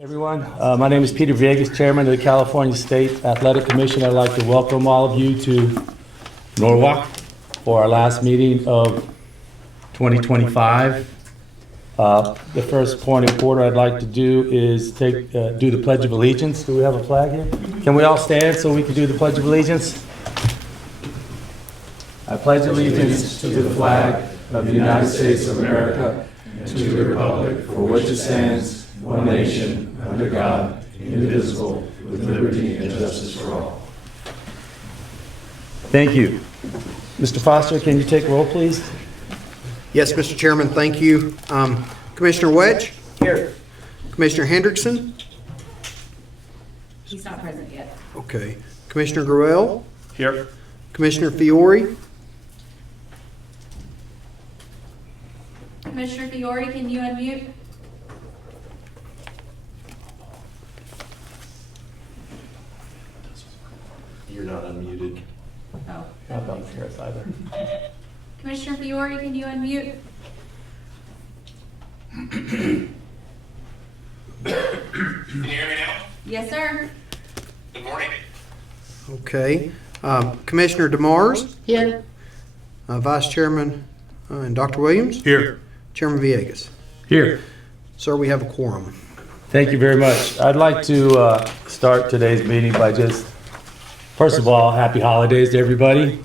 Everyone, my name is Peter Villegas, Chairman of the California State Athletic Commission. I'd like to welcome all of you to Norwalk for our last meeting of 2025. The first point of order I'd like to do is do the Pledge of Allegiance. Do we have a flag here? Can we all stand so we can do the Pledge of Allegiance? I pledge allegiance to the flag of the United States of America and to the republic for which it stands, one nation, under God, indivisible, with liberty and justice for all. Thank you. Mr. Foster, can you take roll, please? Yes, Mr. Chairman, thank you. Commissioner Wedge? Here. Commissioner Hendrickson? He's not present yet. Okay. Commissioner Gruelle? Here. Commissioner Fiore? Commissioner Fiore, can you unmute? You're not unmuted. Oh. Not downstairs either. Commissioner Fiore, can you unmute? Can you hear me now? Yes, sir. Good morning. Okay. Commissioner DeMars? Here. Vice Chairman and Dr. Williams? Here. Chairman Villegas? Here. Sir, we have a quorum. Thank you very much. I'd like to start today's meeting by just, first of all, happy holidays to everybody.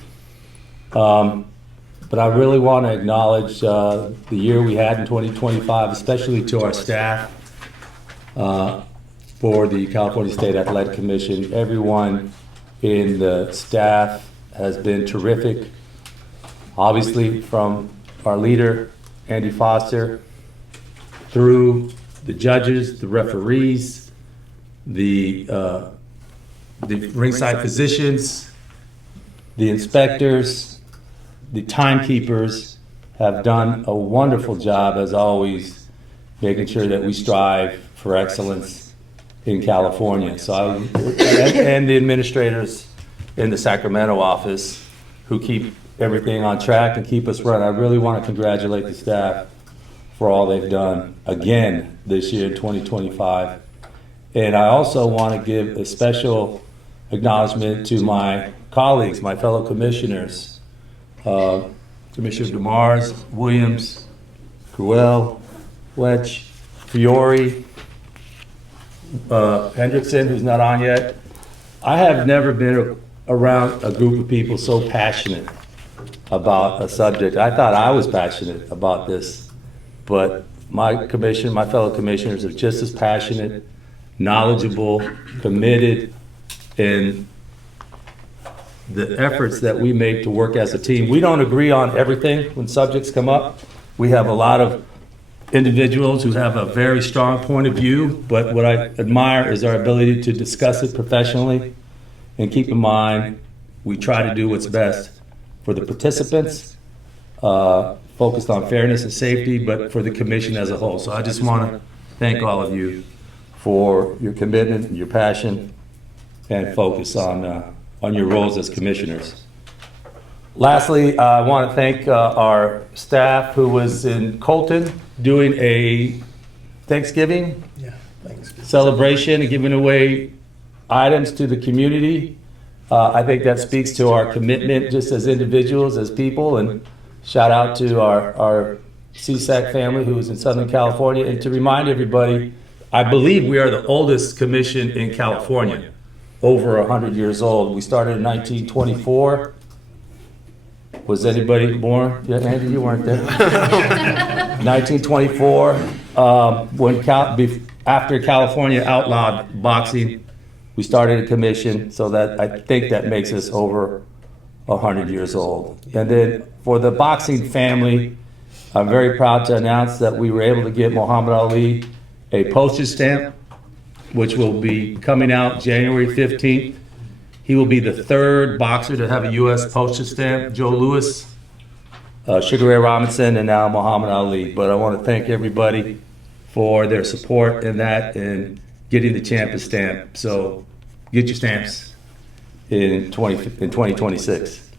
But I really want to acknowledge the year we had in 2025, especially to our staff for the California State Athletic Commission. Everyone in the staff has been terrific. Obviously, from our leader, Andy Foster, through the judges, the referees, the ringside physicians, the inspectors, the timekeepers have done a wonderful job, as always, making sure that we strive for excellence in California. And the administrators in the Sacramento office who keep everything on track and keep us running. I really want to congratulate the staff for all they've done again this year in 2025. And I also want to give a special acknowledgement to my colleagues, my fellow commissioners, Commissioner DeMars, Williams, Gruelle, Wedge, Fiore, Hendrickson, who's not on yet. I have never been around a group of people so passionate about a subject. I thought I was passionate about this, but my fellow commissioners are just as passionate, knowledgeable, committed, in the efforts that we make to work as a team. We don't agree on everything when subjects come up. We have a lot of individuals who have a very strong point of view, but what I admire is our ability to discuss it professionally and keep in mind we try to do what's best for the participants, focused on fairness and safety, but for the commission as a whole. So I just want to thank all of you for your commitment and your passion and focus on your roles as commissioners. Lastly, I want to thank our staff who was in Colton doing a Thanksgiving celebration and giving away items to the community. I think that speaks to our commitment just as individuals, as people, and shout out to our CSAC family who is in Southern California. And to remind everybody, I believe we are the oldest commission in California, over 100 years old. We started in 1924. Was anybody born? Yeah, Andy, you weren't there. 1924, after California outlawed boxing, we started a commission, so that I think that makes us over 100 years old. And then for the boxing family, I'm very proud to announce that we were able to get Muhammad Ali a postage stamp, which will be coming out January 15th. He will be the third boxer to have a U.S. postage stamp. Joe Louis, Sugar Ray Robinson, and now Muhammad Ali. But I want to thank everybody for their support in that and getting the champion stamp. So get your stamps in 2026.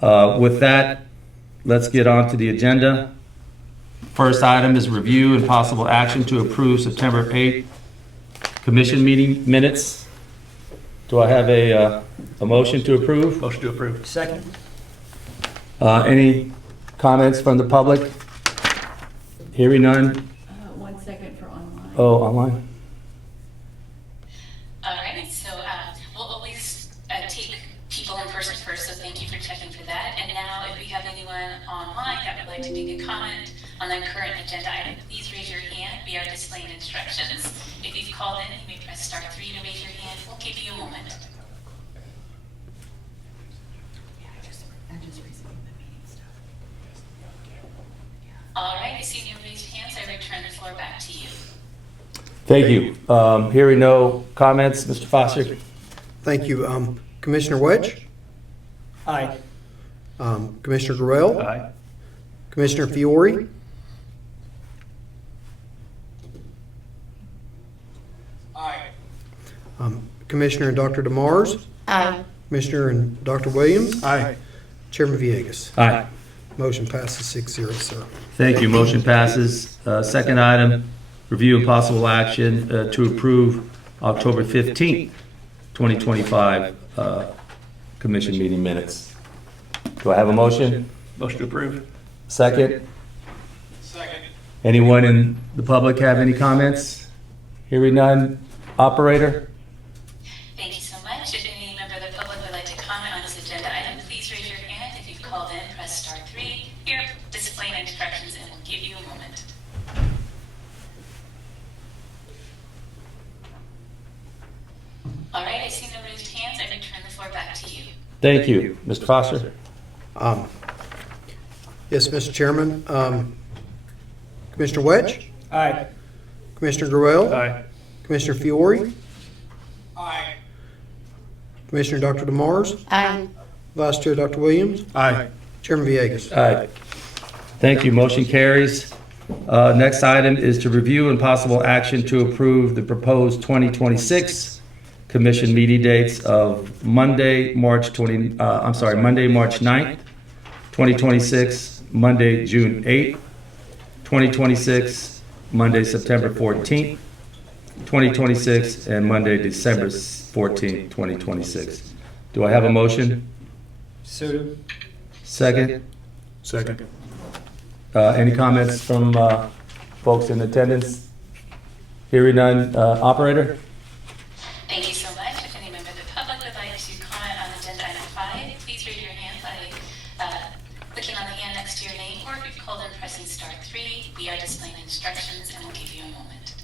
With that, let's get on to the agenda. First item is review and possible action to approve September 8th, commission meeting minutes. Do I have a motion to approve? Motion to approve. Second. Any comments from the public? Hearing none? 1 second for online. Oh, online? All right, so we'll always take people in person first, so thank you for checking for that. And now, if we have anyone online that would like to make a comment on the current agenda item, please raise your hand. We are displaying instructions. If you've called in, you may press star 3 to raise your hand. We'll give you a moment. All right, I see no raised hands. I return the floor back to you. Thank you. Hearing no comments, Mr. Foster? Thank you. Commissioner Wedge? Aye. Commissioner Gruelle? Aye. Commissioner Fiore? Aye. Commissioner and Dr. DeMars? Aye. Commissioner and Dr. Williams? Aye. Chairman Villegas? Aye. Motion passes 6-0, sir. Thank you. Motion passes. Second item, review and possible action to approve October 15th, 2025 commission meeting minutes. Do I have a motion? Motion to approve. Second? Second. Anyone in the public have any comments? Hearing none. Operator? Thank you so much. If any member of the public would like to comment on this agenda item, please raise your hand. If you've called in, press star 3. Here, displaying instructions, and we'll give you a moment. All right, I see no raised hands. I return the floor back to you. Thank you. Mr. Foster? Yes, Mr. Chairman. Commissioner Wedge? Aye. Commissioner Gruelle? Aye. Commissioner Fiore? Aye. Commissioner Dr. DeMars? Aye. Vice Chair Dr. Williams? Aye. Chairman Villegas? Aye. Thank you. Motion carries. Next item is to review and possible action to approve the proposed 2026 commission meeting dates of Monday, March 9th, 2026, Monday, June 8th, 2026, Monday, September 14th, 2026, and Monday, December 14th, 2026. Do I have a motion? So. Second? Second. Any comments from folks in attendance? Hearing none. Operator? Thank you so much. If any member of the public would like to comment on agenda item 5, please raise your hand by clicking on the hand next to your name, or if you've called in, pressing star 3. We are displaying instructions, and we'll give you a moment.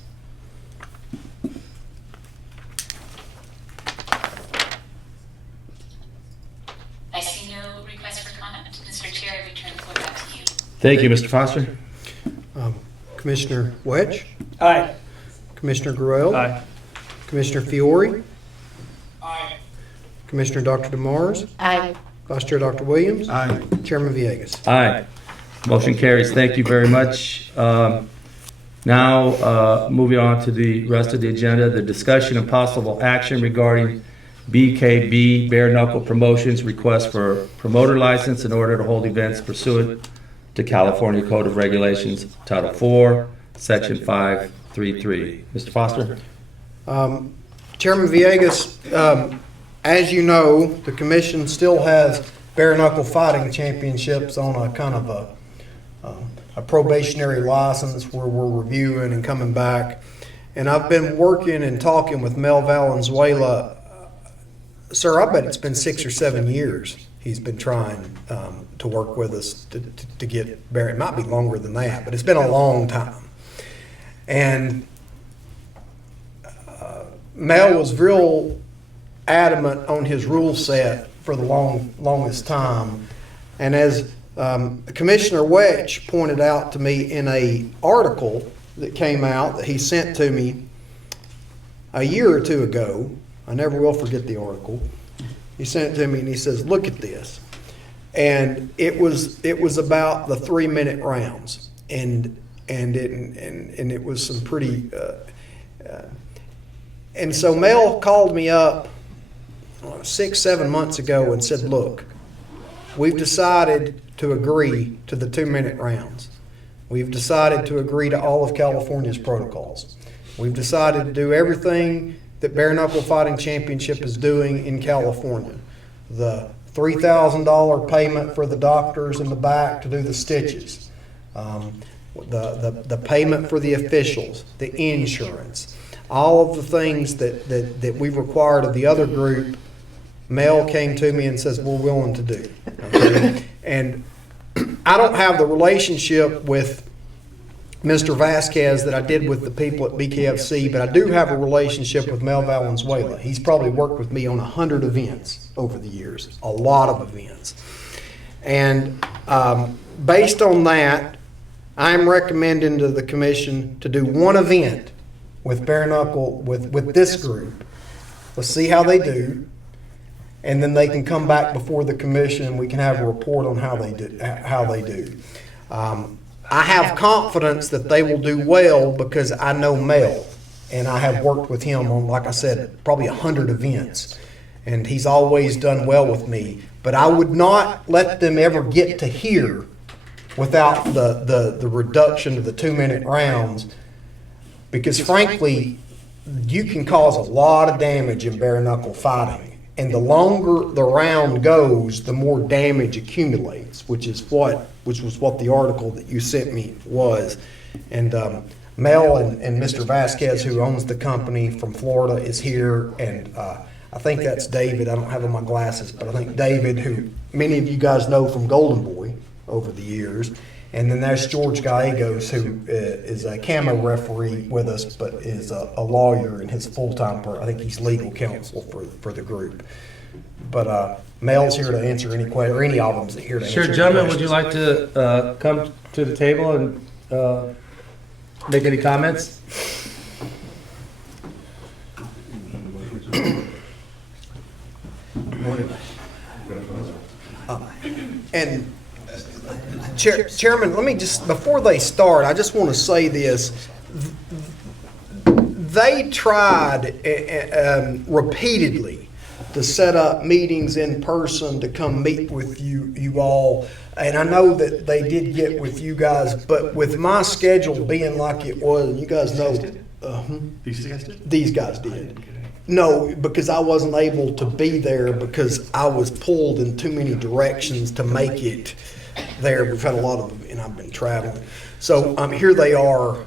I see no request for comment. Mr. Chair, I return the floor back to you. Thank you, Mr. Foster. Commissioner Wedge? Aye. Commissioner Gruelle? Aye. Commissioner Fiore? Aye. Commissioner Dr. DeMars? Aye. Vice Chair Dr. Williams? Aye. Chairman Villegas? Aye. Motion carries. Thank you very much. Now, moving on to the rest of the agenda, the discussion and possible action regarding BKB Bare Knuckle Promotions request for promoter license in order to hold events pursuant to California Code of Regulations, Title 4, Section 533. Mr. Foster? Chairman Villegas, as you know, the commission still has bare knuckle fighting championships on a kind of a probationary license where we're reviewing and coming back. And I've been working and talking with Mel Valenzuela. Sir, I bet it's been 6 or 7 years he's been trying to work with us to get bare. It might be longer than that, but it's been a long time. And Mel was real adamant on his rule set for the longest time. And as Commissioner Wedge pointed out to me in an article that came out that he sent to me a year or two ago, I never will forget the article. He sent it to me and he says, "Look at this." And it was about the 3-minute rounds, and it was some pretty. And so Mel called me up 6-7 months ago and said, "Look, we've decided to agree to the 2-minute rounds. We've decided to agree to all of California's protocols. We've decided to do everything that Bare Knuckle Fighting Championship is doing in California. The $3,000 payment for the doctors in the back to do the stitches. The payment for the officials, the insurance, all of the things that we required of the other group, Mel came to me and says, we're willing to do. Okay? And I don't have the relationship with Mr. Vasquez that I did with the people at BKFC, but I do have a relationship with Mel Valenzuela. He's probably worked with me on 100 events over the years, a lot of events. And based on that, I'm recommending to the commission to do one event with Bare Knuckle, with this group. Let's see how they do. And then they can come back before the commission and we can have a report on how they do. I have confidence that they will do well because I know Mel and I have worked with him on, like I said, probably 100 events. And he's always done well with me. But I would not let them ever get to here without the reduction to the 2-minute rounds, because frankly, you can cause a lot of damage in bare knuckle fighting. And the longer the round goes, the more damage accumulates, which was what the article that you sent me was. And Mel and Mr. Vasquez, who owns the company from Florida, is here, and I think that's David. I don't have on my glasses, but I think David, who many of you guys know from Golden Boy over the years. And then there's George Gallegos, who is a camo referee with us, but is a lawyer and his full-time, I think he's legal counsel for the group. But Mel's here to answer any question, or any of them's here to answer Sure, any gentlemen, would you questions. like to come to the table and make any comments? And Chairman, let me just, before they start, I just want to say this. They tried repeatedly to set up meetings in person to come meet with you all. And I know that they did get with you guys, but with my schedule being like it was, and you guys know, these guys did. No, because I wasn't able to be there because I was pulled in too many directions to make it there. We've had a lot of, and I've been traveling. So here they are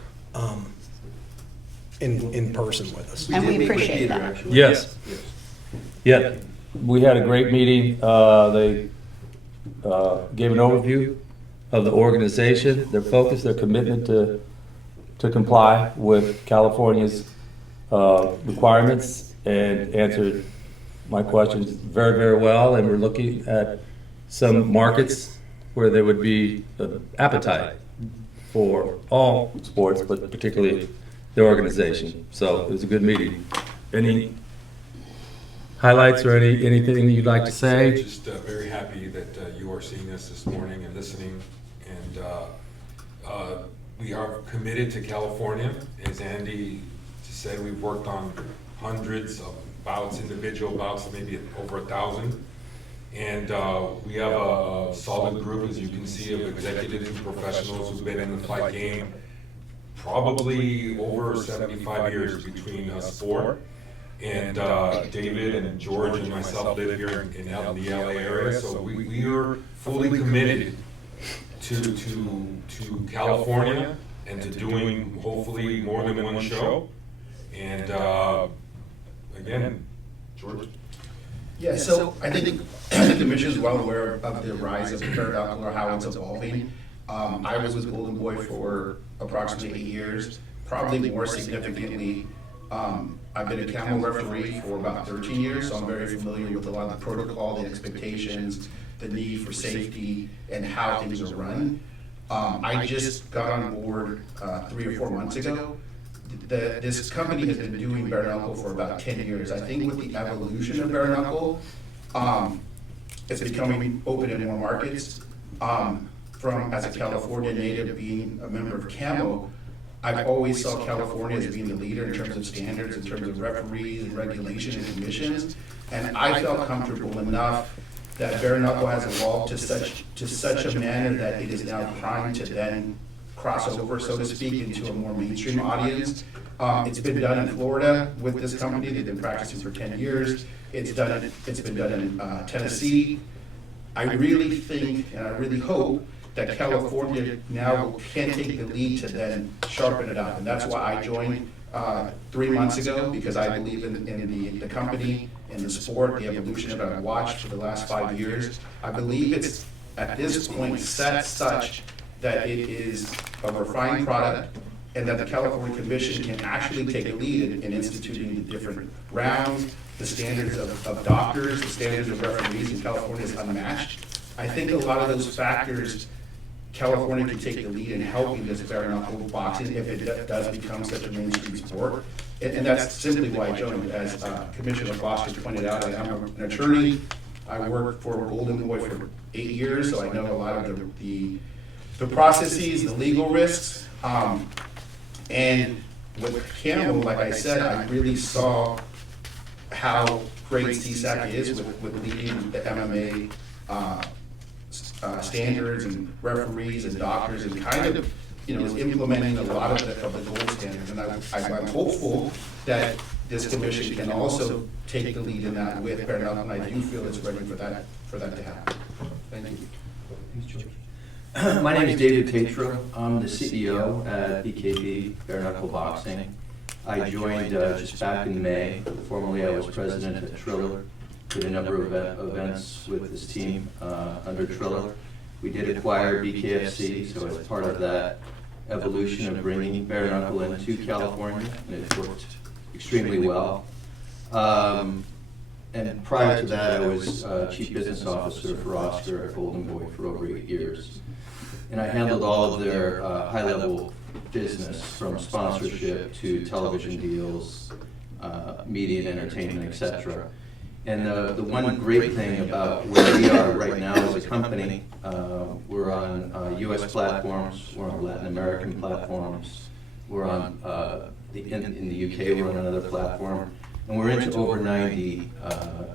in person with us. And we appreciate that. Yes. Yeah, we had a great meeting. They gave an overview of the organization, their focus, their commitment to comply with California's requirements, and answered my questions very, very well. And we're looking at some markets where there would be appetite for all sports, but particularly the organization. So it was a good meeting. Any highlights or anything you'd like to say? Just very happy that you are seeing us this morning and listening. And we are committed to California. As Andy said, we've worked on hundreds of bouts, individual bouts, maybe over 1,000. And we have a solid group, as you can see, of executives and professionals who've been in the fight game probably over 75 years between us four. And David and George and myself live here out in the LA area, so we are fully committed to California and to doing hopefully more than one show. And again, George. Yeah, so I think the commission is well aware of the rise of bare knuckle or how it's evolving. I was with Golden Boy for approximately 8 years, probably more significantly. I've been a camo referee for about 13 years, so I'm very familiar with a lot of the protocol, the expectations, the need for safety, and how things are run. I just got on board 3 or 4 months ago. This company has been doing bare knuckle for about 10 years. I think with the evolution of bare knuckle, it's becoming open in more markets. From as a California native, being a member of CAMO, I've always saw California as being the leader in terms of standards, in terms of referees and regulation and commissions. And I felt comfortable enough that bare knuckle has evolved to such a manner that it is now primed to then cross over, so to speak, into a more mainstream audience. It's been done in Florida with this company. They've been practicing for 10 years. It's been done in Tennessee. I really think, and I really hope, that California now can take the lead to then sharpen it up. And that's why I joined 3 months ago, because I believe in the company, in the sport, the evolution that I've watched for the last 5 years. I believe it's, at this point, set such that it is a refined product, and that the California Commission can actually take a lead in instituting the different rounds, the standards of doctors, the standards of referees in California is unmatched. I think a lot of those factors, California can take the lead in helping this bare knuckle boxing if it does become such a mainstream sport. And that's simply why I joined. As Commissioner Foster pointed out, I am an attorney. I worked for Golden Boy for 8 years, so I know a lot of the processes, the legal risks. And with Camel, like I said, I really saw how great CSAC is with leading the MMA standards and referees and doctors, and kind of, is implementing a lot of the gold standards. And I'm hopeful that this commission can also take the lead in that with bare knuckle, and I do feel it's ready for that to happen. Thank you. My name is David Tatro. I'm the CEO at BKB, Bare Knuckle Boxing. I joined just back in May. Formerly, I was president at Triller. Did a number of events with this team under Triller. We did acquire BKFC, so as part of that evolution of bringing bare knuckle into California, and it worked extremely well. And prior to that, I was chief business officer for Oscar at Golden Boy for over 8 years. And I handled all of their high-level business, from sponsorship to television deals, media and entertainment, etc. And the one great thing about where we are right now as a company, we're on U.S. platforms, we're on Latin American platforms, we're on in the UK, we're on another platform, and we're into over 90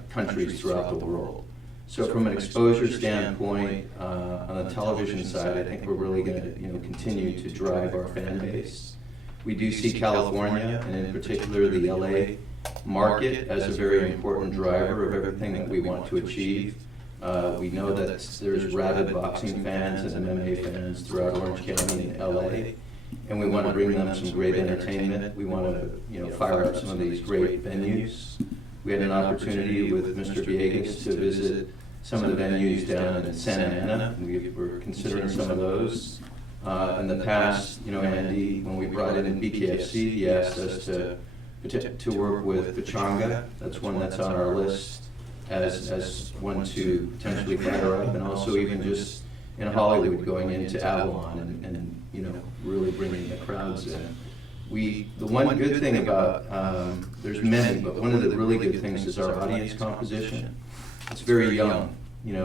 countries throughout the world. So from an exposure standpoint, on the television side, I think we're really going to continue to drive our fan base. We do see California, and in particular the LA market, as a very important driver of everything that we want to achieve. We know that there's rabid boxing fans and MMA fans throughout Orange County and LA, and we want to bring them some great entertainment. We want to fire up some of these great venues. We had an opportunity with Mr. Villegas to visit some of the venues down in Santa Ana. We were considering some of those. In the past, Andy, when we brought in BKFC, he asked us to work with Pachanga. That's one that's on our list as one to potentially fire up, and also even just in Hollywood going into Avalon and really bringing the crowds in. The one good thing about, there's many, but one of the really good things is our audience composition. It's very young,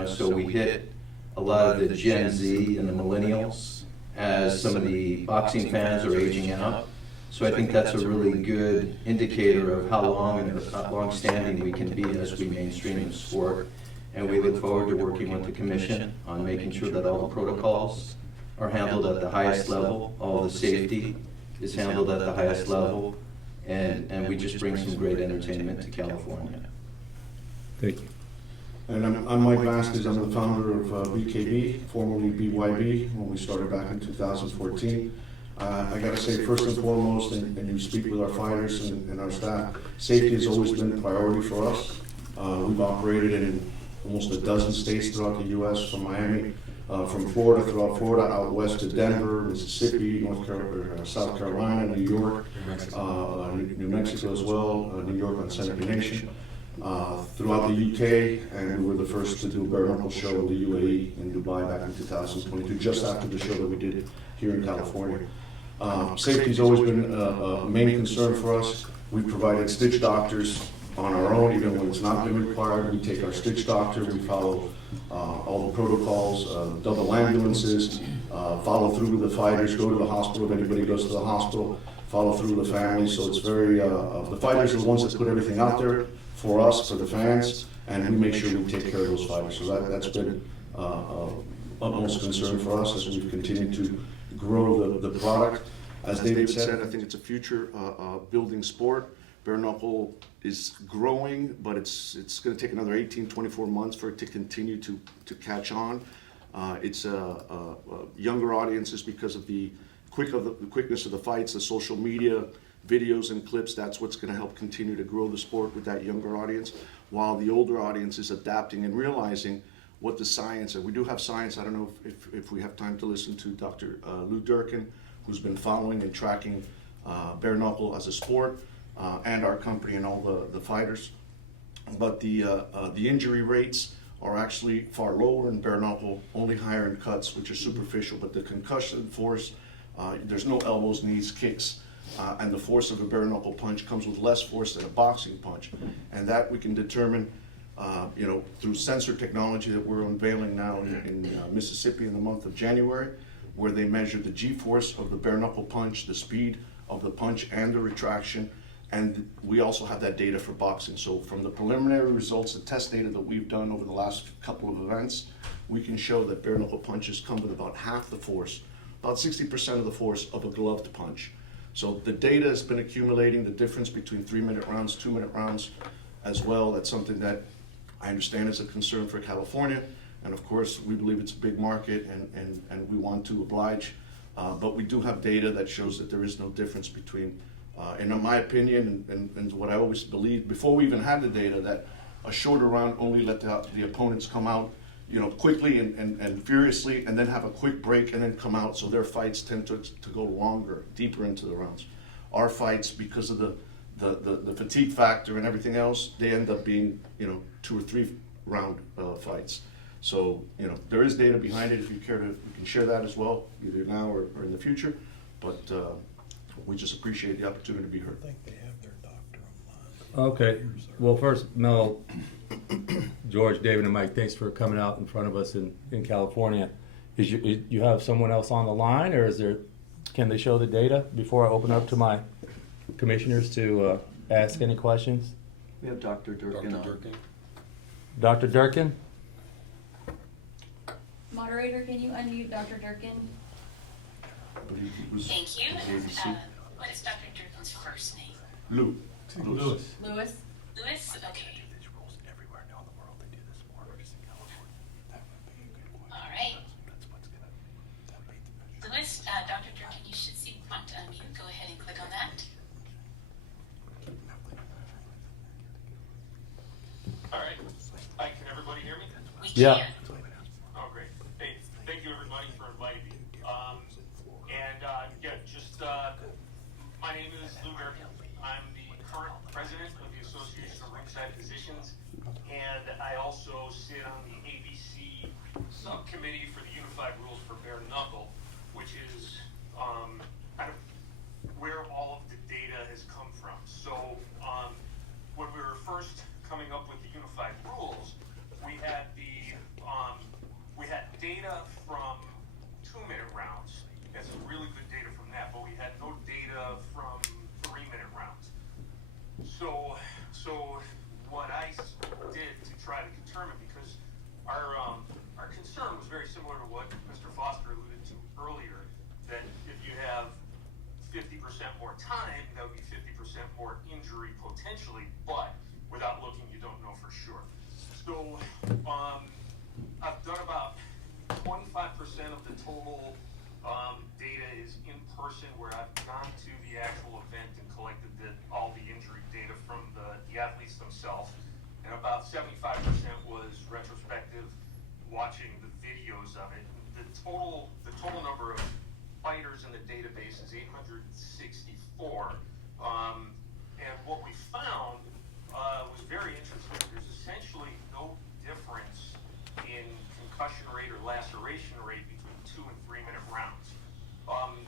so we hit a lot of the Gen Z and the millennials as some of the boxing fans are aging out. So I think that's a really good indicator of how long-standing we can be as we mainstream the sport. And we look forward to working with the commission on making sure that all the protocols are handled at the highest level, all the safety is handled at the highest level, and we just bring some great entertainment to California. Thank you. And I'm Mike Vasquez. I'm the founder of BKB, formerly BYB, when we started back in 2014. I got to say, first and foremost, and you speak with our fighters and our staff, safety has always been a priority for us. We've operated in almost a dozen states throughout the U.S., from Miami, from Florida, throughout Florida, out west to Denver, Mississippi, South Carolina, New York, New Mexico as well, New York on Seneca Nation, throughout the UK, and we were the first to do a bare knuckle show in the UAE in Dubai back in 2022, just after the show that we did here in California. Safety's always been a main concern for us. We provided stitch doctors on our own, even when it's not been required. We take our stitch doctor, we follow all the protocols, double ambulances, follow through with the fighters, go to the hospital if anybody goes to the hospital, follow through with the family. So it's very, the fighters are the ones that put everything out there for us, for the fans, and we make sure we take care of those fighters. So that's been utmost concern for us as we've continued to grow the product. As David said, I think it's a future building sport. Bare knuckle is growing, but it's going to take another 18, 24 months for it to continue to catch on. It's younger audiences because of the quickness of the fights, the social media videos and clips. That's what's going to help continue to grow the sport with that younger audience, while the older audience is adapting and realizing what the science, and we do have science. I don't know if we have time to listen to Dr. Lou Durkin, who's been following and tracking bare knuckle as a sport, and our company and all the fighters. But the injury rates are actually far lower in bare knuckle, only higher in cuts, which are superficial. But the concussion force, there's no elbows, knees, kicks, and the force of a bare knuckle punch comes with less force than a boxing punch, and that we can determine. Through sensor technology that we're unveiling now in Mississippi in the month of January, where they measure the G-force of the bare knuckle punch, the speed of the punch and the retraction, and we also have that data for boxing. So from the preliminary results, the test data that we've done over the last couple of events, we can show that bare knuckle punches come with about half the force, about 60% of the force of a gloved punch. So the data has been accumulating, the difference between 3-minute rounds, 2-minute rounds as well. That's something that I understand is a concern for California, and of course we believe it's a big market and we want to oblige, but we do have data that shows that there is no difference between, in my opinion and what I always believed before we even had the data, that a shorter round only let the opponents come out quickly and furiously, and then have a quick break and then come out, so their fights tend to go longer, deeper into the rounds. Our fights, because of the fatigue factor and everything else, they end up being 2 or 3 round fights. So there is data behind it. If you care to, we can share that as well, either now or in the future. But we just appreciate the opportunity to be heard. I think they have their doctor online. Okay, well, first, Mel, George, David, and Mike, thanks for coming out in front of us in California. You have someone else on the line, or can they show the data before I open up to my commissioners to ask any questions? We have Dr. Durkin on. Dr. Durkin? Moderator, can you unmute Dr. Durkin? Thank you. What is Dr. Durkin's first name? Lou. Lewis. Lewis? Lewis? Okay. All right. Lewis, Dr. Durkin, you should see prompt to unmute. Go ahead and click on that. All right. Hi, can everybody hear me? We Yeah. can. Oh, great. Hey, thank you everybody for inviting me. My name is Lou Durkin. I'm the current president of the Association of Ringside Physicians, and I also sit on the ABC subcommittee for the Unified Rules for Bare Knuckle, which is kind of where all of the data has come from. So when we were first coming up with the Unified Rules, we had data from 2-minute rounds and some really good data from that, but we had no data from 3-minute rounds. So what I did to try to determine, because our concern was very similar to what Mr. Foster alluded to earlier, that if you have 50% more time, that would be 50% more injury potentially, but without looking, you don't know for sure. So I've done about 25% of the total data is in person, where I've gone to the actual event and collected all the injury data from the athletes themselves, and about 75% was retrospective, watching the videos of it. The total number of fighters in the database is 864, and what we found was very interesting. There's essentially no difference in concussion rate or laceration rate between 2 and 3-minute rounds.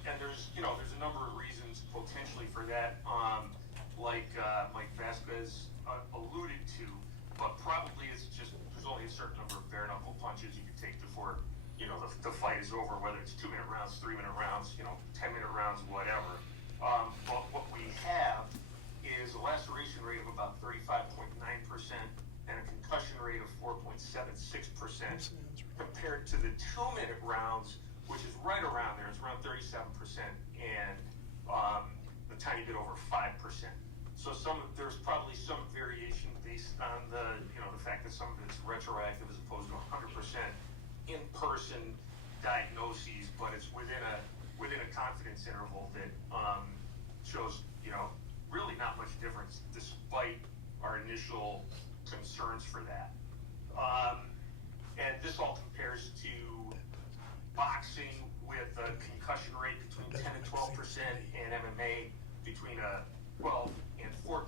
And there's a number of reasons potentially for that, like Mike Vasquez alluded to, but probably it's just there's only a certain number of bare knuckle punches you can take before the fight is over, whether it's 2-minute rounds, 3-minute rounds, 10-minute rounds, whatever. But what we have is a laceration rate of about 35.9% and a concussion rate of 4.76% compared to the 2-minute rounds, which is right around there. It's around 37%, and confidence interval that shows, you know, really not much difference despite our initial concerns for that. And this all compares to boxing with a concussion rate between 10 and 12%, and MMA between a 12 and 14%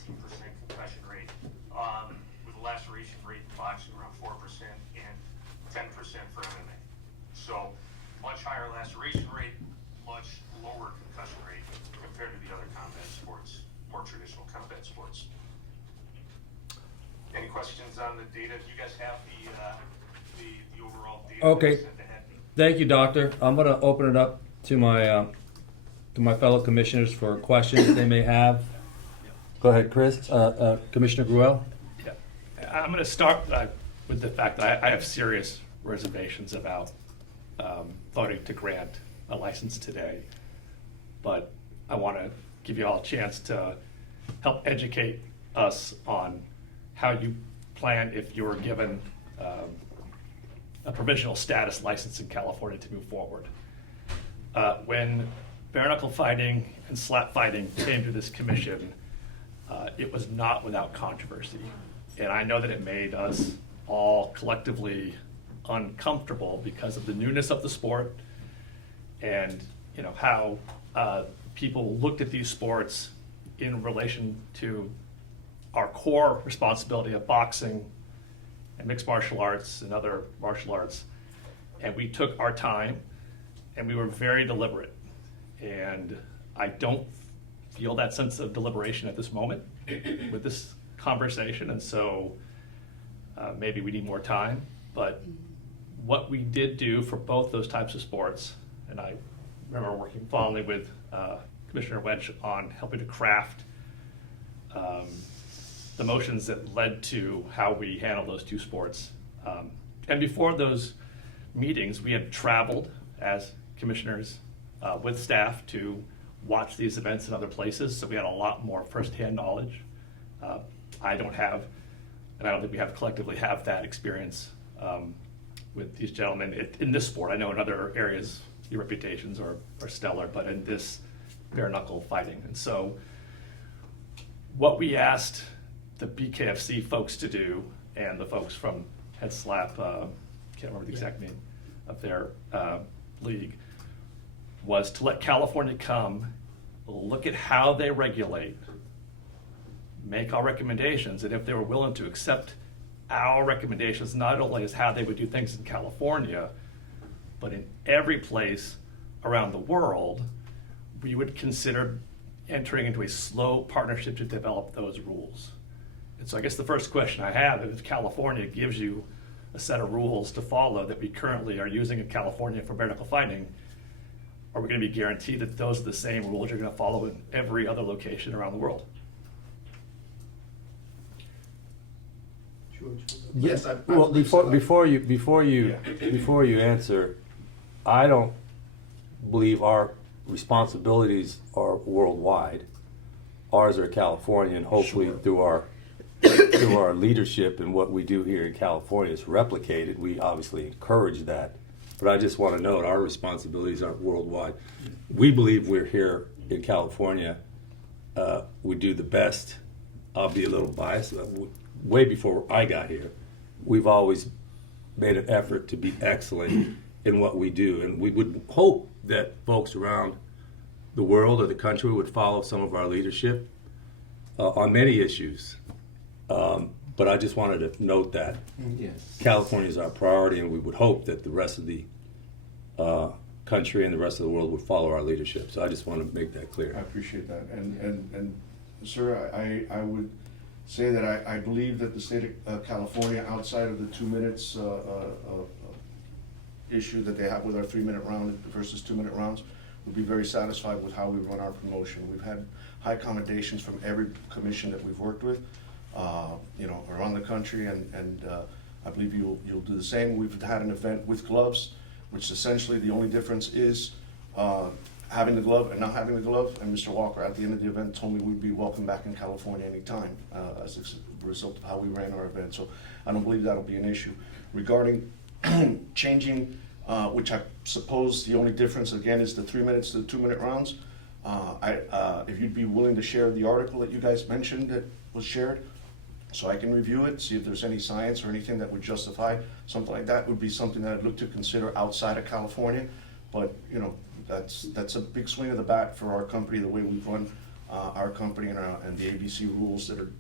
concussion rate, with a laceration rate in boxing around 4% and 10% for MMA. So much higher laceration rate, much lower concussion rate compared to the other combat sports, more traditional combat sports. Any questions on the data? Do you guys have the overall data? Okay. Sent ahead? Thank you, Doctor. I'm going to open it up to my fellow commissioners for questions they may have. Go ahead, Chris. Commissioner Gruelle. Yeah. I'm going to start with the fact that I have serious reservations about voting to grant a license today. But I want to give you all a chance to help educate us on how you plan if you were given a provisional status license in California to move forward. When bare knuckle fighting and slap fighting came to this commission, it was not without controversy. And I know that it made us all collectively uncomfortable because of the newness of the sport and, you know, how people looked at these sports in relation to our core responsibility of boxing and mixed martial arts and other martial arts. And we took our time and we were very deliberate. And I don't feel that sense of deliberation at this moment with this conversation. And so maybe we need more time. But what we did do for both those types of sports, and I remember working fondly with Commissioner Wench on helping to craft the motions that led to how we handle those two sports. And before those meetings, we had traveled as commissioners with staff to watch these events in other places, so we had a lot more firsthand knowledge. I don't have, and I don't think we have collectively have that experience with these gentlemen in this sport. I know in other areas your reputations are stellar, but in this bare knuckle fighting. And so what we asked the BKFC folks to do, and the folks from Head Slap, can't remember the exact name of their league, was to let California come, look at how they regulate, make our recommendations, and if they were willing to accept our recommendations, not only as how they would do things in California, but in every place around the world, we would consider entering into a slow partnership to develop those rules. And so I guess the first question I have is, if California gives you a set of rules to follow that we currently are using in California for bare knuckle fighting, are we going to be guaranteed that those are the same rules you're going to follow in every other location around the world? Yes, Well, before you answer, I don't believe our responsibilities are worldwide. Ours are California, and hopefully through our leadership and what we do here in California is replicated. We obviously encourage that, but I just want to note our responsibilities aren't worldwide. We believe we're here in California. We do the best. I'll be a little biased. Way before I got here, we've always made an effort to be excellent in what we do, and we would hope that folks around the world or the country would follow some of our leadership on many issues. But I just wanted to note that California is our priority, and we would hope that the rest of the country and the rest of the world would follow our leadership. So I just want to make that clear. I appreciate that. And sir, I would say that I believe that the state of California, outside of the 2 minutes issue that they have with our 3-minute round versus 2-minute rounds, would be very satisfied with how we run our promotion. We've had high accommodations from every commission that we've worked with, around the country, and I believe you'll do the same. We've had an event with gloves, which essentially the only difference is having the glove and not having the glove. And Mr. Walker, at the end of the event, told me we'd be welcome back in California anytime as a result of how we ran our event. So I don't believe that'll be an issue. Regarding changing which I suppose the only difference again is the 3 minutes to the 2 minute rounds. If you'd be willing to share the article that you guys mentioned that was shared, so I can review it, see if there's any science or anything that would justify something like that, would be something that I'd look to consider outside of California. But, you know, that's a big swing of the bat for our company, the way we run our company and the ABC rules that are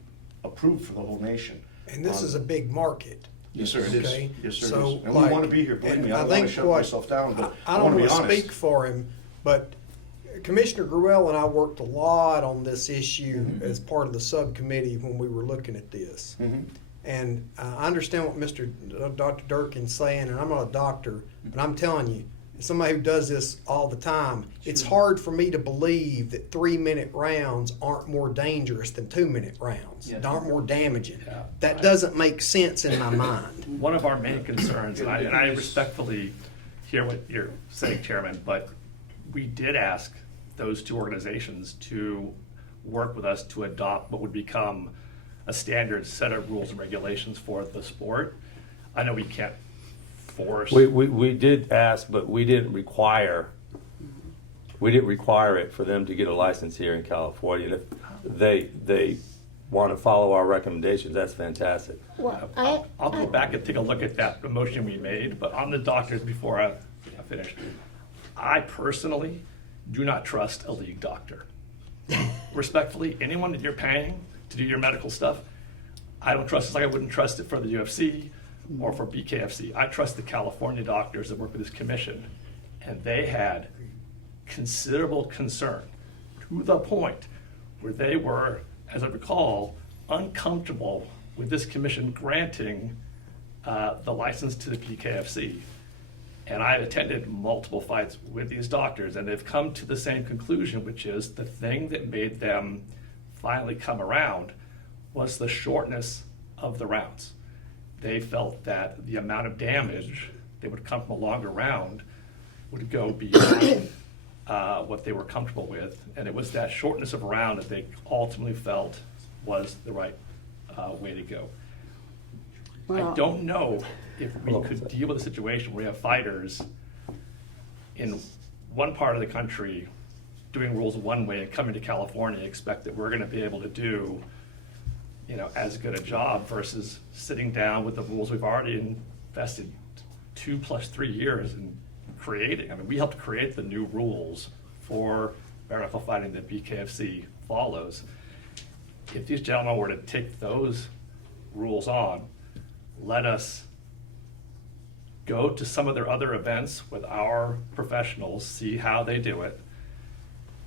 approved for the whole nation. And this is a big market. Yes, sir, it is. Okay, Yes, sir, it so, is. And we like- want to be here, believe me, I and don't want think to shut what- myself down, but I I don't want to be want to honest. speak for him, but Commissioner Gruelle and I worked a lot on this issue as part of the subcommittee when we were looking at this. And I understand what Dr. Durkin's saying, and I'm not a doctor, but I'm telling you, as somebody who does this all the time, it's hard for me to believe that 3 minute rounds aren't more dangerous than 2 minute rounds, aren't more damaging. Yeah. That doesn't make sense in my mind. One of our main concerns, and I respectfully hear what you're saying, Chairman, but we did ask those two organizations to work with us to adopt what would become a standard set of rules and regulations for the sport. I know we can't force. We did ask, but we didn't require it for them to get a license here in California. And if they want to follow our recommendations, that's fantastic. Well, I'll go back and take a look at that motion we made, but on the doctors, before I finish, I personally do not trust a league doctor. Respectfully, anyone that you're paying to do your medical stuff, I don't trust. It's like I wouldn't trust it for the UFC or for BKFC. I trust the California doctors that work with this commission, and they had considerable concern to the point where they were, as I recall, uncomfortable with this commission granting the license to the BKFC. And I've attended multiple fights with these doctors, and they've come to the same conclusion, which is the thing that made them finally come around was the shortness of the rounds. They felt that the amount of damage that would come from a longer round would go beyond what they were comfortable with, and it was that shortness of a round that they ultimately felt was the right way to go. Well, I don't know if we could deal with a situation where we have fighters in one part of the country doing rules one way and coming to California and expect that we're going to be able to do, you know, as good a job versus sitting down with the rules we've already invested 2 + 3 years in creating. I mean, we helped create the new rules for bare knuckle fighting that BKFC follows. If these gentlemen were to take those rules on, let us go to some of their other events with our professionals, see how they do it,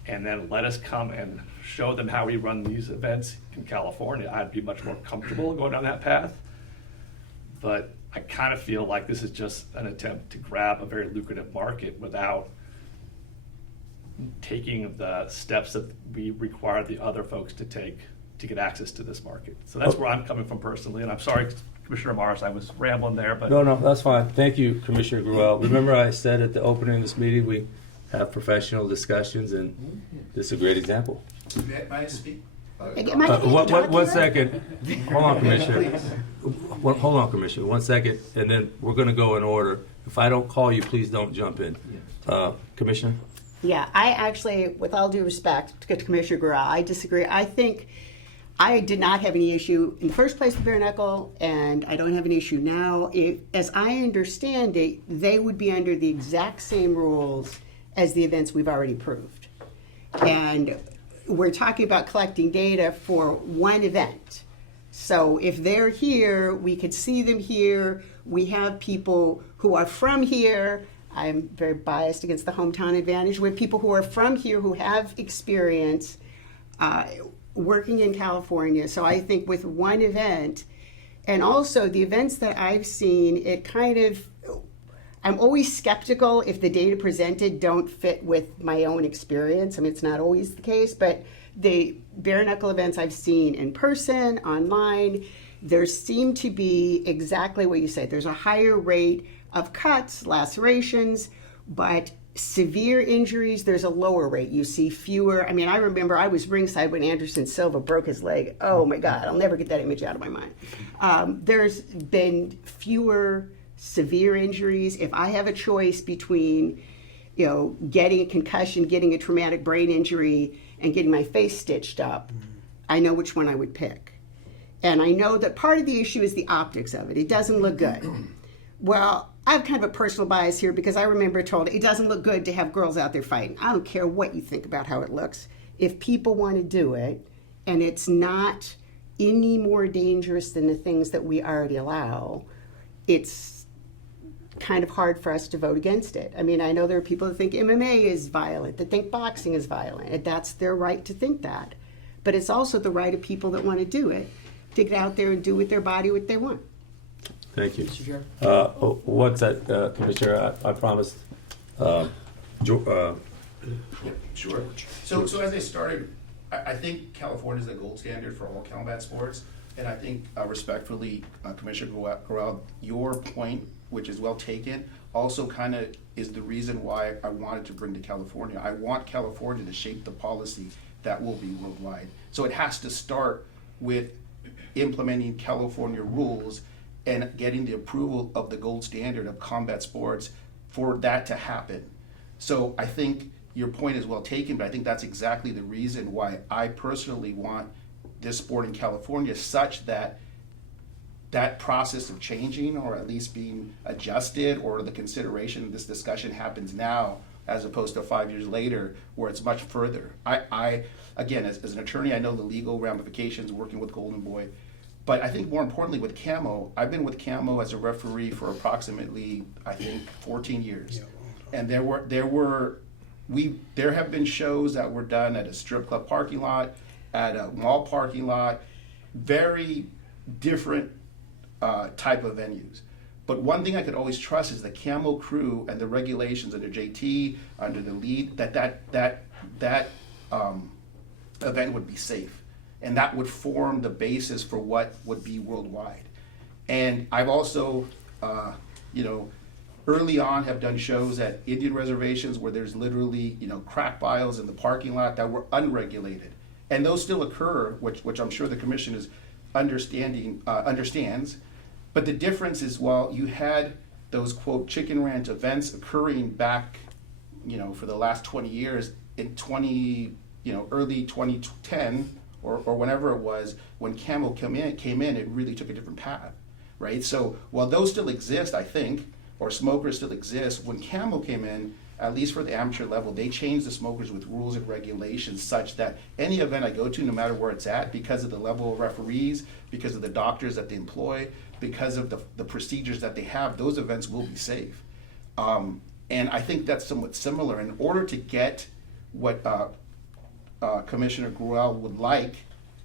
and then let us come and show them how we run these events in California. I'd be much more comfortable going down that path. But I kind of feel like this is just an attempt to grab a very lucrative market without taking the steps that we require the other folks to take to get access to this market. So that's where I'm coming from personally, and I'm sorry, Commissioner Morris, I was rambling there, but. No, that's fine. Thank you, Commissioner Gruelle. Remember I said at the opening of this meeting, we have professional discussions, and this is a great example. May I speak? am I getting to talk to One her? second. Hold on, Commissioner. Hold on, Commissioner. 1 second, and then we're going to go in order. If I don't call you, please don't jump in. Commissioner? Yeah, I actually, with all due respect to Commissioner Gruelle, I disagree. I think I did not have any issue in the first place with bare knuckle, and I don't have an issue now. As I understand it, they would be under the exact same rules as the events we've already approved. And we're talking about collecting data for one event. So if they're here, we could see them here. We have people who are from here. I'm very biased against the hometown advantage. We have people who are from here who have experience working in California. So I think with one event, and also the events that I've seen, it kind of, I'm always skeptical if the data presented don't fit with my own experience. I mean, it's not always the case, but the bare knuckle events I've seen in person, online, there seem to be exactly what you said. There's a higher rate of cuts, lacerations, but severe injuries, there's a lower rate. You see fewer. I mean, I remember I was ringside when Anderson Silva broke his leg. Oh my God, I'll never get that image out of my mind. There's been fewer severe injuries, if I have a choice between, you know, getting a concussion, getting a traumatic brain injury, and getting my face stitched up, I know which one I would pick. And I know that part of the issue is the optics of it. It doesn't look good. Well, I have kind of a personal bias here because I remember told it doesn't look good to have girls out there fighting. I don't care what you think about how it looks. If people want to do it and it's not any more dangerous than the things that we already allow, it's kind of hard for us to vote against it. I mean, I know there are people that think MMA is violent, that think boxing is violent, and that's their right to think that. But it's also the right of people that want to do it to get out there and do with their body what they want. Thank you. Mr. Chair. What's that, Commissioner? I promised. Sure. So as I started, I think California is the gold standard for all combat sports. And I think respectfully, Commissioner Gorel, your point, which is well taken, also kind of is the reason why I wanted to bring to California. I want California to shape the policy that will be worldwide. So it has to start with implementing California rules and getting the approval of the gold standard of combat sports for that to happen. So I think your point is well taken, but I think that's exactly the reason why I personally want this sport in California, such that that process of changing or at least being adjusted, or the consideration of this discussion happens now as opposed to 5 years later where it's much further. I again, as an attorney, I know the legal ramifications working with Golden Boy, but I think more importantly with Camo, I've been with Camo as a referee for approximately, I think, 14 years. And there have been shows that were done at a strip club parking lot, at a mall parking lot, very different type of venues. But one thing I could always trust is the Camo crew and the regulations under JT, under the lead, that event would be safe. And that would form the basis for what would be worldwide. And I've also, early on have done shows at Indian reservations where there's literally, crack vials in the parking lot that were unregulated. And those still occur, which I'm sure the commission is understands. But the difference is, while you had those, quote, chicken ranch events occurring back, for the last 20 years, in early 2010 or whenever it was, when Camo came in, it really took a different path, right? So while those still exist, I think, or smokers still exist, when Camo came in, at least for the amateur level, they changed the smokers with rules and regulations such that any event I go to, no matter where it's at, because of the level of referees, because of the doctors that they employ, because of the procedures that they have, those events will be safe. And I think that's somewhat similar. In order to get what Commissioner Gruelle would like,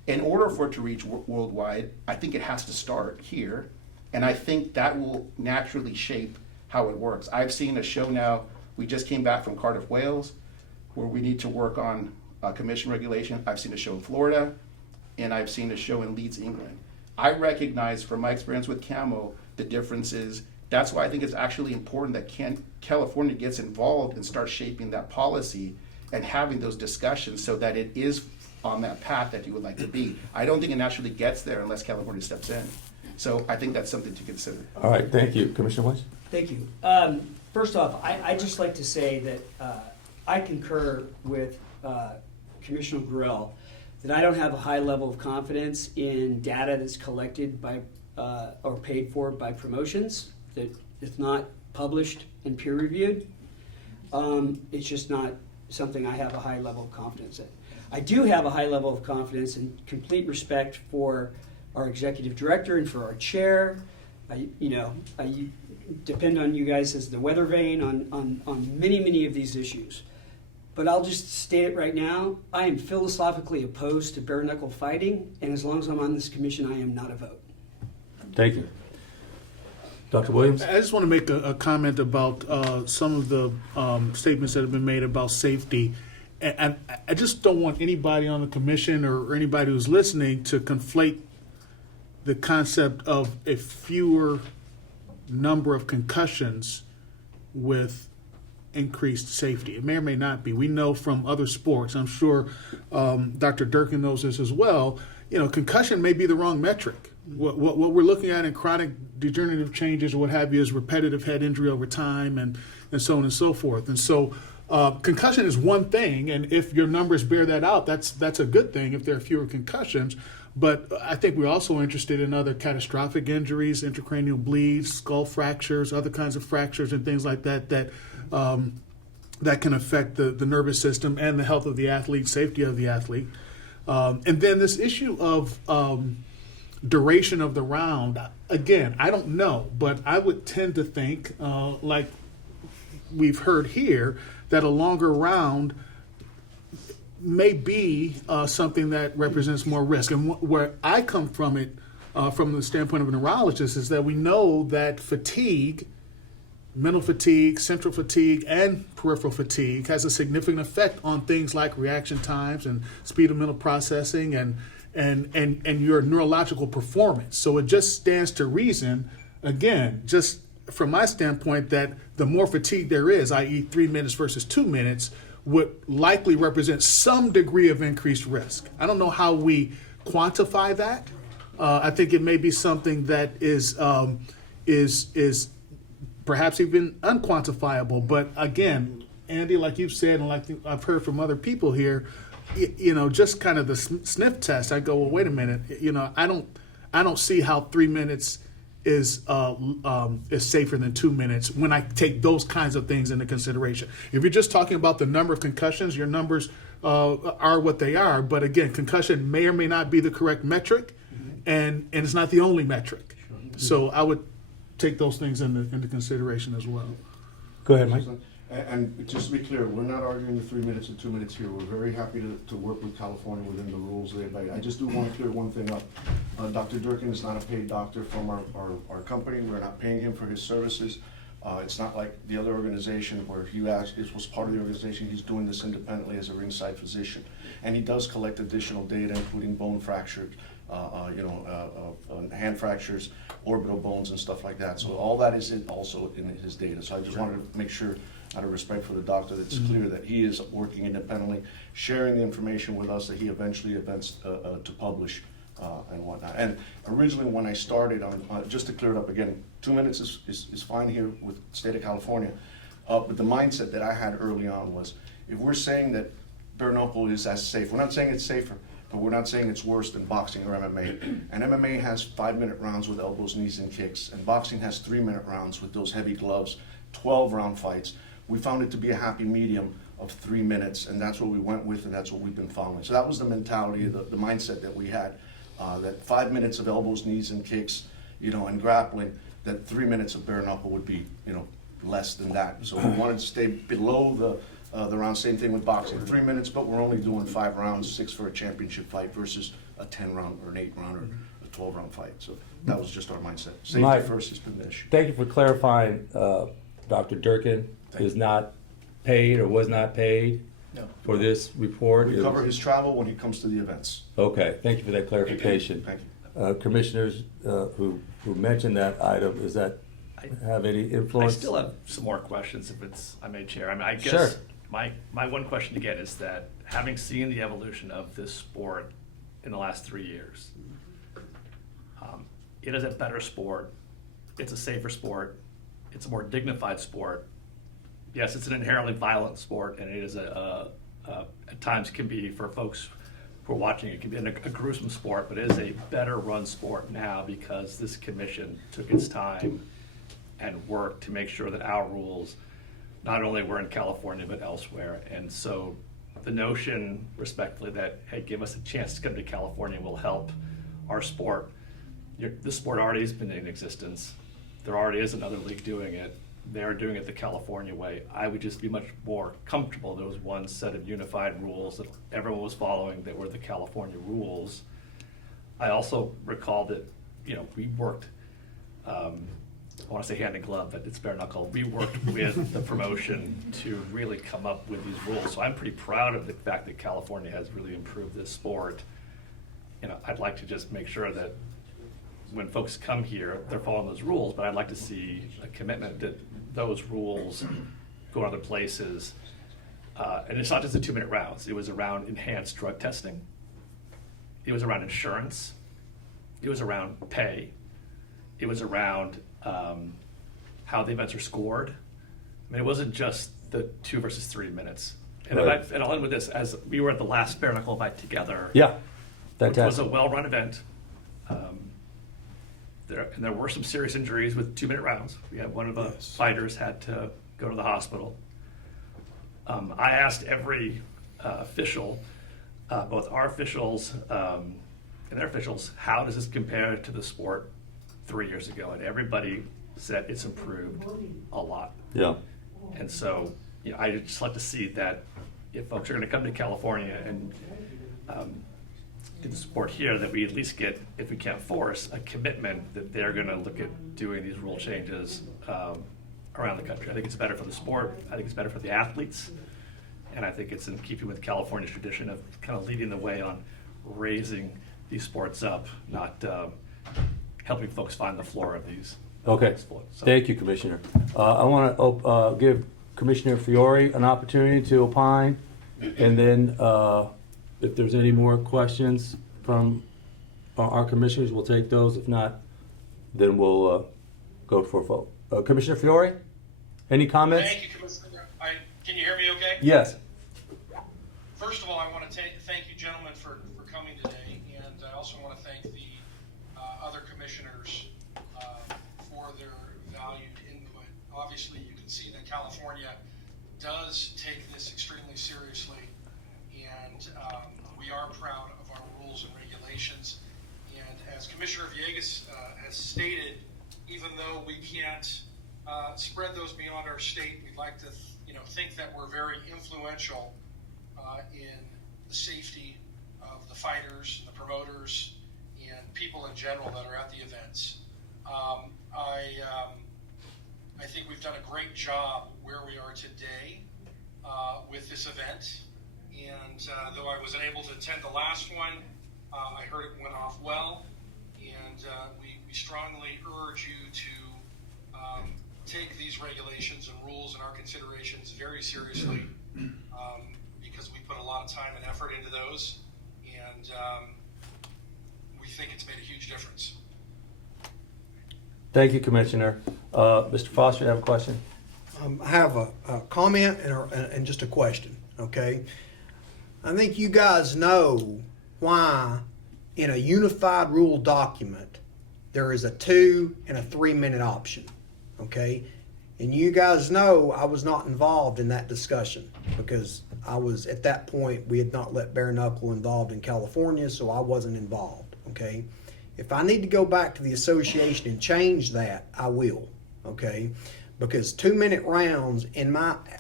in order for it to reach worldwide, I think it has to start here. And I think that will naturally shape how it works. I've seen a show now, we just came back from Cardiff, Wales, where we need to work on commission regulation. I've seen a show in Florida, and I've seen a show in Leeds, England. I recognize from my experience with Camo the differences. That's why I think it's actually important that California gets involved and starts shaping that policy and having those discussions so that it is on that path that you would like to be. I don't think it naturally gets there unless California steps in. So I think that's something to consider. All right, thank you. Commissioner Weiss? Thank you. First off, I'd just like to say that I concur with Commissioner Gruelle that I don't have a high level of confidence in data that's collected by or paid for by promotions, that it's not published and peer reviewed. It's just not something I have a high level of confidence in. I do have a high level of confidence and complete respect for our executive director and for our chair. I depend on you guys as the weather vane on many of these issues. But I'll just state it right now, I am philosophically opposed to bare knuckle fighting, and as long as I'm on this commission, I am not a vote. Thank you. Dr. Williams? I just want to make a comment about some of the statements that have been made about safety. And I just don't want anybody on the commission or anybody who's listening to conflate the concept of a fewer number of concussions with increased safety. It may or may not be. We know from other sports, I'm sure Dr. Durkin knows this as well, concussion may be the wrong metric. What we're looking at in chronic degenerative changes or what have you is repetitive head injury over time and so on and so forth. And so concussion is one thing, and if your numbers bear that out, that's a good thing if there are fewer concussions. But I think we're also interested in other catastrophic injuries, intracranial bleeds, skull fractures, other kinds of fractures and things like that that can affect the nervous system and the health of the athlete, safety of the athlete. And then this issue of duration of the round, again, I don't know, but I would tend to think, like we've heard here, that a longer round may be something that represents more risk. And where I come from it, from the standpoint of a neurologist, is that we know that fatigue, mental fatigue, central fatigue, and peripheral fatigue has a significant effect on things like reaction times and speed of mental processing and your neurological performance. So it just stands to reason, again, just from my standpoint, that the more fatigue there is, i.e. 3 minutes versus 2 minutes, would likely represent some degree of increased risk. I don't know how we quantify that. I think it may be something that is perhaps even unquantifiable. But again, Andy, like you've said, and like I've heard from other people here, just kind of the sniff test. I go, well, wait a minute. I don't see how 3 minutes is safer than 2 minutes when I take those kinds of things into consideration. If you're just talking about the number of concussions, your numbers are what they are. But again, concussion may or may not be the correct metric, and it's not the only metric. So I would take those things into consideration as well. Go ahead, Mike. And just to be clear, we're not arguing the 3 minutes and 2 minutes here. We're very happy to work with California within the rules they made. I just do want to clear one thing up. Dr. Durkin is not a paid doctor from our company. We're not paying him for his services. It's not like the other organization where he was part of the organization. He's doing this independently as a ringside physician. And he does collect additional data, including bone fractures, hand fractures, orbital bones and stuff like that. So all that is also in his data. So I just wanted to make sure, out of respect for the doctor, that it's clear that he is working independently, sharing the information with us that he eventually events to publish and whatnot. And originally when I started on, just to clear it up again, 2 minutes is fine here with the state of California. But the mindset that I had early on was, if we're saying that bare knuckle is as safe, we're not saying it's safer, but we're not saying it's worse than boxing or MMA. And MMA has 5 minute rounds with elbows, knees, and kicks. And boxing has 3 minute rounds with those heavy gloves, 12 round fights. We found it to be a happy medium of 3 minutes, and that's what we went with, and that's what we've been following. So that was the mentality, the mindset that we had, that 5 minutes of elbows, knees, and kicks, and grappling, that 3 minutes of bare knuckle would be, less than that. So we wanted to stay below the round. Same thing with boxing, 3 minutes, but we're only doing 5 rounds, 6 for a championship fight versus a 10 round or an 8 round or a 12 round fight. So that was just our mindset. Safety Mike, first has been the issue. Thank you for clarifying. Dr. Durkin is not paid or was not paid for this report. We cover his travel when he comes to the events. Okay, thank you for that clarification. Thank you. Commissioners who mentioned that item, does that have any I influence? still have some more questions if I may, Chair. I guess Sure. my one question again is that, having seen the evolution of this sport in the last 3 years, it is a better sport, it's a safer sport, it's a more dignified sport. Yes, it's an inherently violent sport, and it is at times can be, for folks who are watching, it can be a gruesome sport, but it is a better run sport now because this commission took its time and worked to make sure that our rules not only were in California but elsewhere. And so the notion, respectfully, that, hey, give us a chance to come to California will help our sport. This sport already has been in existence. There already is another league doing it. They're doing it the California way. I would just be much more comfortable there was one set of unified rules that everyone was following that were the California rules. I also recall that, we worked, I want to say hand in glove, but it's bare knuckle. We worked with the promotion to really come up with these rules. So I'm pretty proud of the fact that California has really improved this sport. I'd like to just make sure that when folks come here, they're following those rules, but I'd like to see a commitment that those rules go to other places. And it's not just the 2 minute rounds. It was around enhanced drug testing. It was around insurance. it was around pay. It was around how the events are scored. I mean, it wasn't just the 2 versus 3 minutes. And, Right. and I'll end with this: as we were at the last bare knuckle fight together, Yeah, which was a fantastic. well-run event. There were some serious injuries with 2-minute rounds. We had one of the fighters had to go to the hospital. I asked every official, both our officials and their officials, how does this compare to the sport 3 years ago? And everybody said it's improved a lot. Yeah, And so, I just like to see that if folks are going to come to California and do the sport here, that we at least get, if we can't force, a commitment that they're going to look at doing these rule changes around the country. I think it's better for the sport. I think it's better for the athletes. And I think it's in keeping with California's tradition of kind of leading the way on raising these sports up, not helping folks find the floor of these. okay. sports. So- Thank you, Commissioner. I want to give Commissioner Fiore an opportunity to opine, and then if there's any more questions from our commissioners, we'll take those. If not, then we'll go for a vote. Commissioner Fiore, any comments? Thank you, Commissioner. Can you hear me okay? Yes. First of all, I want to thank you gentlemen for coming today, and I also want to thank the other commissioners for their valued input. Obviously, you can see that California does take this extremely seriously, and we are proud of our rules and regulations. And as Commissioner Villegas has stated, even though we can't spread those beyond our state, we'd like to think that we're very influential in the safety of the fighters, the promoters, and people in general that are at the events. I think we've done a great job where we are today with this event. And though I was unable to attend the last one, I heard it went off well. And we strongly urge you to take these regulations and rules and our considerations very seriously, because we put a lot of time and effort into those, and we think it's made a huge difference. Thank you, Commissioner. Mr. Foster, you have a question? I have a comment and just a question, okay? I think you guys know why in a unified rule document there is a 2 and a 3 minute option, okay? And you guys know I was not involved in that discussion because I was, at that point, we had not let bare knuckle involved in California, so I wasn't involved, okay? If I need to go back to the association and change that, I will, okay? Because 2 minute rounds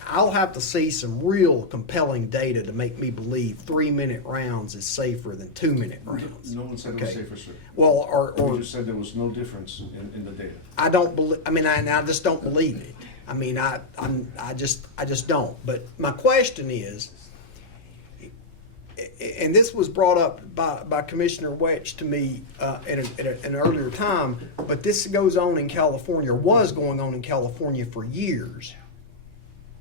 I'll have to see some real compelling data to make me believe 3 minute rounds is safer than 2 minute rounds. No one said it Okay. was safer, sir. Well, You just said there was no difference in the data. I don't believe. I mean, I just don't believe it. I mean, I just don't. But my question is, and this was brought up by Commissioner Wetch to me at an earlier time, but this goes on in California, or was going on in California for years.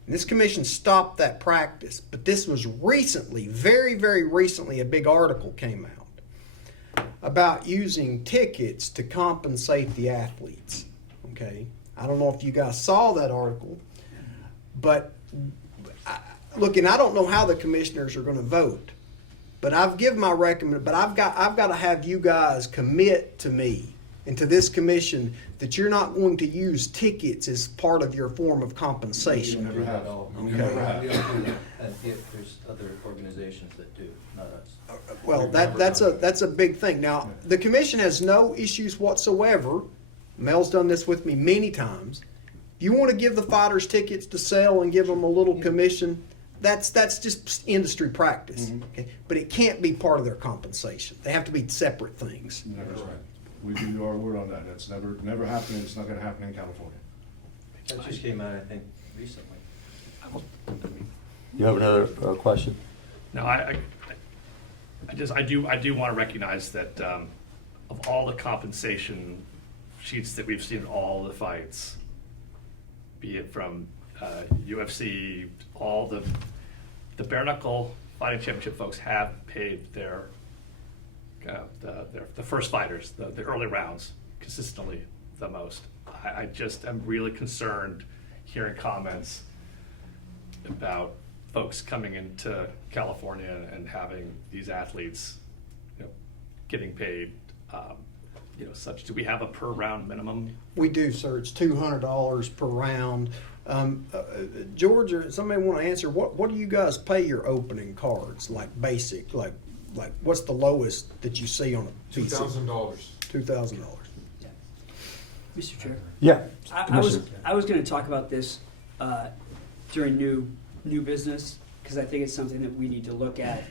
And this commission stopped that practice, but this was recently, very, very recently, a big article came out about using tickets to compensate the athletes. Okay, I don't know if you guys saw that article, but look, and I don't know how the commissioners are going to vote. But I've given my recommend. But I've got to have you guys commit to me and to this commission that you're not going to use tickets as part of your form of compensation. You never have. No, You never have. we don't do that. And if there's other organizations that do, not us. Well, that's a big thing. Now, the commission has no issues whatsoever. Mel's done this with me many times. If you want to give the fighters tickets to sell and give them a little commission, that's just industry practice. Okay? But it can't be part of their compensation. They have to be separate things. Never right. We give you our word on that. That's never happened. It's not going to happen in California. That just came out, I think, recently. You have another question? No, I do want to recognize that of all the compensation sheets that we've seen in all the fights, be it from UFC, all the bare knuckle fighting championship folks have paid their the first fighters, the early rounds, consistently the most. I just am really concerned hearing comments about folks coming into California and having these athletes, getting paid, such. Do we have a per round minimum? We do, sir. It's $200 per round. George, or somebody want to answer? What do you guys pay your opening cards? Like basic, like what's the lowest that you see on a PC? $2,000. $2,000. Mr. Chair. Yeah. I was going to talk about this during new business, because I think it's something that we need to look at,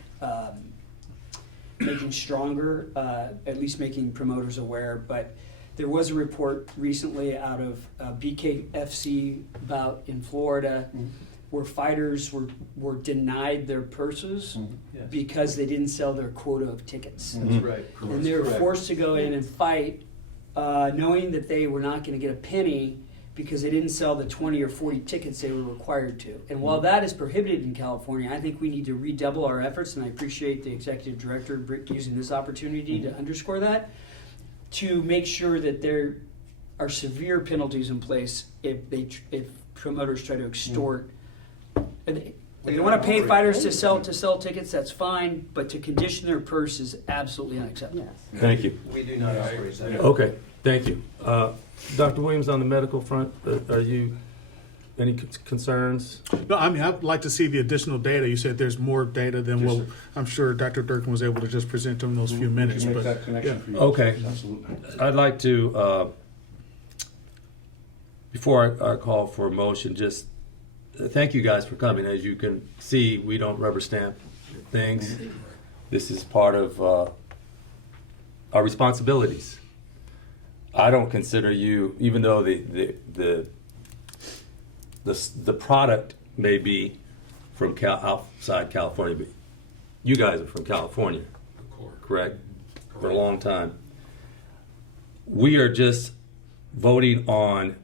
making stronger, at least making promoters aware. But there was a report recently out of BKFC bout in Florida, where fighters were denied their purses because they didn't sell their quota of tickets. That's right. And they were forced to go in and fight, knowing that they were not going to get a penny because they didn't sell the 20 or 40 tickets they were required to. And while that is prohibited in California, I think we need to redouble our efforts, and I appreciate the executive director using this opportunity to underscore that, to make sure that there are severe penalties in place if promoters try to extort. If they want to pay fighters to sell tickets, that's fine, but to condition their purse is absolutely unacceptable. Thank you. We do not operate that. Okay, thank you. Dr. Williams, on the medical front, are you, any concerns? No, I mean, I'd like to see the additional data. You said there's more data than Yes, what sir. I'm sure Dr. Durkin was able to just present in those few minutes. Make But that connection yeah. for you. Okay. Absolutely. I'd like to, before I call for a motion, just thank you guys for coming. As you can see, we don't rubber stamp things. This is part of our responsibilities. I don't consider you, even though the product may be from outside California, but you guys are from California, correct? For a long time. We are just voting on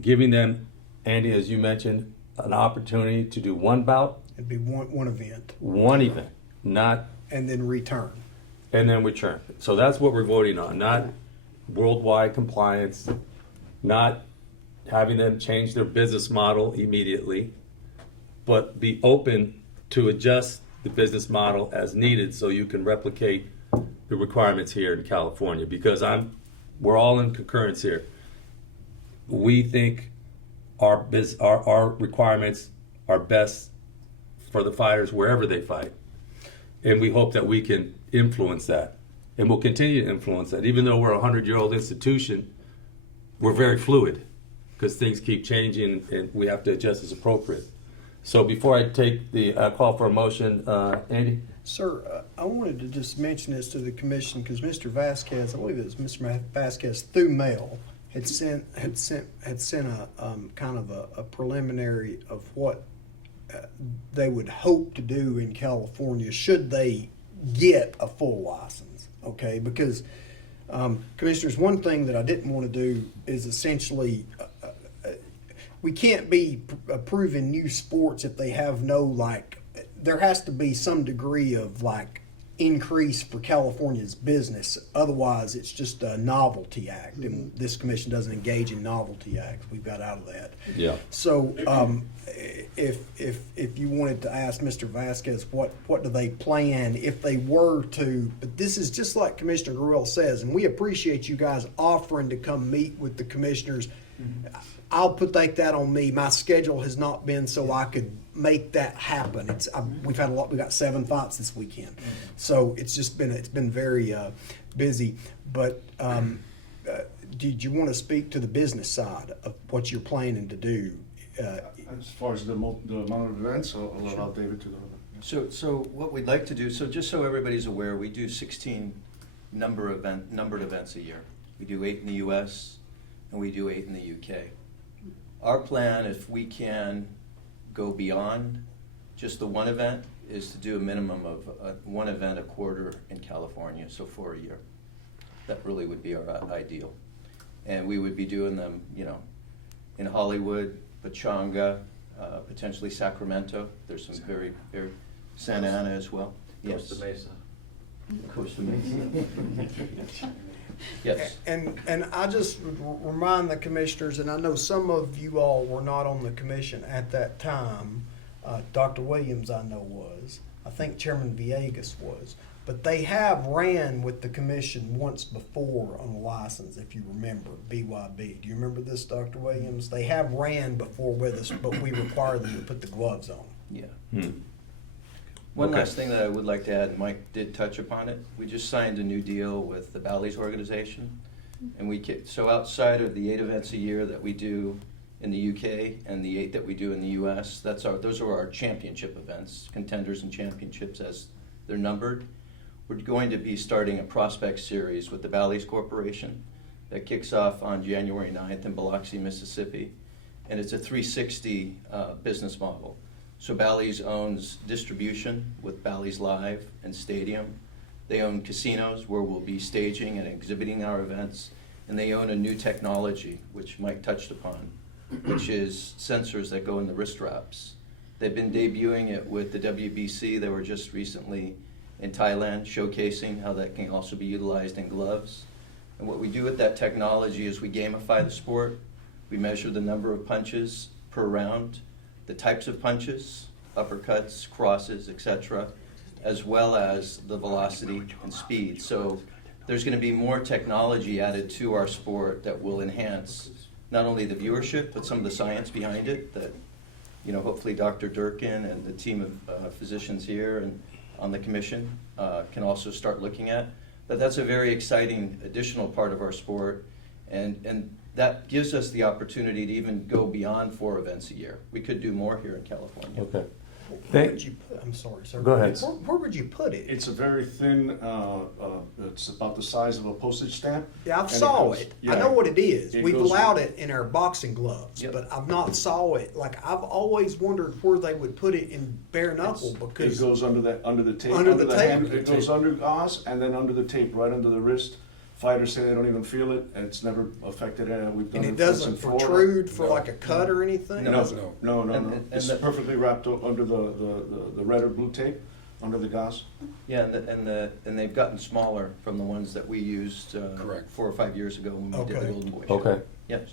giving them, Andy, as you mentioned, an opportunity to do one bout, It'd be one event, one event, not, and then return. and then return. So that's what we're voting on, not worldwide compliance, not having them change their business model immediately, but be open to adjust the business model as needed so you can replicate the requirements here in California. Because we're all in concurrence here. We think our requirements are best for the fighters wherever they fight. And we hope that we can influence that. And we'll continue to influence that. Even though we're a 100-year-old institution, we're very fluid because things keep changing and we have to adjust as appropriate. So before I take the call for a motion, Andy? Sir, I wanted to just mention this to the commission because Mr. Vasquez, I believe it was Mr. Vasquez, through mail, had sent a kind of a preliminary of what they would hope to do in California should they get a full license. Okay, because commissioners, one thing that I didn't want to do is essentially we can't be approving new sports if they have no there has to be some degree of increase for California's business. Otherwise, it's just a novelty act, and this commission doesn't engage in novelty acts. We've got out of that. Yeah. So, if you wanted to ask Mr. Vasquez what do they plan if they were to, but this is just like Commissioner Gorell says, and we appreciate you guys offering to come meet with the commissioners. I'll take that on me. My schedule has not been so I could make that happen. We've had a lot. We got 7 fights this weekend, so it's been very busy. But did you want to speak to the business side of what you're planning to do? As far as the amount of events, I'll allow David to go. So what we'd like to do, so just so everybody's aware, we do 16 numbered events a year. We do 8 in the U.S. and we do 8 in the U.K. Our plan, if we can go beyond just the one event, is to do a minimum of one event a quarter in California, so 4 a year. That really would be our ideal. And we would be doing them, in Hollywood, Pachanga, potentially Sacramento. There's some very, very, Santa Ana as well. Yes. Costa Mesa. Coach to me. Yes. And I just would remind the commissioners, and I know some of you all were not on the commission at that time. Dr. Williams, I know, was. I think Chairman Villegas was. But they have ran with the commission once before on the license, if you remember, BYB. Do you remember this, Dr. Williams? They have ran before with us, but we require them to put the gloves on. Yeah. One Okay. last thing that I would like to add, Mike did touch upon it. We just signed a new deal with the Bally's organization. And so outside of the 8 events a year that we do in the UK and the 8 that we do in the US, those are our championship events, contenders and championships as they're numbered. We're going to be starting a prospect series with the Bally's Corporation that kicks off on January 9th in Biloxi, Mississippi. And it's a 360 business model. So Bally's owns distribution with Bally's Live and Stadium. They own casinos where we'll be staging and exhibiting our events. And they own a new technology, which Mike touched upon, which is sensors that go in the wrist wraps. They've been debuting it with the WBC. They were just recently in Thailand showcasing how that can also be utilized in gloves. And what we do with that technology is we gamify the sport. We measure the number of punches per round, the types of punches, uppercuts, crosses, etc., as well as the velocity and speed. So there's going to be more technology added to our sport that will enhance not only the viewership, but some of the science behind it that, hopefully Dr. Durkin and the team of physicians here and on the commission can also start looking at. But that's a very exciting additional part of our sport. And that gives us the opportunity to even go beyond 4 events a year. We could do more here in California. Okay. Where would you put, I'm sorry, sir. Go ahead. Where would you put it? It's a very thin, it's about the size of a postage stamp. Yeah, I've and saw goes- it. I yeah. know what it is. It We've goes- allowed it in our boxing gloves, Yep. but I've not saw it. Like, I've always wondered where they would put it in bare knuckle It because goes under the tape. Under the tape. hand. It goes under gauze and then under the tape, right under the wrist. Fighters say they don't even feel it, and it's never affected. We've done and it for doesn't instance, in Florida. protrude for like a cut or anything. No. And It's the- perfectly wrapped under the red or blue tape, under the gauze. Yeah, and they've gotten smaller from the ones that we used Correct. 4 or 5 years ago when we did the Okay. Golden Boy show. Okay. Yes.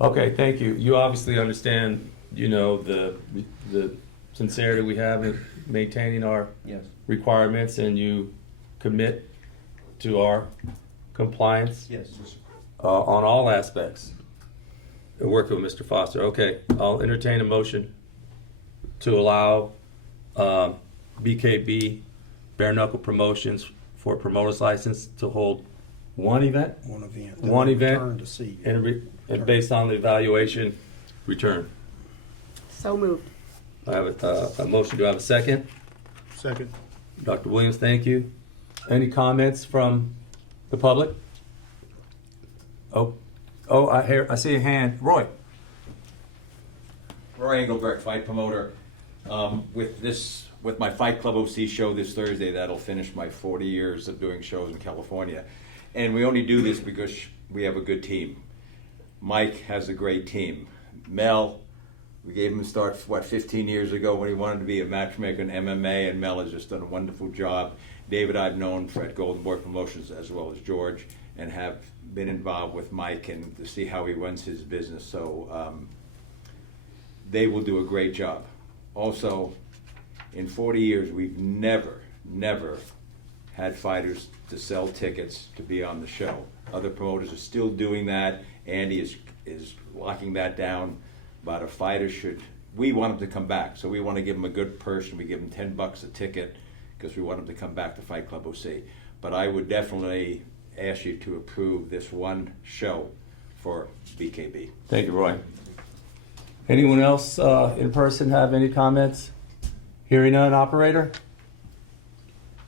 Okay, thank you. You obviously understand, the sincerity we have in maintaining our Yes. requirements, and you commit to our compliance Yes. on all aspects. Working with Mr. Foster. Okay, I'll entertain a motion to allow BKB Bare Knuckle Promotions for a promoter's license to hold one event, One event. One Then event. return to see. and based on the evaluation, return. So moved. I have a motion. Do I have a second? Second. Dr. Williams, thank you. Any comments from the public? I see a hand. Roy. Roy Engelbrecht, fight promoter. With my Fight Club OC show this Thursday, that'll finish my 40 years of doing shows in California. And we only do this because we have a good team. Mike has a great team. Mel, we gave him a start, 15 years ago when he wanted to be a matchmaker in MMA, and Mel has just done a wonderful job. David I've known at Golden Boy Promotions as well as George, and have been involved with Mike and to see how he runs his business. So they will do a great job. Also, in 40 years, we've never had fighters to sell tickets to be on the show. Other promoters are still doing that. Andy is locking that down. But a fighter we want him to come back. So we want to give him a good purse, and we give him $10 a ticket because we want him to come back to Fight Club OC. But I would definitely ask you to approve this one show for BKB. Thank you, Roy. Anyone else in person have any comments? Hearing none, operator?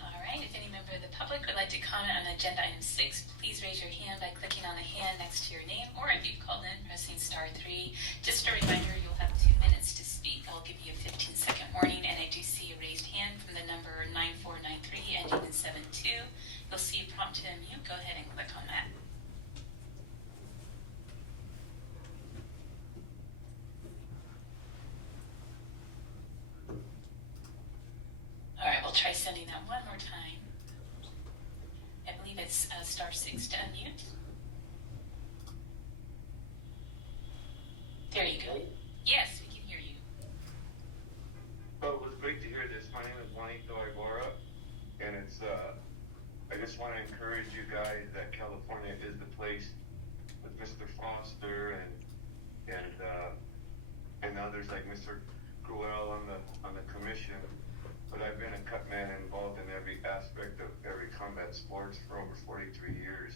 All right, if any member of the public would like to comment on agenda item 6, please raise your hand by clicking on the hand next to your name, or if you've called in, pressing *3. Just a reminder, you'll have 2 minutes to speak. I'll give you a 15-second warning, and I do see a raised hand from the number 9493 ending in 72. You'll see a prompt to unmute. Go ahead and click on that. All right, we'll try sending that one more time. is *6 to unmute. There you go. Yes, we can hear you. Well, it was great to hear this. My name is Juanito Ibarra, and I just want to encourage you guys that California is the place with Mr. Foster and others like Mr. Gruel on the commission. But I've been a cut man involved in every aspect of every combat sports for over 43 years.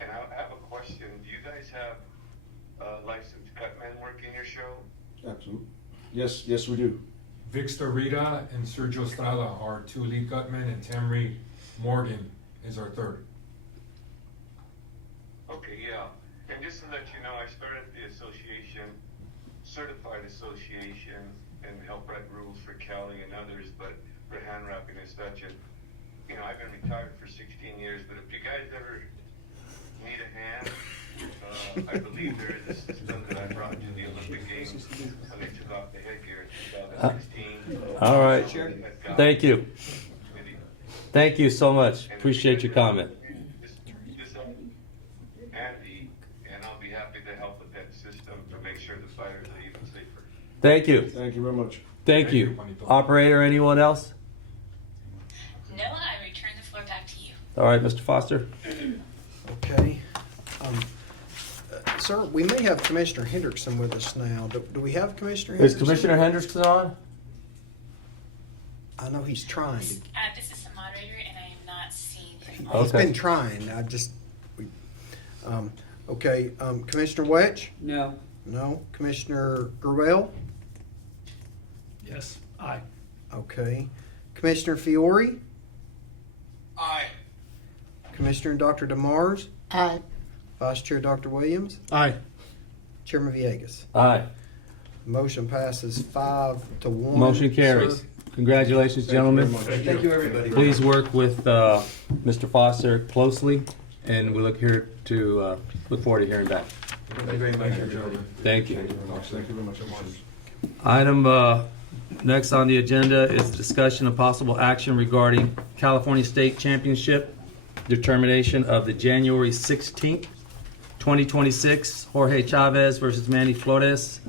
And I have a question. Do you guys have licensed cut men work in your show? Absolutely. Yes, we do. Vic Starita and Sergio Estrada are 2 elite cutmen, and Tamri Morgan is our 3rd. Okay, yeah. And just to let you know, I started the association, certified association, and help write rules for Cali and others, but for hand wrapping and such. And, I've been retired for 16 years, but if you guys ever need a hand, I believe there is a system that I brought to the Olympic Games when they took off the headgear in 2016. All right. Thank you. Thank you so much. Appreciate your comment. Just Andy, and I'll be happy to help with that system to make sure the fighters are even safer. Thank you. Thank you very much. Thank you. Operator, anyone else? Noah, I return the floor back to you. All right, Mr. Foster. Okay. Sir, we may have Commissioner Hendrickson with us now. Do we have Commissioner Hendrickson? Is Commissioner Hendrickson on? I know he's trying to. This is the moderator, and I am not seeing him. He's been trying. Okay. Commissioner Wedge? No. No. Commissioner Gruel? Yes. Aye. Okay. Commissioner Fiore? Aye. Commissioner Dr. DeMars? Aye. Vice Chair Dr. Williams? Aye. Chairman Villegas? Aye. Motion passes 5-1. Motion carries. Sir. Congratulations, gentlemen. Thank you, everybody. Please work with Mr. Foster closely, and we look forward to hearing back. Thank you very much, gentlemen. Thank you. Thank you very much. Item next on the agenda is discussion of possible action regarding California State Championship determination of the January 16th, 2026 Jorge Chavez versus Manny Flores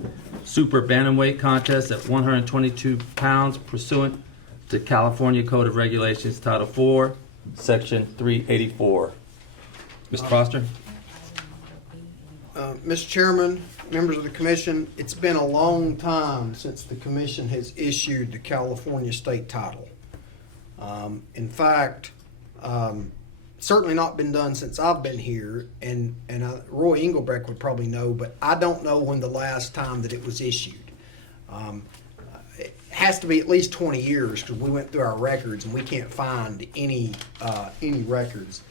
Super Bantamweight contest at 122 pounds pursuant to California Code of Regulations Title 4, Section 384. Mr. Foster? Mr. Chairman, members of the commission, it's been a long time since the commission has issued the California state title. In fact, certainly not been done since I've been here, and Roy Engelbrecht would probably know, but I don't know when the last time that it was issued. It has to be at least 20 years because we went through our records and we can't find any records,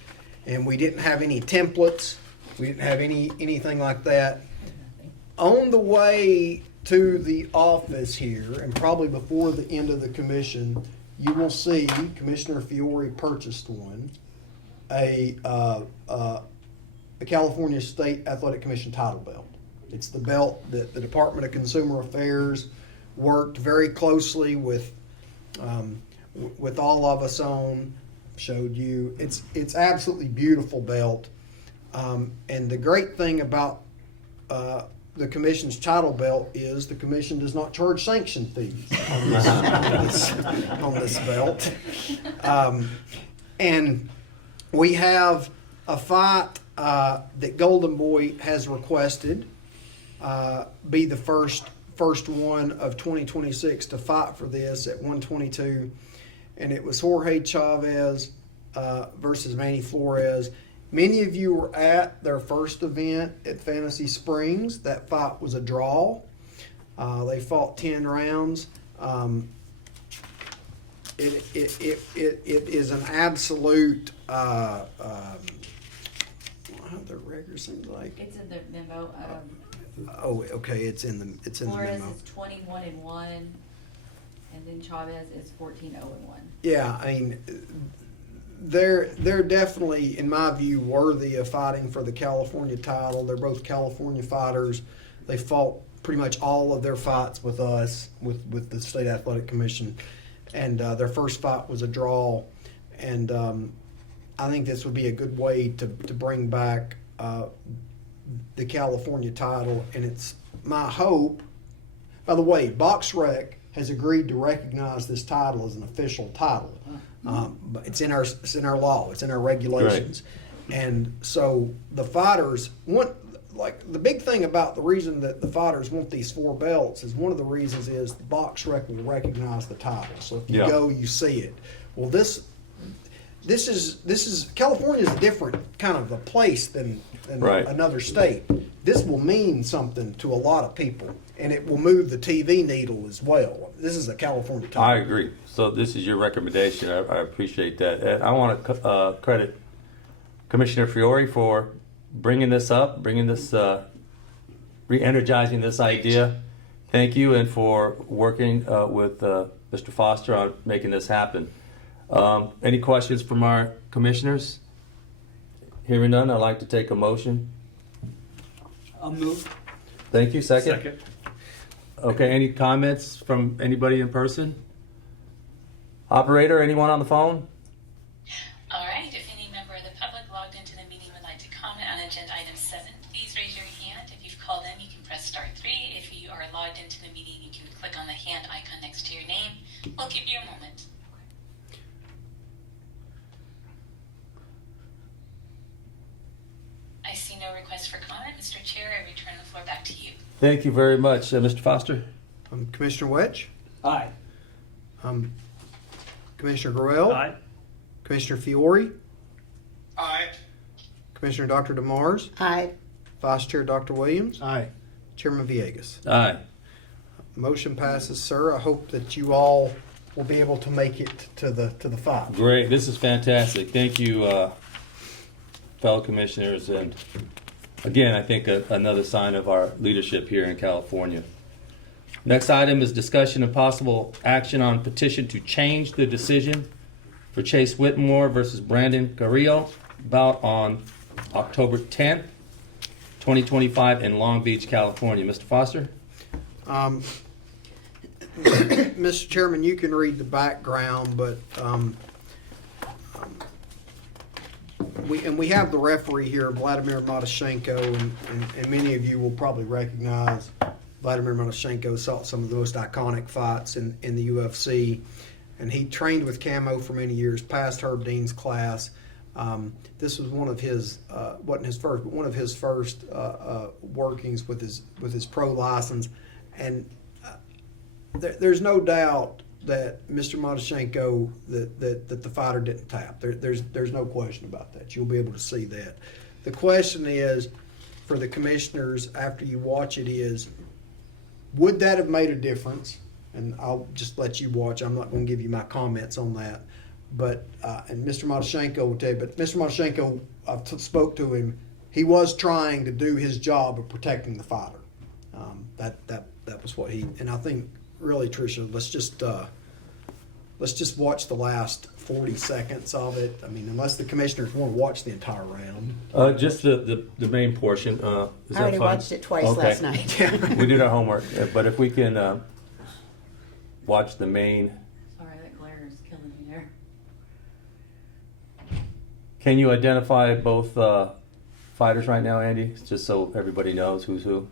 and we didn't have any templates. We didn't have anything like that. On the way to the office here, and probably before the end of the commission, you will see Commissioner Fiore purchased one, a California State Athletic Commission title belt. It's the belt that the Department of Consumer Affairs worked very closely with all of us on. Showed you. It's absolutely beautiful belt. And the great thing about the commission's title belt is the commission does not charge sanction fees on this belt. And we have a fight that Golden Boy has requested be the first one of 2026 to fight for this at 122, and it was Jorge Chavez versus Manny Flores. Many of you were at their first event at Fantasy Springs. That fight was a draw. They fought 10 rounds. It is an absolute. The record seems like. It's in the memo. Oh, okay. It's in the Flores memo. is 21-1, and then Chavez is 14-0-1. Yeah, I mean, they're definitely, in my view, worthy of fighting for the California title. They're both California fighters. They fought pretty much all of their fights with us, with the State Athletic Commission, and their first fight was a draw. And I think this would be a good way to bring back the California title, and it's my hope. By the way, Box Rec has agreed to recognize this title as an official title. But it's in our law, it's in our regulations, and so the fighters want. Like the big thing about the reason that the fighters want these 4 belts is one of the reasons is the Box Rec will recognize the title. So if you go, you see it. Well, this is California is a different kind of a place than another state. This will mean something to a lot of people, and it will move the TV needle as well. This is a California title. I agree. So this is your recommendation. I appreciate that. And I want to credit Commissioner Fiore for bringing this up, re-energizing this idea. Thank you, and for working with Mr. Foster on making this happen. Any questions from our commissioners? Hearing none, I'd like to take a motion. I'll move. Thank you. Second? Okay, any comments from anybody in person? Operator, anyone on the phone? All right, if any member of the public logged into the meeting would like to comment on agenda item 7, please raise your hand. If you've called in, you can press star 3. If you are logged into the meeting, you can click on the hand icon next to your name. We'll give you a moment. I see no request for comment. Mr. Chair, I return the floor back to you. Thank you very much. Mr. Foster? Commissioner Wedge? Aye. Commissioner Gorell? Aye. Commissioner Fiore? Aye. Commissioner Dr. DeMars? Aye. Vice Chair Dr. Williams? Aye. Chairman Villegas? Aye. Motion passes, sir. I hope that you all will be able to make it to the fight. Great. This is fantastic. Thank you, fellow commissioners. And again, I think another sign of our leadership here in California. Next item is discussion and possible action on petition to change the decision for Chase Whitmore versus Brandon Carrillo bout on October 10th, 2025 in Long Beach, California. Mr. Foster? Mr. Chairman, you can read the background, but we have the referee here, Vladimir Matyshenko, and many of you will probably recognize Vladimir Matyshenko. Saw some of the most iconic fights in the UFC, and he trained with Camo for many years, passed Herb Dean's class. This was one of his wasn't his first, but one of his first workings with his pro license, and there's no doubt that Mr. Matyshenko that the fighter didn't tap. There's no question about that. You'll be able to see that. The question is for the commissioners after you watch it is, would that have made a difference? And I'll just let you watch. I'm not going to give you my comments on that. But and Mr. Matyshenko will tell you. But Mr. Matyshenko, I've spoke to him. He was trying to do his job of protecting the fighter. That was what he. And I think really, Tricia, let's just watch the last 40 seconds of it. I mean, unless the commissioners want to watch the entire round. Just the main portion. Is I already that fine? watched it twice last night. We did our homework, but if we can watch the main. Sorry, that glare is killing me there. Can you identify both fighters right now, Andy? Just so everybody knows who's who.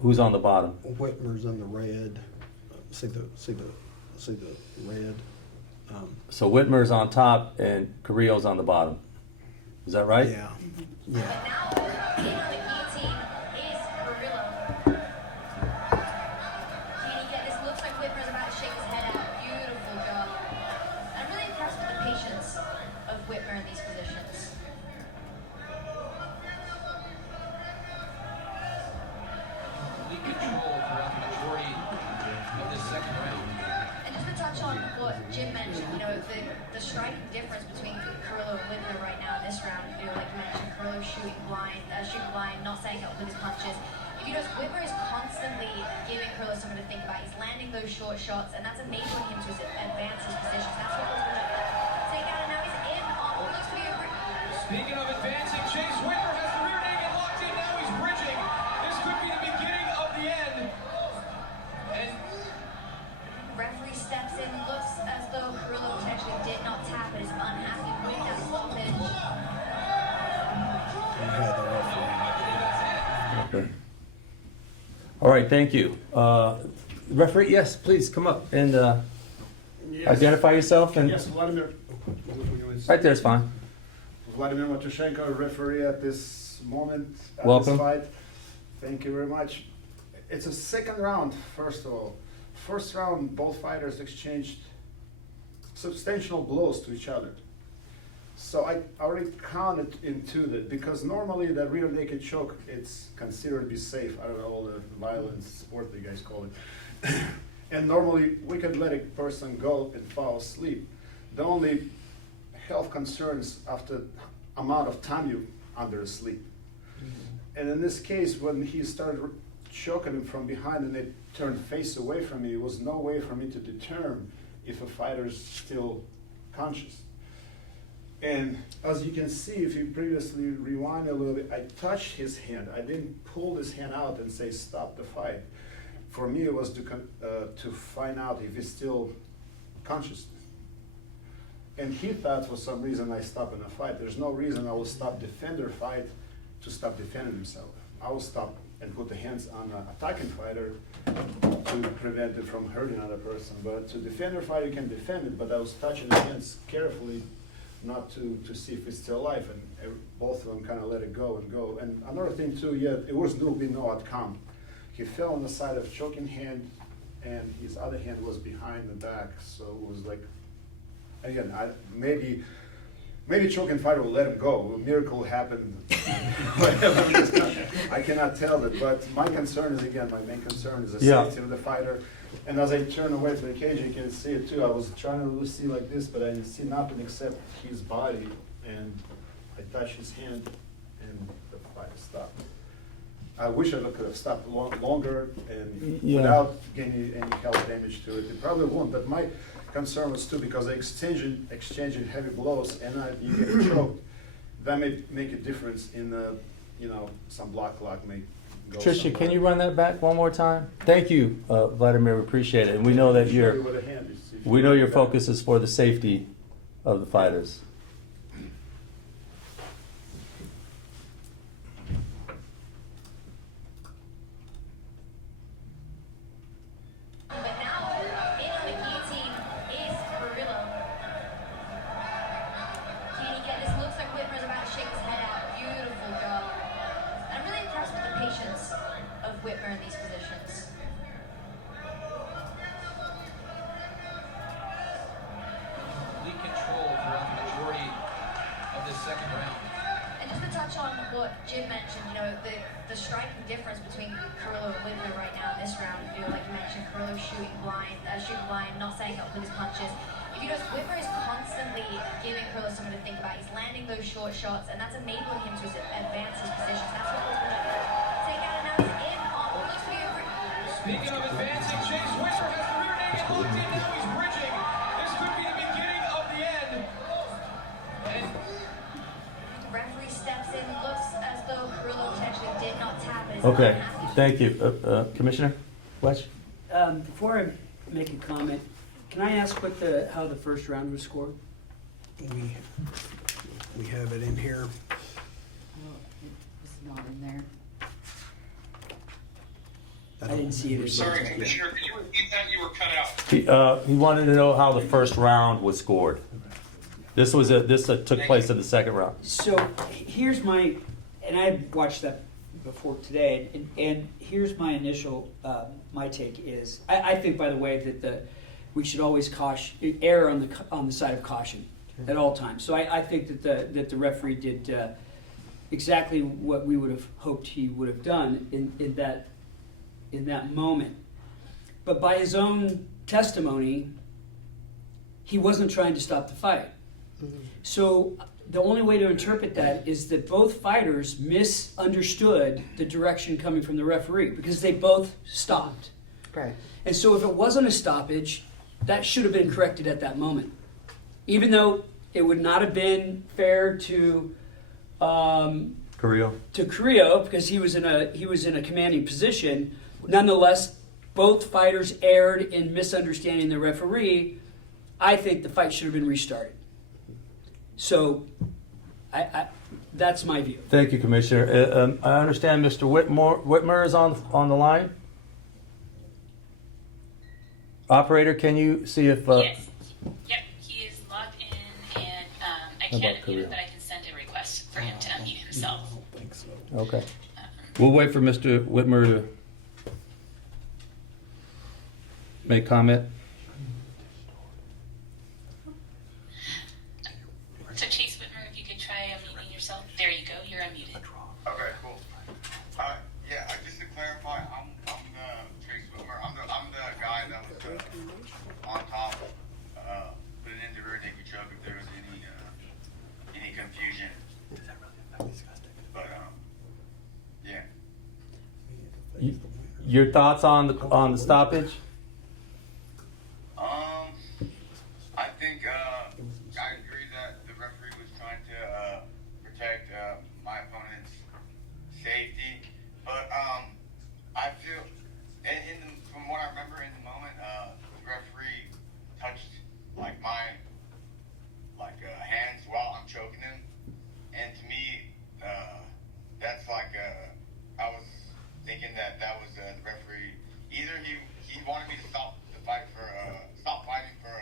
Who's on the bottom? Whitmer's in the red. See the red. So Whitmer's on top and Carrillo's on the bottom. Is that right? Yeah. But now, in the guillotine is Carrillo. Can you get this? Looks like Whitmer's about to shake his head out. Beautiful job. I'm really impressed with the patience of Whitmer in these positions. Complete control throughout the majority of this second round. And just to touch on what Jim mentioned, the striking difference between Carrillo and Whitmer right now in this round, like you mentioned, Carrillo shooting blind, not setting up with his punches. If you notice, Whitmer is constantly giving Carrillo something to think about. He's landing those short shots, and that's enabling him to advance his positions. That's what was going to take out, and now he's in on what looks to be a... Speaking of advancing, Chase Whitmer has the rear naked locked in. Now he's bridging. This could be the beginning of the end. And referee steps in, looks as though Carrillo potentially did not tap, but is unhappy with that right, thank you. Referee, yes, please come up and identify yourself and Yes, Vladimir. right there's fine. Vladimir Matushenko, referee at this moment, at Welcome. this fight. Thank you very much. It's a second round, first of all. First round, both fighters exchanged substantial blows to each other. So I already counted into that, because normally the rear naked choke, it's considered to be safe. I don't know, all the violence sport that you guys call it. And normally we could let a person go and fall asleep. The only health concerns after amount of time you under asleep. And in this case, when he started choking him from behind and they turned face away from me, there was no way for me to determine if a fighter's still conscious. And as you can see, if you previously rewind a little bit, I touched his hand. I didn't pull his hand out and say, stop the fight. For me, it was to find out if he's still conscious. And he thought for some reason I stopped in a fight. There's no reason I will stop defender fight to stop defending himself. I will stop and put the hands on an attacking fighter to prevent it from hurting another person. But to defender fight, you can defend it, but I was touching his hands carefully not to see if it's still alive, and both of them kind of let it go and go. And another thing too, yeah, it was will be no outcome. He fell on the side of choking hand, and his other hand was behind the back, so it was like, again, maybe choking fighter will let him go. A miracle happened. I cannot tell that, but my concern is, again, my main concern is the safety of the fighter. And as I turn away from the cage, you can see it too. I was trying to really see like this, but I didn't see nothing except his body, and I touched his hand, and the fight stopped. I wish I could have stopped longer and without getting any health damage to it. It probably won't, but my concern was too, because they exchanging heavy blows and you get choked. That may make a difference in some blood clot may go. Patricia, can you run that back one more time? Thank you, Vladimir, we appreciate it. And we know that your focus is for the safety of the fighters. Jim mentioned, the striking difference between Carrillo and Whitmer right now in this round. Like you mentioned, Carrillo shooting blind, not setting up with his punches. If you notice, Whitmer is constantly giving Carrillo something to think about. He's landing those short shots, and that's enabling him to advance his positions. That's what was going to take out, and now he's in on almost the Speaking of advancing, Chase Whitmer has the rear naked locked in. Now he's bridging. This could be the beginning of the end. And the referee steps in, looks as though Carrillo potentially did not tap it. Okay, thank you. Commissioner West? Before I make a comment, can I ask how the first round was scored? We have it in here. It's not in there. I didn't see it. Sorry, Commissioner, could you repeat that? You were cut out. He wanted to know how the first round was scored. This took place in the second round. So here's and I watched that before today, and here's my initial, my take is, I think, by the way, that we should always err on the side of caution at all times. So I think that the referee did exactly what we would have hoped he would have done in that moment. But by his own testimony, he wasn't trying to stop the fight. So the only way to interpret that is that both fighters misunderstood the direction coming from the referee, because they both stopped. Right. And so if it wasn't a stoppage, that should have been corrected at that moment. Even though it would not have been fair to Carrillo, because he was in a commanding position. Nonetheless, both fighters erred in misunderstanding the referee. I think the fight should have been restarted. So, that's my view. thank you, Commissioner. I understand Mr. Whitmer is on the line. Operator, can you see if, Yes. Yep, he is logged in, and I How can't about unmute Khalil? him, but I can send a request for him to unmute himself. okay. We'll wait for Mr. Whitmer to make comment. So Chase Whitmer, if you could try unmuting yourself. There you go, you're unmuted. Okay, cool. Yeah, just to clarify, I'm the Trace Whitmer. I'm the guy that was on top, putting in the rear naked choke if there was any confusion. But yeah. Your thoughts on the stoppage? I think I agree that the referee was trying to protect my opponent's safety, but I feel, from what I remember in the moment, the referee touched like my hands while I'm choking him, and to me, that's like I was thinking that was the referee. Either he wanted me to stop the fight for stop fighting for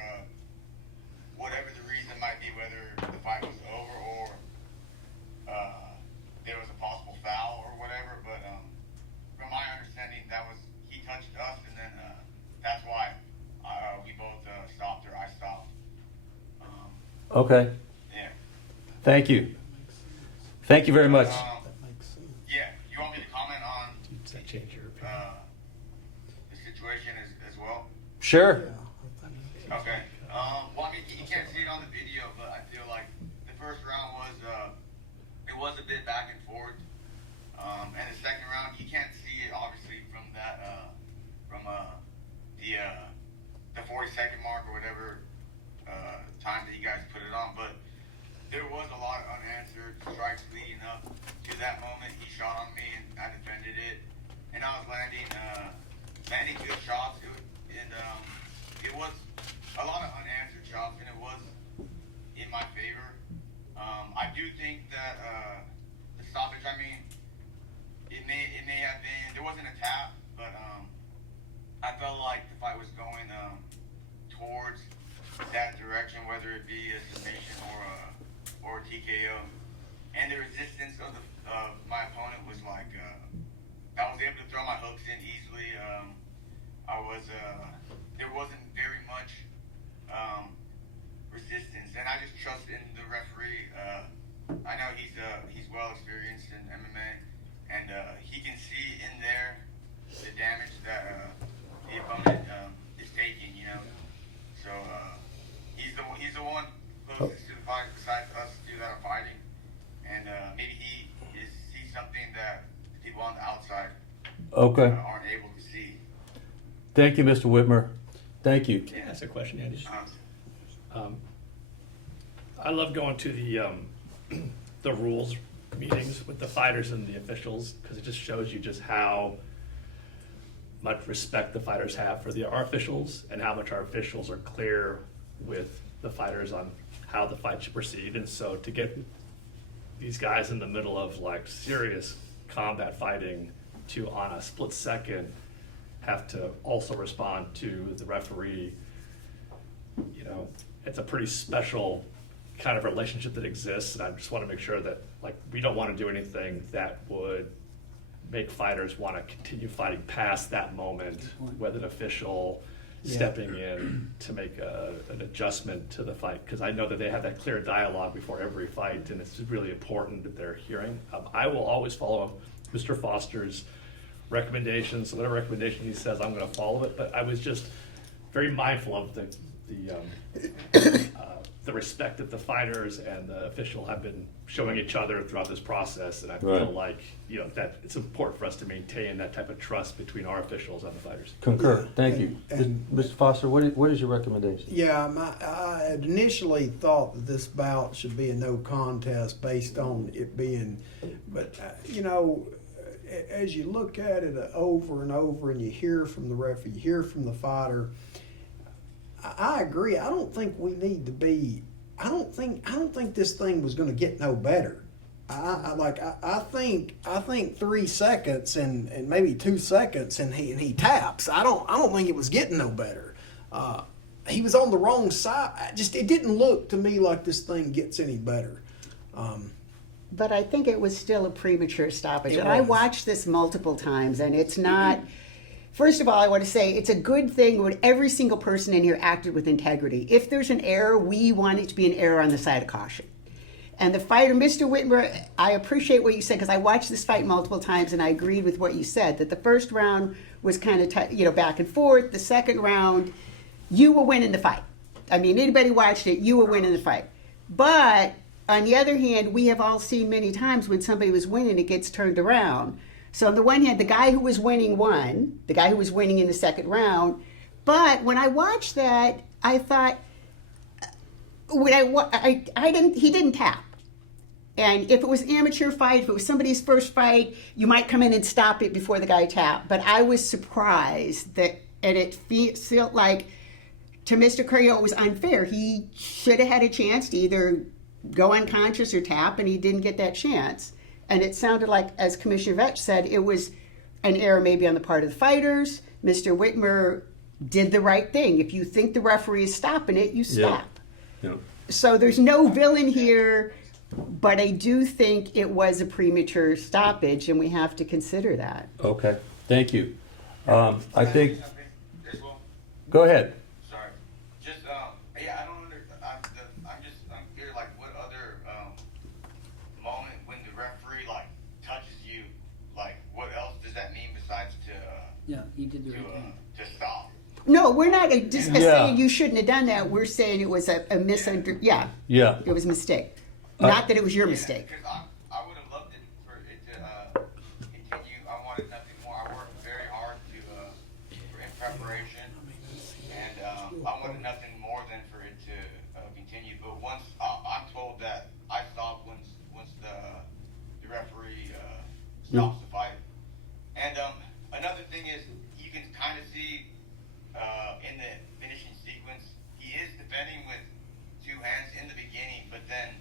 whatever the reason might be, whether the fight was over or there was a possible foul or whatever. But from my understanding, that was he touched us, and then that's why we both stopped, or I stopped. Okay. Yeah. Thank you. Thank you very much. Yeah, you want me to comment on the situation as well? Sure. Okay. Well, I mean, you can't see it on the video, but I feel like the first round was it was a bit back and forth, and the second round you can't see it obviously from that the 40-second mark or whatever time that you guys put it on, but there was a lot of unanswered strikes leading up to that moment. He shot on me, and I defended it, and I was landing good shots, and it was a lot of unanswered shots, and it was in my favor. I do think that the stoppage, I mean, it may have been, there wasn't a tap, but I felt like the fight was going towards that direction, whether it be a submission or a TKO. And the resistance of my opponent was like, I was able to throw my hooks in easily. There wasn't very much resistance, and I just trust in the referee. I know he's well experienced in MMA, and he can see in there the damage that the opponent is taking. So he's the one closest to the fight besides us two that are fighting, and maybe he sees something that people on the outside Okay. aren't able to see. Thank you, Mr. Whitmer. Thank you. Can I ask a question, Andy? I love going to the rules meetings with the fighters and the officials, because it just shows you just how much respect the fighters have for our officials, and how much our officials are clear with the fighters on how the fight should proceed. And so to get these guys in the middle of like serious combat fighting to, on a split second, have to also respond to the referee, it's a pretty special kind of relationship that exists. And I just want to make sure that we don't want to do anything that would make fighters want to continue fighting past that moment with an official stepping in to make an adjustment to the fight, because I know that they have that clear dialogue before every fight, and it's really important that they're hearing. I will always follow Mr. Foster's recommendations. So whatever recommendation he says, I'm going to follow it. But I was just very mindful of the respect that the fighters and the official have been showing each other throughout this process, and I feel Right. like that it's important for us to maintain that type of trust between our officials and the fighters. Concur. Thank you. And- Mr. Foster, what is your recommendation? Yeah, I had initially thought that this bout should be a no contest based on it being, but as you look at it over and over, and you hear from the referee, you hear from the fighter, I agree. I don't think we need to be. I don't think this thing was going to get no better. I think 3 seconds and maybe 2 seconds and he taps. I don't think it was getting no better. He was on the wrong side. It didn't look to me like this thing gets any better. But I think it was still a premature stoppage. It And I was. watched this multiple times, and it's not. First of all, I want to say it's a good thing when every single person in here acted with integrity. If there's an error, we want it to be an error on the side of caution. And the fighter, Mr. Whitmer, I appreciate what you said because I watched this fight multiple times and I agreed with what you said. That the first round was kind of back and forth. The second round, you were winning the fight. I mean, anybody watched it, you were winning the fight. But on the other hand, we have all seen many times when somebody was winning, it gets turned around. So on the one hand, the guy who was winning won, the guy who was winning in the second round. But when I watched that, I thought, he didn't tap. And if it was an amateur fight, if it was somebody's first fight, you might come in and stop it before the guy tapped. But I was surprised that, and it felt like to Mr. Carrillo it was unfair. He should have had a chance to either go unconscious or tap, and he didn't get that chance. And it sounded like, as Commissioner Vetch said, it was an error maybe on the part of the fighters. Mr. Whitmer did the right thing. If you think the referee is stopping it, you stop. Yeah. So there's no villain here, but I do think it was a premature stoppage, and we have to consider that. Okay, thank you. I think, go ahead. Sorry. Just, yeah, I don't I'm curious, like, what other, moment when the referee, like, touches you, like, what else does that mean besides Yeah, he did the right thing. to stop? No, we're not just Yeah. saying you shouldn't have done that. We're saying it was a yeah, Yeah. it was a mistake. Not that it was your mistake. Because I would have loved it for it to continue. I wanted nothing more. I worked very hard in preparation, and I wanted nothing more than for it to continue. But once I'm told that I stopped once the referee stops the fight. And another thing is you can kind of see in the finishing sequence he is defending with two hands in the beginning, but then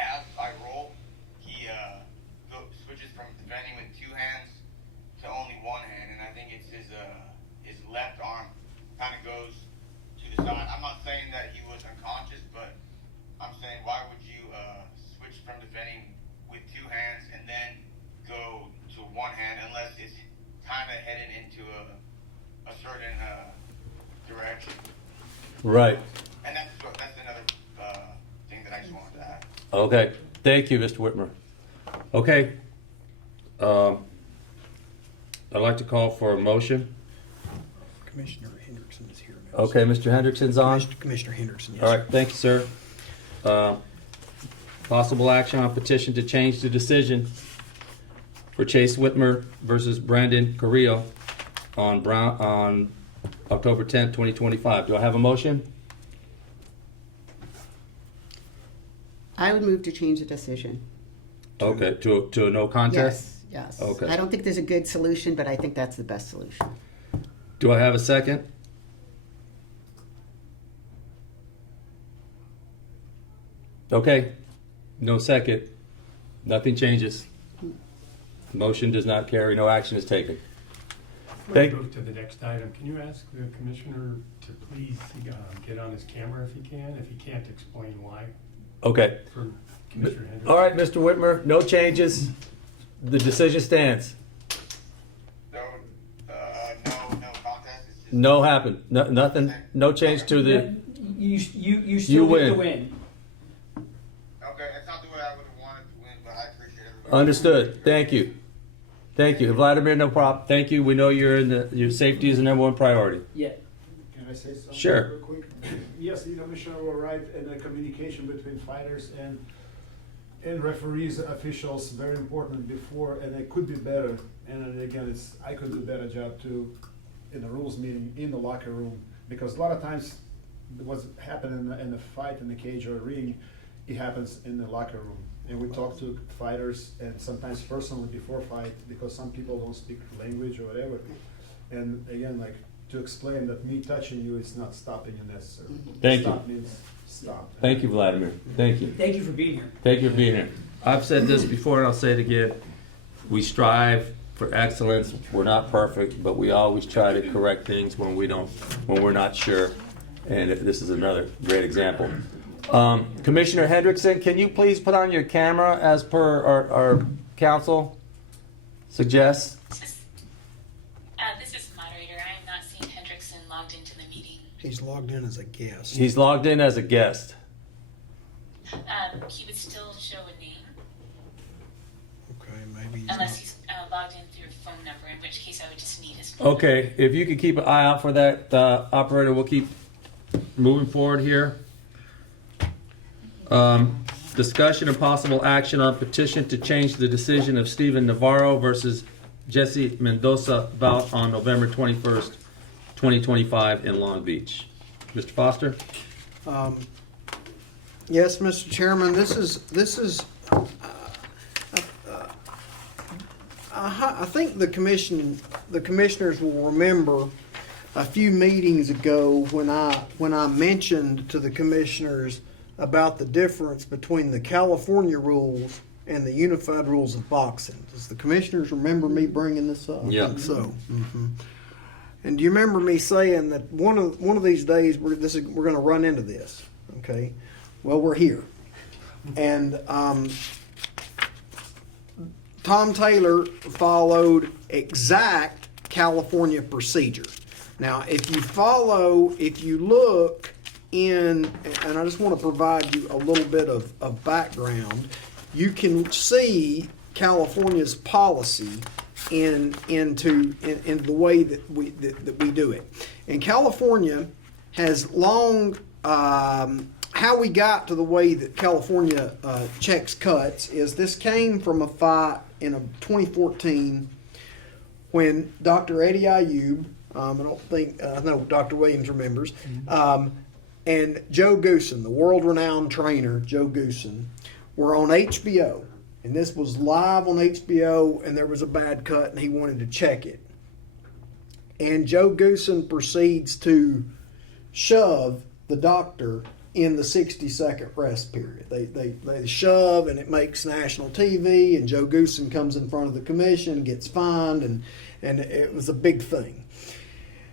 as I roll, he switches from defending with two hands to only one hand, and I think it's his left arm kind of goes to the side. I'm not saying that he was unconscious, but I'm saying why would you switch from defending with two hands and then go to one hand unless it's kind of heading into a certain direction. Right. And that's another thing that I just wanted to add. Okay, thank you, Mr. Whitmer. Okay. I'd like to call for a motion. Commissioner Hendrickson is here now. Okay, Mr. Hendrickson's on? Commissioner Henderson, yes. All right, thank you, sir. Possible action on petition to change the decision for Chase Whitmer versus Brandon Carrillo on October 10th, 2025. Do I have a motion? I would move to change the decision. Okay, to a no contest? Yes. Okay. I don't think there's a good solution, but I think that's the best solution. Do I have a second? Okay, no second. Nothing changes. Motion does not carry, no action is taken. Let's move to the next item. Can you ask the commissioner to please get on his camera if he can? If he can't, explain why. Okay. For Commissioner Hendrickson. All right, Mr. Whitmer, no changes. The decision stands. No contest. No happened. No, nothing. No change to the. You You still get the win. win. Okay, that's not the way I would have wanted to win, but I appreciate everybody. Understood. Thank you. Thank you, Vladimir. No problem. Thank you. We know your safety is the number one priority. Yeah. Can I say something Sure. real quick? Yes, the commissioner will write in the communication between fighters and referees, officials, very important before, and it could be better. And then again, I could do a better job too in the rules meeting, in the locker room, because a lot of times what's happening in the fight in the cage or ring, it happens in the locker room. And we talk to fighters and sometimes personally before fight, because some people don't speak language or whatever. And again, like, to explain that me touching you is not stopping you necessarily. Thank you. Stop means stop. Thank you, Vladimir. Thank you. Thank you for being here. Thank you for being here. I've said this before and I'll say it again. We strive for excellence. We're not perfect, but we always try to correct things when we're not sure. And this is another great example. Commissioner Hendrickson, can you please put on your camera as per our council suggests? This is moderator. I am not seeing Hendrickson logged into the meeting. He's logged in as a guest. He's logged in as a guest. He would still show a name. Okay, maybe he's Unless not. he's logged in through a phone number, in which case I would just need his phone Okay, if you could keep an eye out for that, operator, we'll keep moving forward here. Discussion and possible action on petition to change the decision of Stephen Navarro versus Jesse Mendoza bout on November 21st, 2025 in Long Beach. Mr. Foster? Yes, Mr. Chairman, this is. I think the commissioners will remember a few meetings ago when I mentioned to the commissioners about the difference between the California rules and the unified rules of boxing. Does the commissioners remember me bringing this up? Yeah. I think so. Mm-hmm. And do you remember me saying that one of these days we're going to run into this? Okay. Well, we're here, and Tom Taylor followed exact California procedure. Now, if you look in, and I just want to provide you a little bit of background, you can see California's policy into the way that we do it. And California has long, how we got to the way that California checks cuts is this came from a fight in 2014 when Dr. Eddie Ayub, I know Dr. Williams remembers, and Joe Goosen, the world-renowned trainer, Joe Goosen, were on HBO. And this was live on HBO, and there was a bad cut, and he wanted to check it. And Joe Goosen proceeds to shove the doctor in the 60-second rest period. They shove, and it makes national TV, and Joe Goosen comes in front of the commission, gets fined, and it was a big thing.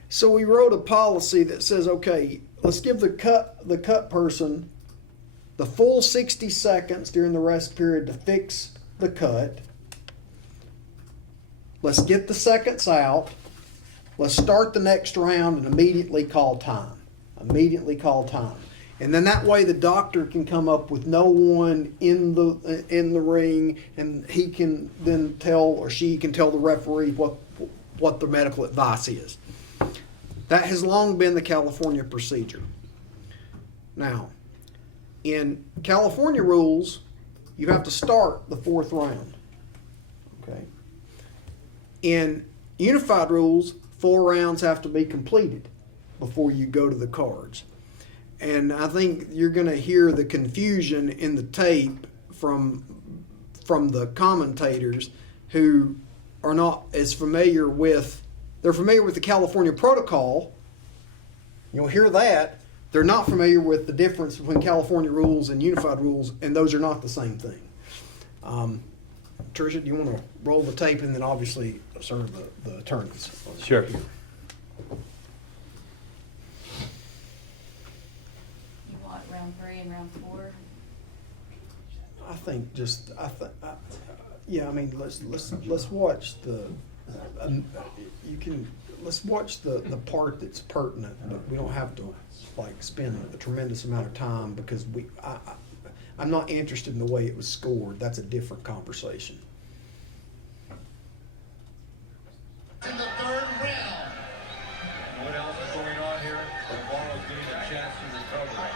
So we wrote a policy that says, okay, let's give the cut person the full 60 seconds during the rest period to fix the cut. Let's get the seconds out. Let's start the next round and immediately call time. And then that way the doctor can come up with no one in the ring, and he can then tell, or she can tell the referee what the medical advice is. That has long been the California procedure. Now, in California rules, you have to start the fourth round. Okay. In unified rules, 4 rounds have to be completed before you go to the cards. And I think you're going to hear the confusion in the tape from the commentators who are not as familiar with, they're familiar with the California protocol. You'll hear that. They're not familiar with the difference between California rules and unified rules, and those are not the same thing. Tricia, do you want to roll the tape and then obviously serve the attorneys? Sure. You want round 3 and round 4? I think yeah. I mean, let's watch let's watch the part that's pertinent, but we don't have to spend a tremendous amount of time because I'm not interested in the way it was scored. That's a different conversation. In the third round. What else is going on here? Navarro's getting a chance to recover.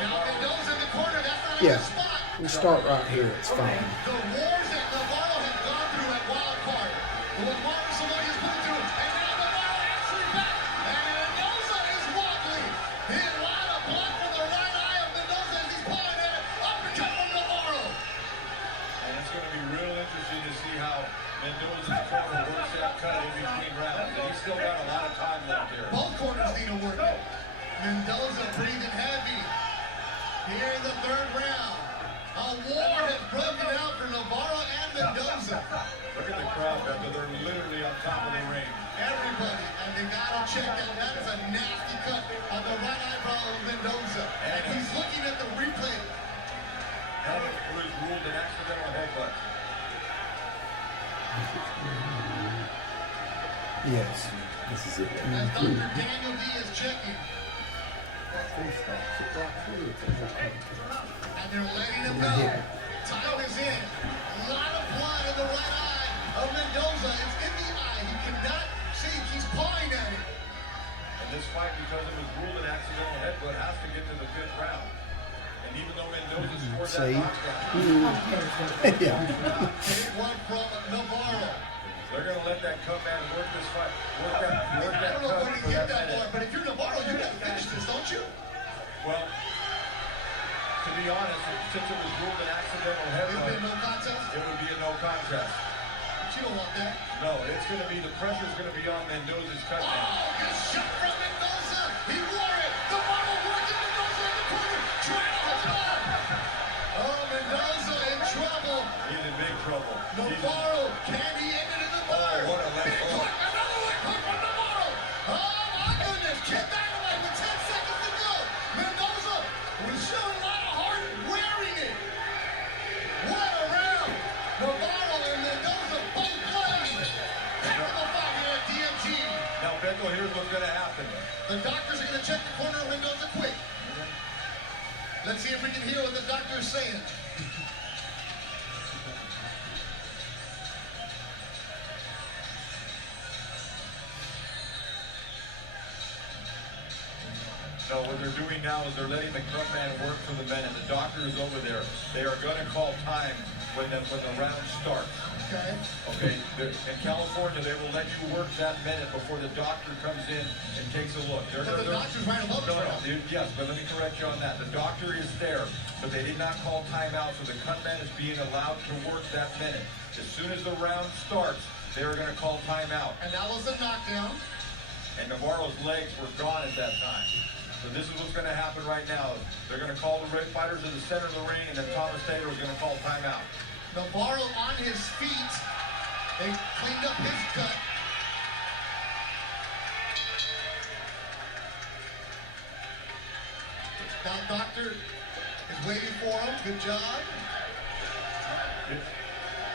Now Mendoza in the corner, that's not Yeah, a spot. we start right here. It's fine. The wars that Navarro has gone through at Wild Card. Navarro, somebody is put through, and now Navarro actually back. And Mendoza is wobbly. He allowed a block from the right eye of Mendoza as he's pulling at it. Uppercut from Navarro. And it's going to be real interesting to see how Mendoza's corner works that cut in between rounds. And he's still got a lot of time left here. Both corners need to work it. Mendoza breathing heavy. Here in the third round. A war has broken out for for Navarro and Mendoza. Look at the crowd, Beto. They're literally on top of the ring. Everybody, and they gotta check that. That is a nasty cut on the right eyebrow of Mendoza. And he's looking at the replay. And it was ruled an accidental headbutt. Yes, this is it. As Dr. Daniel D is checking. And they're letting him go. Time is in. A lot of blood in the right eye of Mendoza. It's in the eye. He cannot see. He's pawing at it. And this fight, because it was ruled an accidental headbutt, has to get to the 5th round. And even though Mendoza scored that knockdown, Big one from Navarro. they're going to let that cut man work this fight. Work that I don't cut know where to for get that that minute. far, but if you're Navarro, you gotta finish this, don't you? Well, to be honest, since it was ruled an accidental It would be headbutt, no contest. it would be a no contest. But you don't want that. No, it's going to be, the pressure's going to be on Mendoza's cut man. Good shot from Mendoza. He wore it. Navarro working Mendoza in the corner. Trying to hold on. Oh, Mendoza in trouble. He's in big trouble. Navarro, can he end it in the third? what a left Big hook. hook. Another one hook from Navarro. Oh, my goodness. Kid Dynamite with 10 seconds to go. Mendoza was showing a lot of heart wearing it. What a round. Navarro and Mendoza both playing. Terrible fight here at DMG. Now, Beto, here's what's going to happen. The doctors are going to check the corner of Mendoza quick. Let's see if we can hear what the doctor is saying. No, what they're doing now is they're letting the cut man work for the minute. The doctor is over there. They are going to call time when the round starts. Okay. Okay. In California, they will let you work that minute before the doctor comes in and takes a look. But the doctor's right above us right now. Yes, but let me correct you on that. The doctor is there, but they did not call timeout, so the cut man is being allowed to work that minute. As soon as the round starts, they are going to call timeout. And that was the knockdown. And Navarro's legs were gone at that time. So this is what's going to happen right now. They're going to call the red fighters to the center of the ring, and then Thomas Taylor is going to call timeout. Navarro on his feet. They cleaned up his cut. Now doctor is waiting for him. Good job.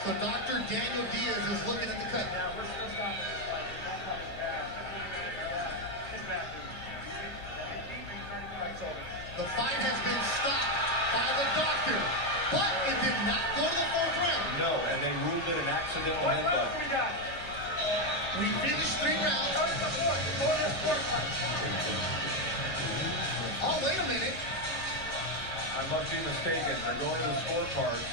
So Dr. Daniel Diaz is looking at the cut. Now we're supposed to The fight has been stopped by the doctor, but it did not go to the 4th round. No, and they ruled it an accidental headbutt. We finished 3 rounds. Oh, wait a minute. I must be mistaken. They're going to the scorecards.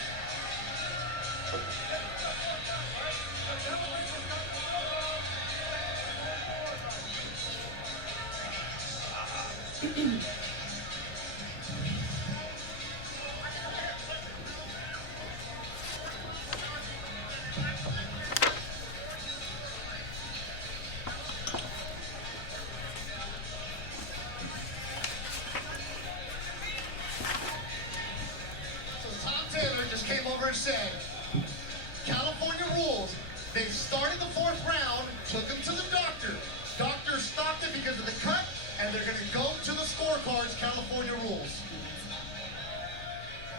So Tom Taylor just came over and said, California rules. They started the 4th round, took him to the doctor. Doctor stopped it because of the cut, and they're going to go to the scorecards, California rules.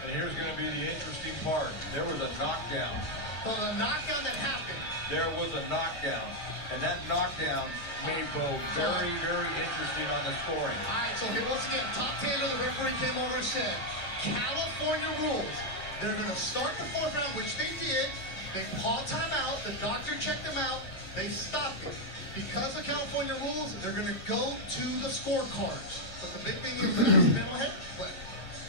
And here's going to be the interesting part. There was a knockdown. So the knockdown that happened. There was a knockdown. And that knockdown made Bo very, very interesting on the scoring. All right, so here once again, Tom Taylor, the referee, came over and said, California rules. They're going to start the 4th round, which they did. They called timeout. The doctor checked them out. They stopped it. Because of California rules, they're going to go to the scorecards. But the big thing is the accidental headbutt.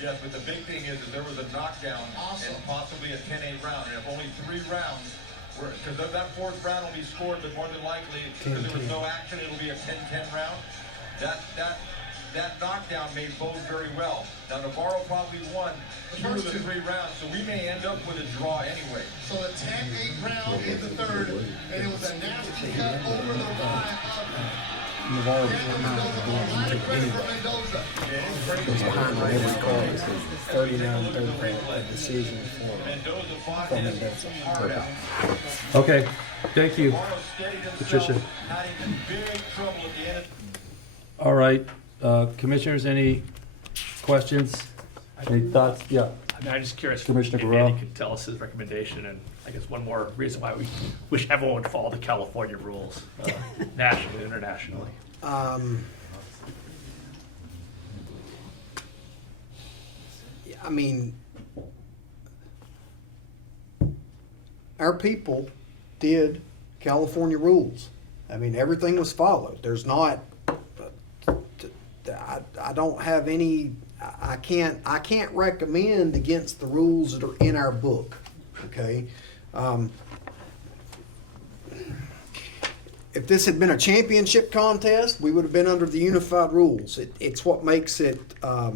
Yes, but the big thing is that there was a knockdown and possibly a 10-8 round. And if only 3 rounds were, because that 4th round will be scored, but more than likely, because there was no action, it'll be a 10-10 round. That knockdown made Bo very well. Now, Navarro probably won 2 of the 3 rounds, so we may end up with a draw anyway. So a 10-8 round in the 3rd, and it was a nasty cut over the line of Navarro was not going into it anyway. He was behind on every call. It was 39-30 a decision for Mendoza. Okay, thank you, Patricia. All right, commissioners, any questions? Any thoughts? Yeah. I mean, I'm just curious Commissioner if Burrell. Andy could tell us his recommendation, and I guess one more reason why we wish everyone would follow the California rules, nationally and internationally. I mean, our people did California rules. I mean, everything was followed. There's not, I don't have any, I can't recommend against the rules that are in our book, okay? If this had been a championship contest, we would have been under the unified rules. It's what makes it, but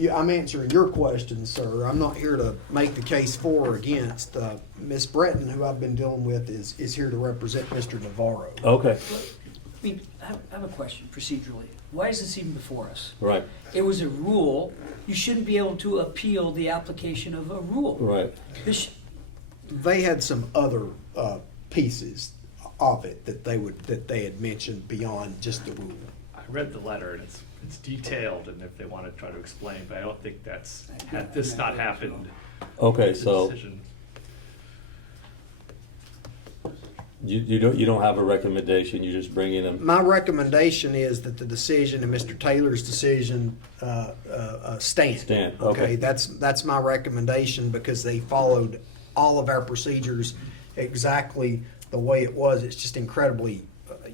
I'm answering your question, sir. I'm not here to make the case for or against. Ms. Breton, who I've been dealing with, is here to represent Mr. Navarro. Okay, I mean, I have a question procedurally. Why is this even before us? right, It was a rule. You shouldn't be able to appeal the application of a rule. right. They had some other pieces of it that they had mentioned beyond just the rule. I read the letter, and it's detailed, and if they want to try to explain, but I don't think that's, had this not happened. Okay, the so decision- you don't have a recommendation, you're just bringing them, My recommendation is that the decision and Mr. Taylor's decision stand. Stand, okay. That's my recommendation because they followed all of our procedures exactly the way it was. It's just incredibly,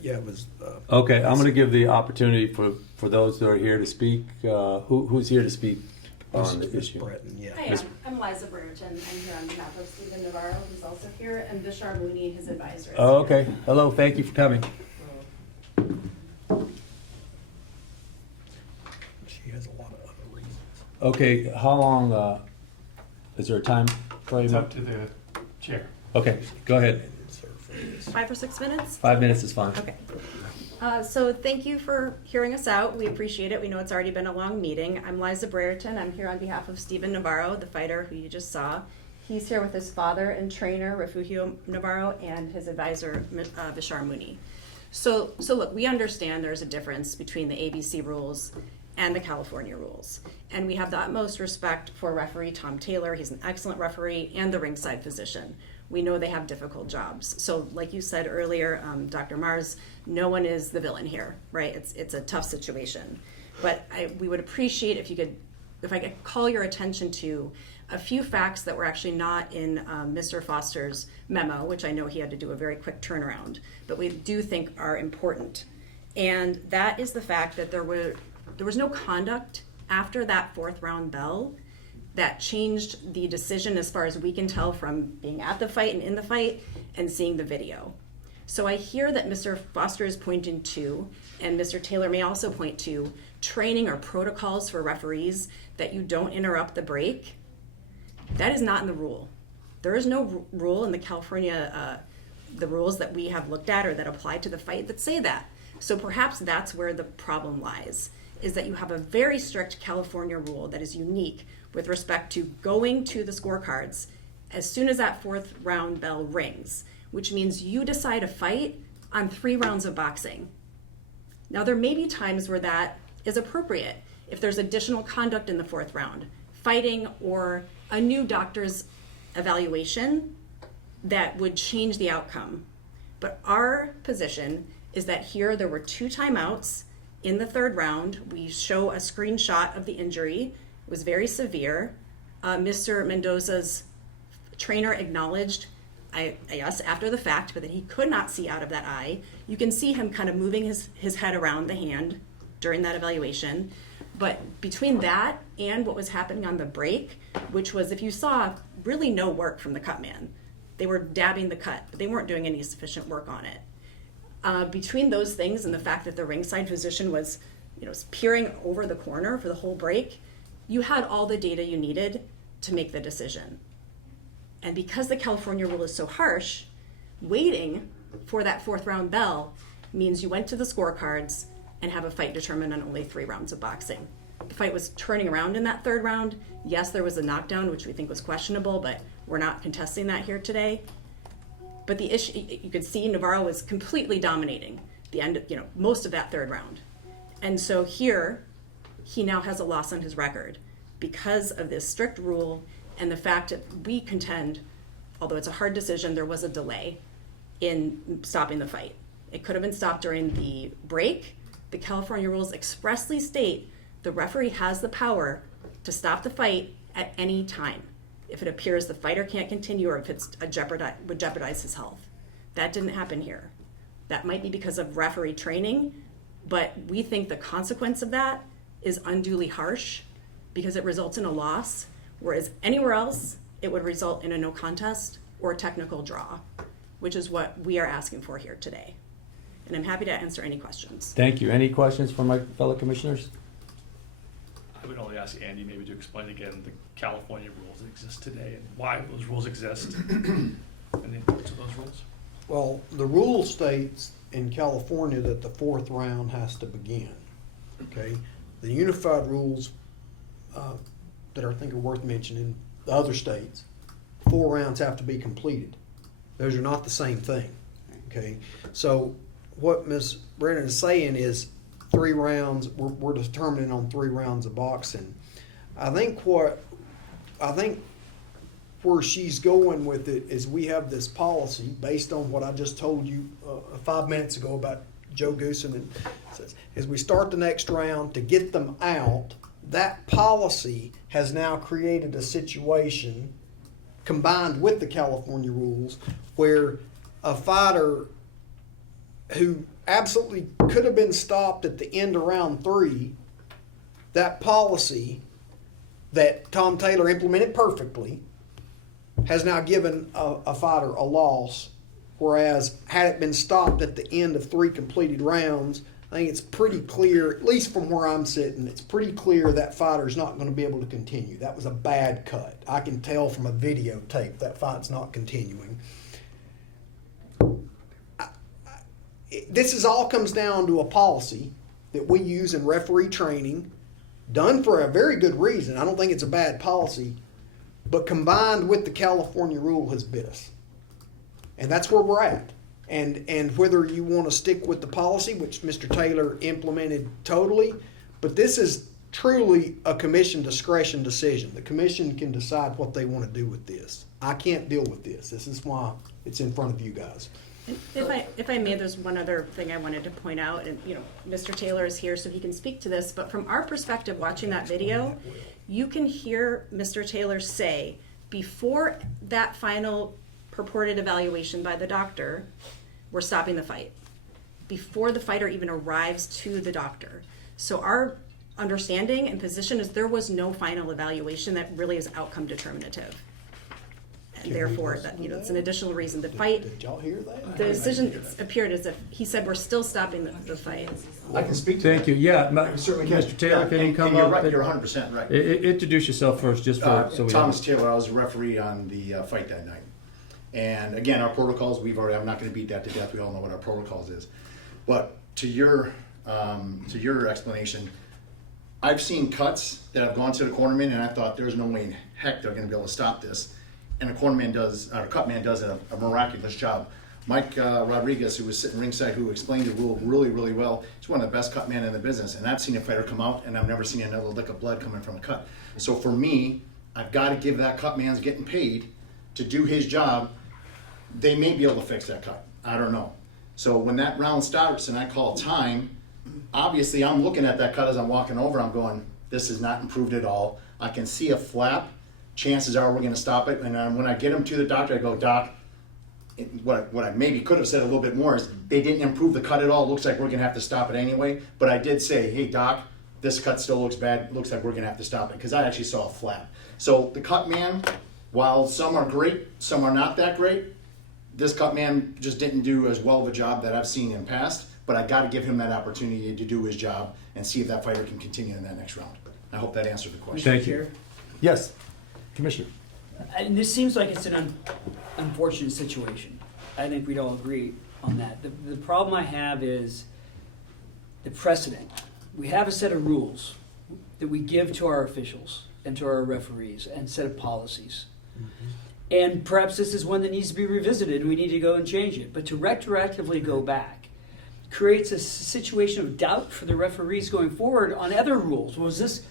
it was. okay, I'm gonna give the opportunity for those that are here to speak. Who's here to speak on the Ms. issue? Breton, yeah. Hi, I'm Liza Brereton. I'm here on behalf of Stephen Navarro, who's also here, and Bishar Mooney, his advisor. is Oh, here. okay, hello, thank you for coming. She has a lot of other reasons. Okay, how long, is there a time frame? It's up to the chair. Okay, go ahead. 5 or 6 minutes? 5 minutes is fine. Okay. So thank you for hearing us out. We appreciate it. We know it's already been a long meeting. I'm Liza Brereton. I'm here on behalf of Stephen Navarro, the fighter who you just saw. He's here with his father and trainer, Refugio Navarro, and his advisor, Bishar Mooney. So look, we understand there's a difference between the ABC rules and the California rules. And we have the utmost respect for referee Tom Taylor. He's an excellent referee, and the ringside physician. We know they have difficult jobs. So like you said earlier, Dr. Mars, no one is the villain here, right? It's a tough situation. But we would appreciate if I could call your attention to a few facts that were actually not in Mr. Foster's memo, which I know he had to do a very quick turnaround, but we do think are important. And that is the fact that there was no conduct after that 4th round bell that changed the decision as far as we can tell from being at the fight and in the fight and seeing the video. So I hear that Mr. Foster is pointing to, and Mr. Taylor may also point to, training or protocols for referees that you don't interrupt the break. That is not in the rule. There is no rule in the California, the rules that we have looked at or that apply to the fight that say that. So perhaps that's where the problem lies, is that you have a very strict California rule that is unique with respect to going to the scorecards as soon as that 4th round bell rings, which means you decide a fight on 3 rounds of boxing. Now, there may be times where that is appropriate if there's additional conduct in the 4th round, fighting or a new doctor's evaluation that would change the outcome. But our position is that here there were 2 timeouts in the 3rd round. We show a screenshot of the injury. It was very severe. Mr. Mendoza's trainer acknowledged, yes, after the fact, but that he could not see out of that eye. You can see him kind of moving his head around the hand during that evaluation. But between that and what was happening on the break, which was, if you saw, really no work from the cut man. They were dabbing the cut, but they weren't doing any sufficient work on it. Between those things and the fact that the ringside physician was peering over the corner for the whole break, you had all the data you needed to make the decision. And because the California rule is so harsh, waiting for that 4th round bell means you went to the scorecards and have a fight determined on only 3 rounds of boxing. The fight was turning around in that 3rd round. Yes, there was a knockdown, which we think was questionable, but we're not contesting that here today. But the issue, you could see Navarro was completely dominating the end of, most of that 3rd round. And so here, he now has a loss on his record because of this strict rule and the fact that we contend, although it's a hard decision, there was a delay in stopping the fight. It could have been stopped during the break. The California rules expressly state the referee has the power to stop the fight at any time if it appears the fighter can't continue or if it's would jeopardize his health. That didn't happen here. That might be because of referee training, but we think the consequence of that is unduly harsh because it results in a loss, whereas anywhere else it would result in a no contest or a technical draw, which is what we are asking for here today. And I'm happy to answer any questions. Thank you. Any questions from my fellow commissioners? I would only ask Andy maybe to explain again the California rules that exist today and why those rules exist and the importance of those rules. Well, the rule states in California that the 4th round has to begin, okay? The unified rules that I think are worth mentioning, the other states, 4 rounds have to be completed. Those are not the same thing, okay? So what Ms. Brennan is saying is 3 rounds, we're determining on 3 rounds of boxing. I think where she's going with it is we have this policy based on what I just told you 5 minutes ago about Joe Goosen, and says, as we start the next round to get them out, that policy has now created a situation combined with the California rules where a fighter who absolutely could have been stopped at the end of round 3, that policy that Tom Taylor implemented perfectly has now given a fighter a loss, whereas had it been stopped at the end of 3 completed rounds, I think it's pretty clear, at least from where I'm sitting, it's pretty clear that fighter's not going to be able to continue. That was a bad cut. I can tell from a videotape that fight's not continuing. This all comes down to a policy that we use in referee training, done for a very good reason. I don't think it's a bad policy, but combined with the California rule has bit us. And that's where we're at. And whether you want to stick with the policy, which Mr. Taylor implemented totally, but this is truly a commission discretion decision. The commission can decide what they want to do with this. I can't deal with this. This is why it's in front of you guys. If I may, there's one other thing I wanted to point out, and Mr. Taylor is here so he can speak to this, but from our perspective watching that video, you can hear Mr. Taylor say, before that final purported evaluation by the doctor, we're stopping the fight, before the fighter even arrives to the doctor. So our understanding and position is there was no final evaluation that really is outcome determinative. And therefore, it's an additional reason the fight. Did y'all hear that? The decision appeared as if he said we're still stopping the fight. I can speak to Thank you. Yeah, certainly can. Mr. Taylor, can you come and you're up? right, you're 100% right. Introduce yourself first, just for so we Thomas have. Taylor, I was a referee on the fight that night. And again, our protocols, I'm not going to beat that to death. We all know what our protocols is. But to your explanation, I've seen cuts that have gone to the cornerman, and I thought there's no way in heck they're going to be able to stop this. And a cornerman does, or a cutman does a miraculous job. Mike Rodriguez, who was sitting ringside, who explained the rule really, really well, he's one of the best cutmen in the business. And I've seen a fighter come out, and I've never seen another lick of blood coming from a cut. So for me, I've got to give that cutman's getting paid to do his job. They may be able to fix that cut. I don't know. So when that round starts and I call time, obviously I'm looking at that cut as I'm walking over. I'm going, this is not improved at all. I can see a flap. Chances are we're going to stop it. And when I get him to the doctor, I go, Doc, what I maybe could have said a little bit more is they didn't improve the cut at all. Looks like we're going to have to stop it anyway. But I did say, hey, Doc, this cut still looks bad. Looks like we're going to have to stop it, because I actually saw a flap. So the cut man, while some are great, some are not that great, this cut man just didn't do as well of a job that I've seen in past. But I got to give him that opportunity to do his job and see if that fighter can continue in that next round. I hope that answered the question. Thank you. Yes, Commissioner. And this seems like it's an unfortunate situation. I think we'd all agree. on that. The problem I have is the precedent. We have a set of rules that we give to our officials and to our referees and set of policies. And perhaps this is one that needs to be revisited. We need to go and change it. But to retroactively go back creates a situation of doubt for the referees going forward on other rules. Was this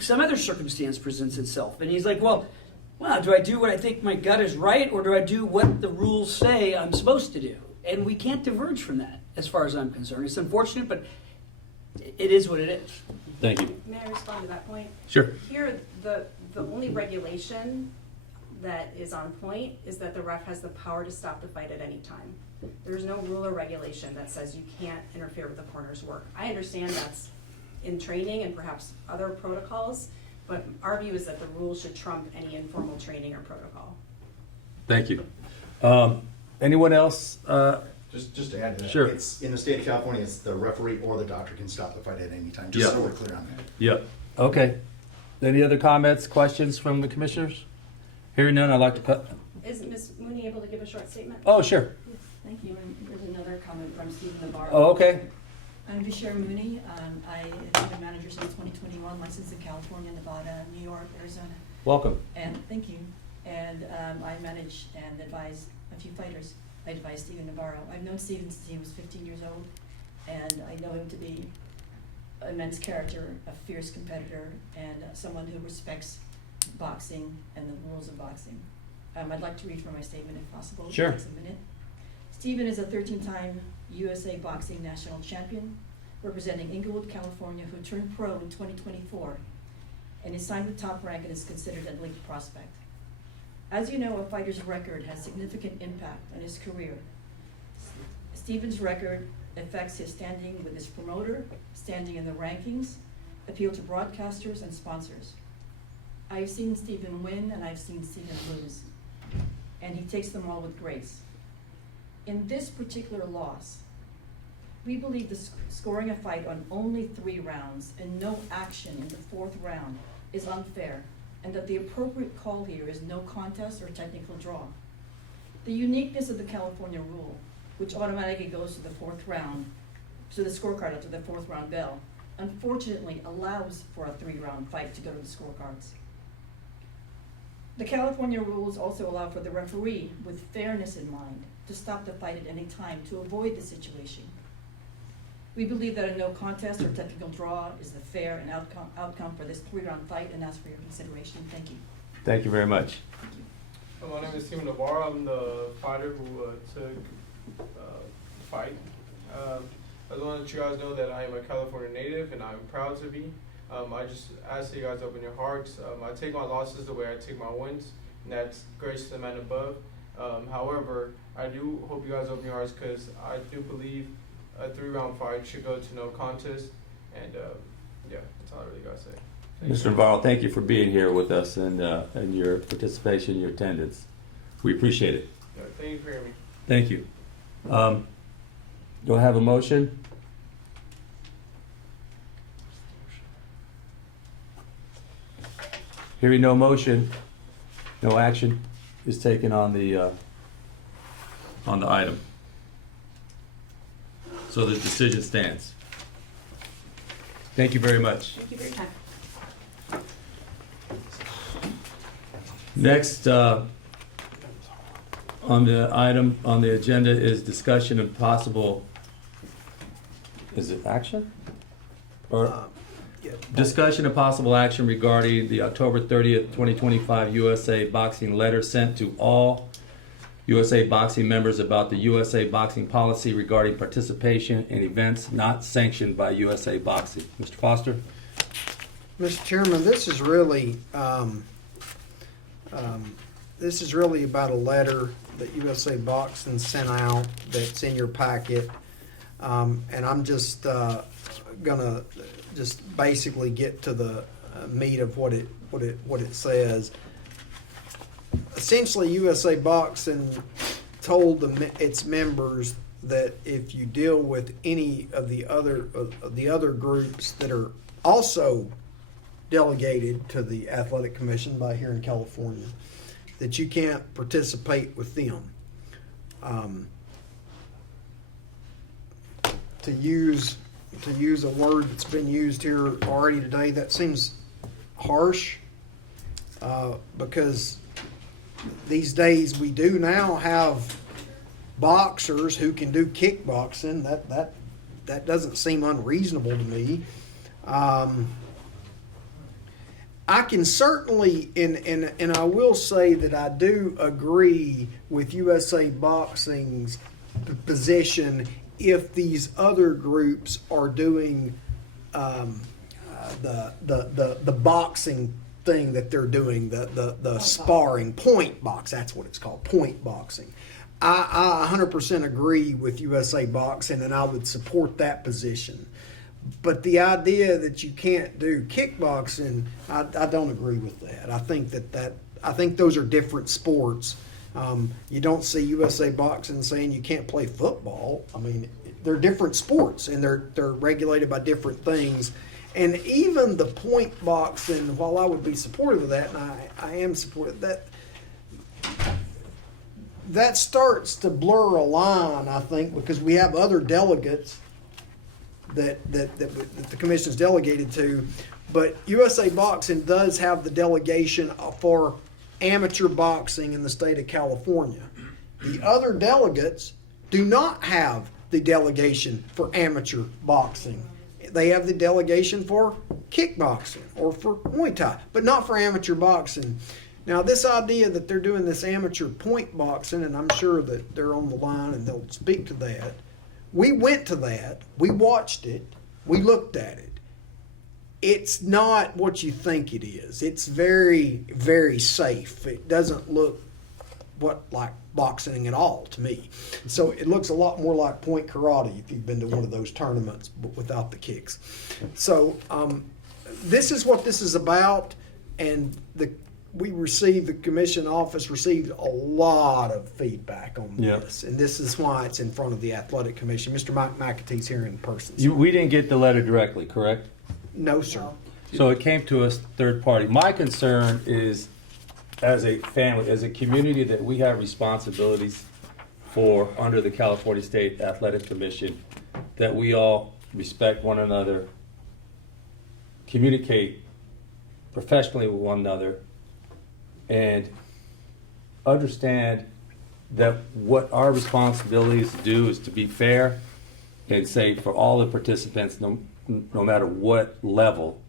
some other circumstance presents itself? And he's like, well, do I do what I think my gut is right, or do I do what the rules say I'm supposed to do? And we can't diverge from that, as far as I'm concerned. It's unfortunate, but it is what it is. Thank you. May I respond to that point? Sure. Here, the only regulation that is on point is that the ref has the power to stop the fight at any time. There's no rule or regulation that says you can't interfere with the corner's work. I understand that's in training and perhaps other protocols, but our view is that the rules should trump any informal training or protocol. Thank you. Anyone else? Just to add to that, Sure. it's in the state of California, it's the referee or the doctor can stop the fight at any time. Yeah. Just so we're clear on that. Yep. Okay. Any other comments, questions from the commissioners? Hearing none, I'd like to put. Is Ms. Mooney able to give a short statement? Oh, sure. Yes, thank you. And here's another comment from Stephen Navarro. Oh, okay. I'm Vishera Mooney. I have been manager since 2021, licensed in California, Nevada, New York, Arizona. Welcome. And thank you. And I manage and advise a few fighters. I advise Stephen Navarro. I've known Stephen since he was 15 years old, and I know him to be an immense character, a fierce competitor, and someone who respects boxing and the rules of boxing. I'd like to read from my statement if possible. Sure. It takes a minute. Stephen is a 13-time USA Boxing National Champion, representing Inglewood, California, who turned pro in 2024 and is signed with Top Rank and is considered an elite prospect. As you know, a fighter's record has significant impact on his career. Stephen's record affects his standing with his promoter, standing in the rankings, appeal to broadcasters and sponsors. I've seen Stephen win and I've seen Stephen lose, and he takes them all with grace. In this particular loss, we believe scoring a fight on only 3 rounds and no action in the 4th round is unfair, and that the appropriate call here is no contest or technical draw. The uniqueness of the California rule, which automatically goes to the 4th round, to the scorecard after the 4th round bell, unfortunately allows for a 3-round fight to go to the scorecards. The California rules also allow for the referee, with fairness in mind, to stop the fight at any time to avoid the situation. We believe that a no contest or technical draw is the fair and outcome for this 3-round fight, and ask for your consideration. Thank you. Thank you very much. My name is Stephen Navarro. I'm the fighter who took the fight. I just want to let you guys know that I am a California native, and I'm proud to be. I just ask that you guys open your hearts. I take my losses the way I take my wins, and that's grace to the man above. However, I do hope you guys open your hearts, because I do believe a 3-round fight should go to no contest, and yeah, that's all I really got to say. Mr. Navarro, thank you for being here with us and your participation, your attendance. We appreciate it. Yeah, thank you for hearing me. Thank you. Do I have a motion? Hearing no motion, no action is taken on the item. So the decision stands. Thank you very much. Thank you for your time. Next, on the item on the agenda is discussion of possible, is it action? Or discussion of possible action regarding the October 30th, 2025 USA Boxing letter sent to all USA Boxing members about the USA Boxing policy regarding participation in events not sanctioned by USA Boxing. Mr. Foster? Mr. Chairman, this is really about a letter that USA Boxing sent out that's in your packet, and I'm just gonna just basically get to the meat of what it says. Essentially, USA Boxing told its members that if you deal with any of the other groups that are also delegated to the Athletic Commission by here in California, that you can't participate with them. to use a word that's been used here already today, that seems harsh, because these days we do now have boxers who can do kickboxing. That doesn't seem unreasonable to me. I can certainly, and I will say that I do agree with USA Boxing's position if these other groups are doing the boxing thing that they're doing, the sparring, point box, that's what it's called, point boxing. I 100% agree with USA Boxing, and I would support that position. But the idea that you can't do kickboxing, I don't agree with that. I think those are different sports. You don't see USA Boxing saying you can't play football. I mean, they're different sports, and they're regulated by different things. And even the point boxing, while I would be supportive of that, and I am supportive of that starts to blur a line, I think, because we have other delegates that the commission's delegated to. But USA Boxing does have the delegation for amateur boxing in the state of California. The other delegates do not have the delegation for amateur boxing. They have the delegation for kickboxing or for Muay Thai, but not for amateur boxing. Now, this idea that they're doing this amateur point boxing, and I'm sure that they're on the line and they'll speak to that. We went to that. We watched it. We looked at it. It's not what you think it is. It's very, very safe. It doesn't look like boxing at all to me. So it looks a lot more like point karate if you've been to one of those tournaments, but without the kicks. So this is what this is about, and the commission office received a lot of feedback on this, and this is why it's in front of the athletic commission. Mr. Mike McAtee's here in person. We didn't get the letter directly, correct? No, sir. So it came to us third party. My concern is, as a family, as a community, that we have responsibilities for under the California State Athletic Commission, that we all respect one another, communicate professionally with one another, and understand that what our responsibilities do is to be fair and safe for all the participants, no matter what level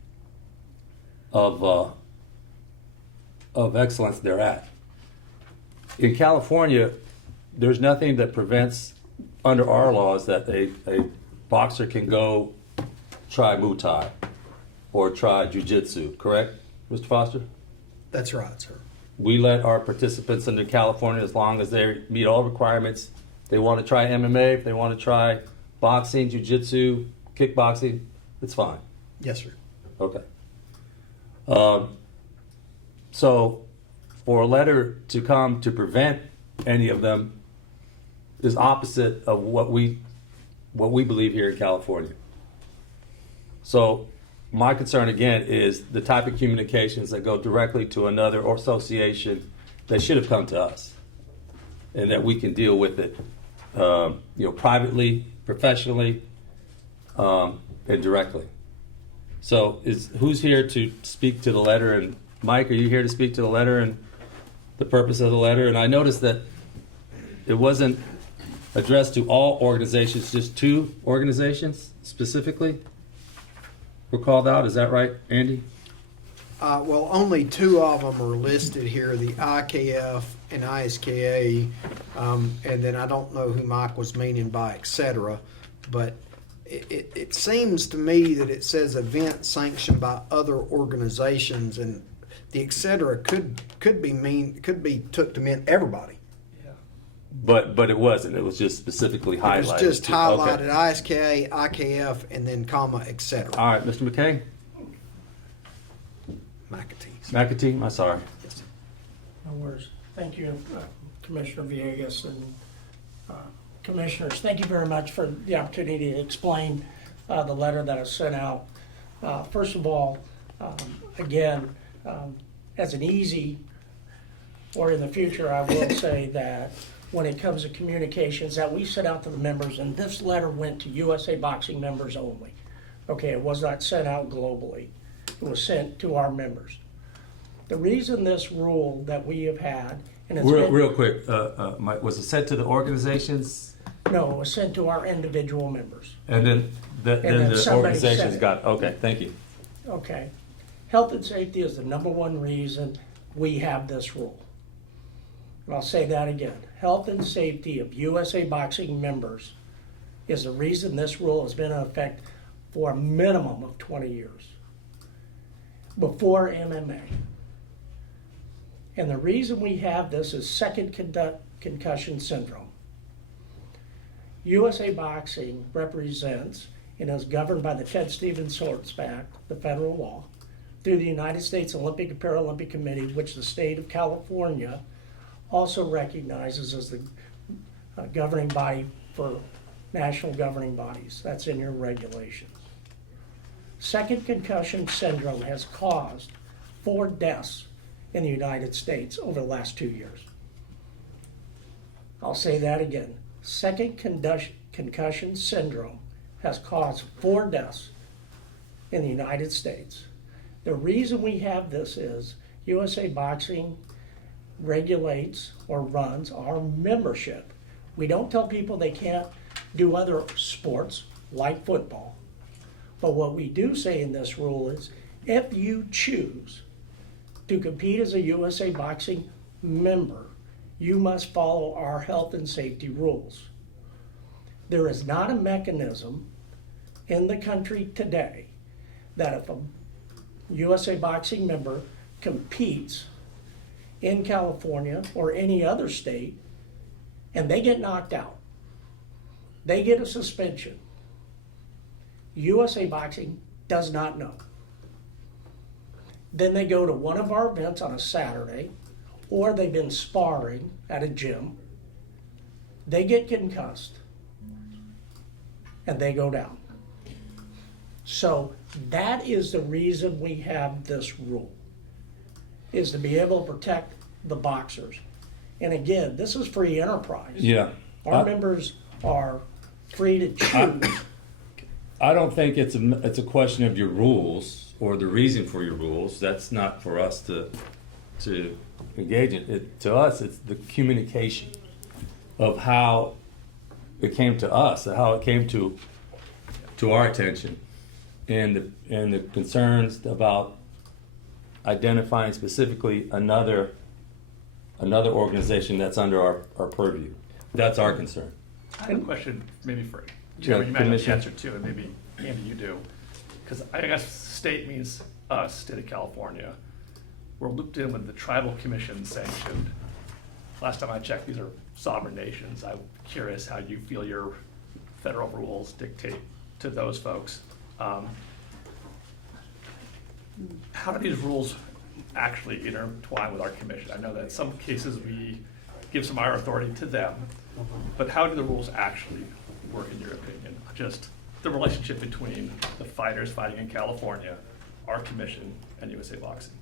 of excellence they're at. In California, there's nothing that prevents, under our laws, that a boxer can go try Muay Thai or try Jiu-Jitsu, correct, Mr. Foster? That's right, sir. We let our participants into California, as long as they meet all requirements. They want to try MMA, if they want to try boxing, Jiu-Jitsu, kickboxing, it's fine. Yes, sir. Okay. So for a letter to come to prevent any of them is opposite of what we believe here in California. So my concern again is the type of communications that go directly to another association that should have come to us, and that we can deal with it, privately, professionally, and directly. So who's here to speak to the letter? And Mike, are you here to speak to the letter and the purpose of the letter? And I noticed that it wasn't addressed to all organizations, just 2 organizations specifically were called out. Is that right, Andy? Well, only 2 of them are listed here, the IKF and ISKA, and then I don't know who Mike was meaning by et cetera, but it seems to me that it says event sanctioned by other organizations, and the et cetera could be took to mean everybody. But it wasn't. It was just specifically highlighted. It was just Okay. highlighted, ISKA, IKF, and then comma, et cetera. All right, Mr. McKay? McAtee, I'm sorry. No worries. Thank you, Commissioner Villegas and Commissioners. Thank you very much for the opportunity to explain the letter that I sent out. First of all, again, as an easy, or in the future, I will say that when it comes to communications that we sent out to the members, and this letter went to USA Boxing members only. Okay, it was not sent out globally. It was sent to our members. The reason this rule that we have had, and it's been, Real quick, Mike, was it sent to the organizations? no, it was sent to our individual members. And then then the somebody said organizations it. got, okay, thank you. Okay. Health and safety is the number one reason we have this rule. And I'll say that again. Health and safety of USA Boxing members is the reason this rule has been in effect for a minimum of 20 years. Before MMA. And the reason we have this is second concussion syndrome. USA Boxing represents and is governed by the Ted Stevens Sorts Act, the federal law, through the United States Olympic and Paralympic Committee, which the state of California also recognizes as the governing body for national governing bodies. That's in your regulations. Second concussion syndrome has caused 4 deaths in the United States over the last 2 years. I'll say that again. Second concussion syndrome has caused 4 deaths in the United States. The reason we have this is USA Boxing regulates or runs our membership. We don't tell people they can't do other sports like football. But what we do say in this rule is if you choose to compete as a USA Boxing member, you must follow our health and safety rules. There is not a mechanism in the country today that if a USA Boxing member competes in California or any other state and they get knocked out, they get a suspension, USA Boxing does not know. Then they go to one of our events on a Saturday, or they've been sparring at a gym, they get concussed, and they go down. So that is the reason we have this rule, is to be able to protect the boxers. And again, this is free enterprise. Yeah. Our members are free to choose. I don't think it's a question of your rules or the reason for your rules. That's not for us to engage in. To us, it's the communication of how it came to us, how it came to our attention, and the concerns about identifying specifically another organization that's under our purview. That's our concern. I have a question maybe for Jeremy, you might have the answer to, and maybe Andy, you do. Because I guess state means us, state of California. We're looped in with the tribal commission sanctioned. Last time I checked, these are sovereign nations. I'm curious how you feel your federal rules dictate to those folks. How do these rules actually intertwine with our commission? I know that in some cases we give some of our authority to them, but how do the rules actually work in your opinion? Just the relationship between the fighters fighting in California, our commission, and USA Boxing.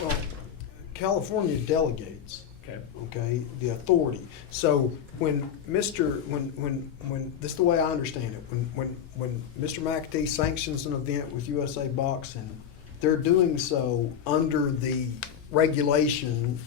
Well, California delegates. Okay. Okay, the authority. So when this is the way I understand it. When Mr. McAtee sanctions an event with USA Boxing, they're doing so under the regulation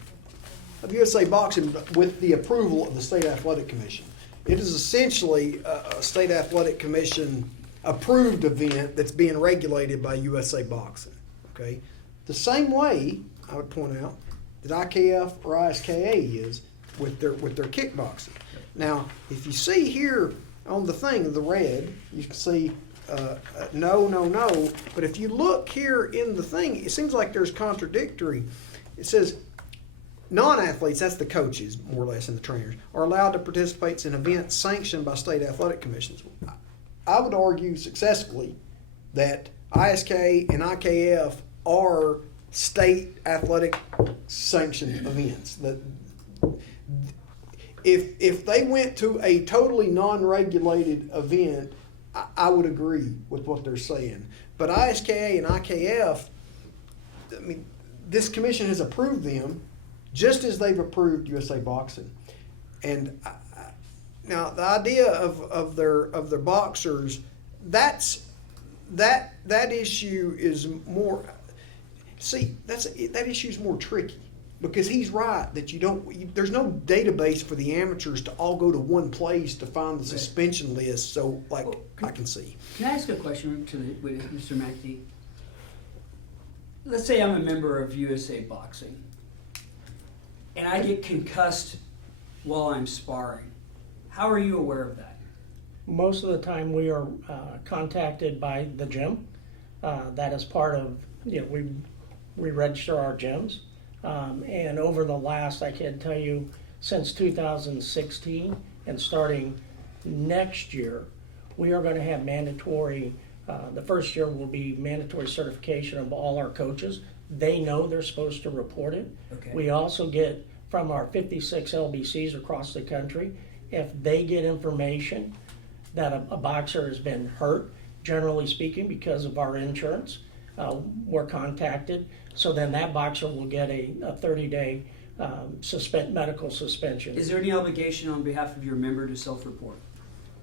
of USA Boxing with the approval of the State Athletic Commission. It is essentially a State Athletic Commission approved event that's being regulated by USA Boxing. Okay, the same way I would point out that IKF or ISKA is with their kickboxing. Now, if you see here on the thing, the red, you can see no, no, no. But if you look here in the thing, it seems like there's contradictory. It says non-athletes, that's the coaches more or less and the trainers, are allowed to participate in events sanctioned by state athletic commissions. I would argue successfully that ISK and IKF are state athletic sanctioned events. If they went to a totally non-regulated event, I would agree with what they're saying. But ISKA and IKF, I mean, this commission has approved them just as they've approved USA Boxing. And now the idea of their boxers, that issue is more. See, that issue is more tricky because he's right that there's no database for the amateurs to all go to one place to find the suspension list. So, like, I can see. Can I ask a question to Mr. McAtee? Let's say I'm a member of USA Boxing, and I get concussed while I'm sparring. How are you aware of that? Most of the time, we are contacted by the gym. That is part of, we register our gyms. And over the last, I can tell you, since 2016 and starting next year, we are going to have mandatory, the first year will be mandatory certification of all our coaches. They know they're supposed to report it. Okay. We also get from our 56 LBCs across the country, if they get information that a boxer has been hurt, generally speaking, because of our insurance, we're contacted. So then that boxer will get a 30-day medical suspension. Is there any obligation on behalf of your member to self-report?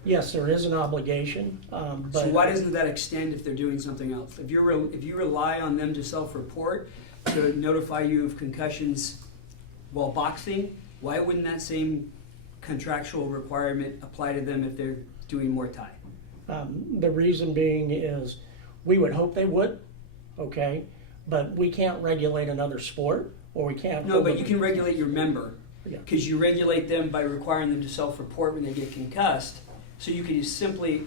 Yes, there is an obligation. But So why doesn't that extend if they're doing something else? If you rely on them to self-report to notify you of concussions while boxing, why wouldn't that same contractual requirement apply to them if they're doing Muay Thai? The reason being is we would hope they would, okay? But we can't regulate another sport, or we can't. No, but you can regulate your member, Yeah. because you regulate them by requiring them to self-report when they get concussed. So you could just simply,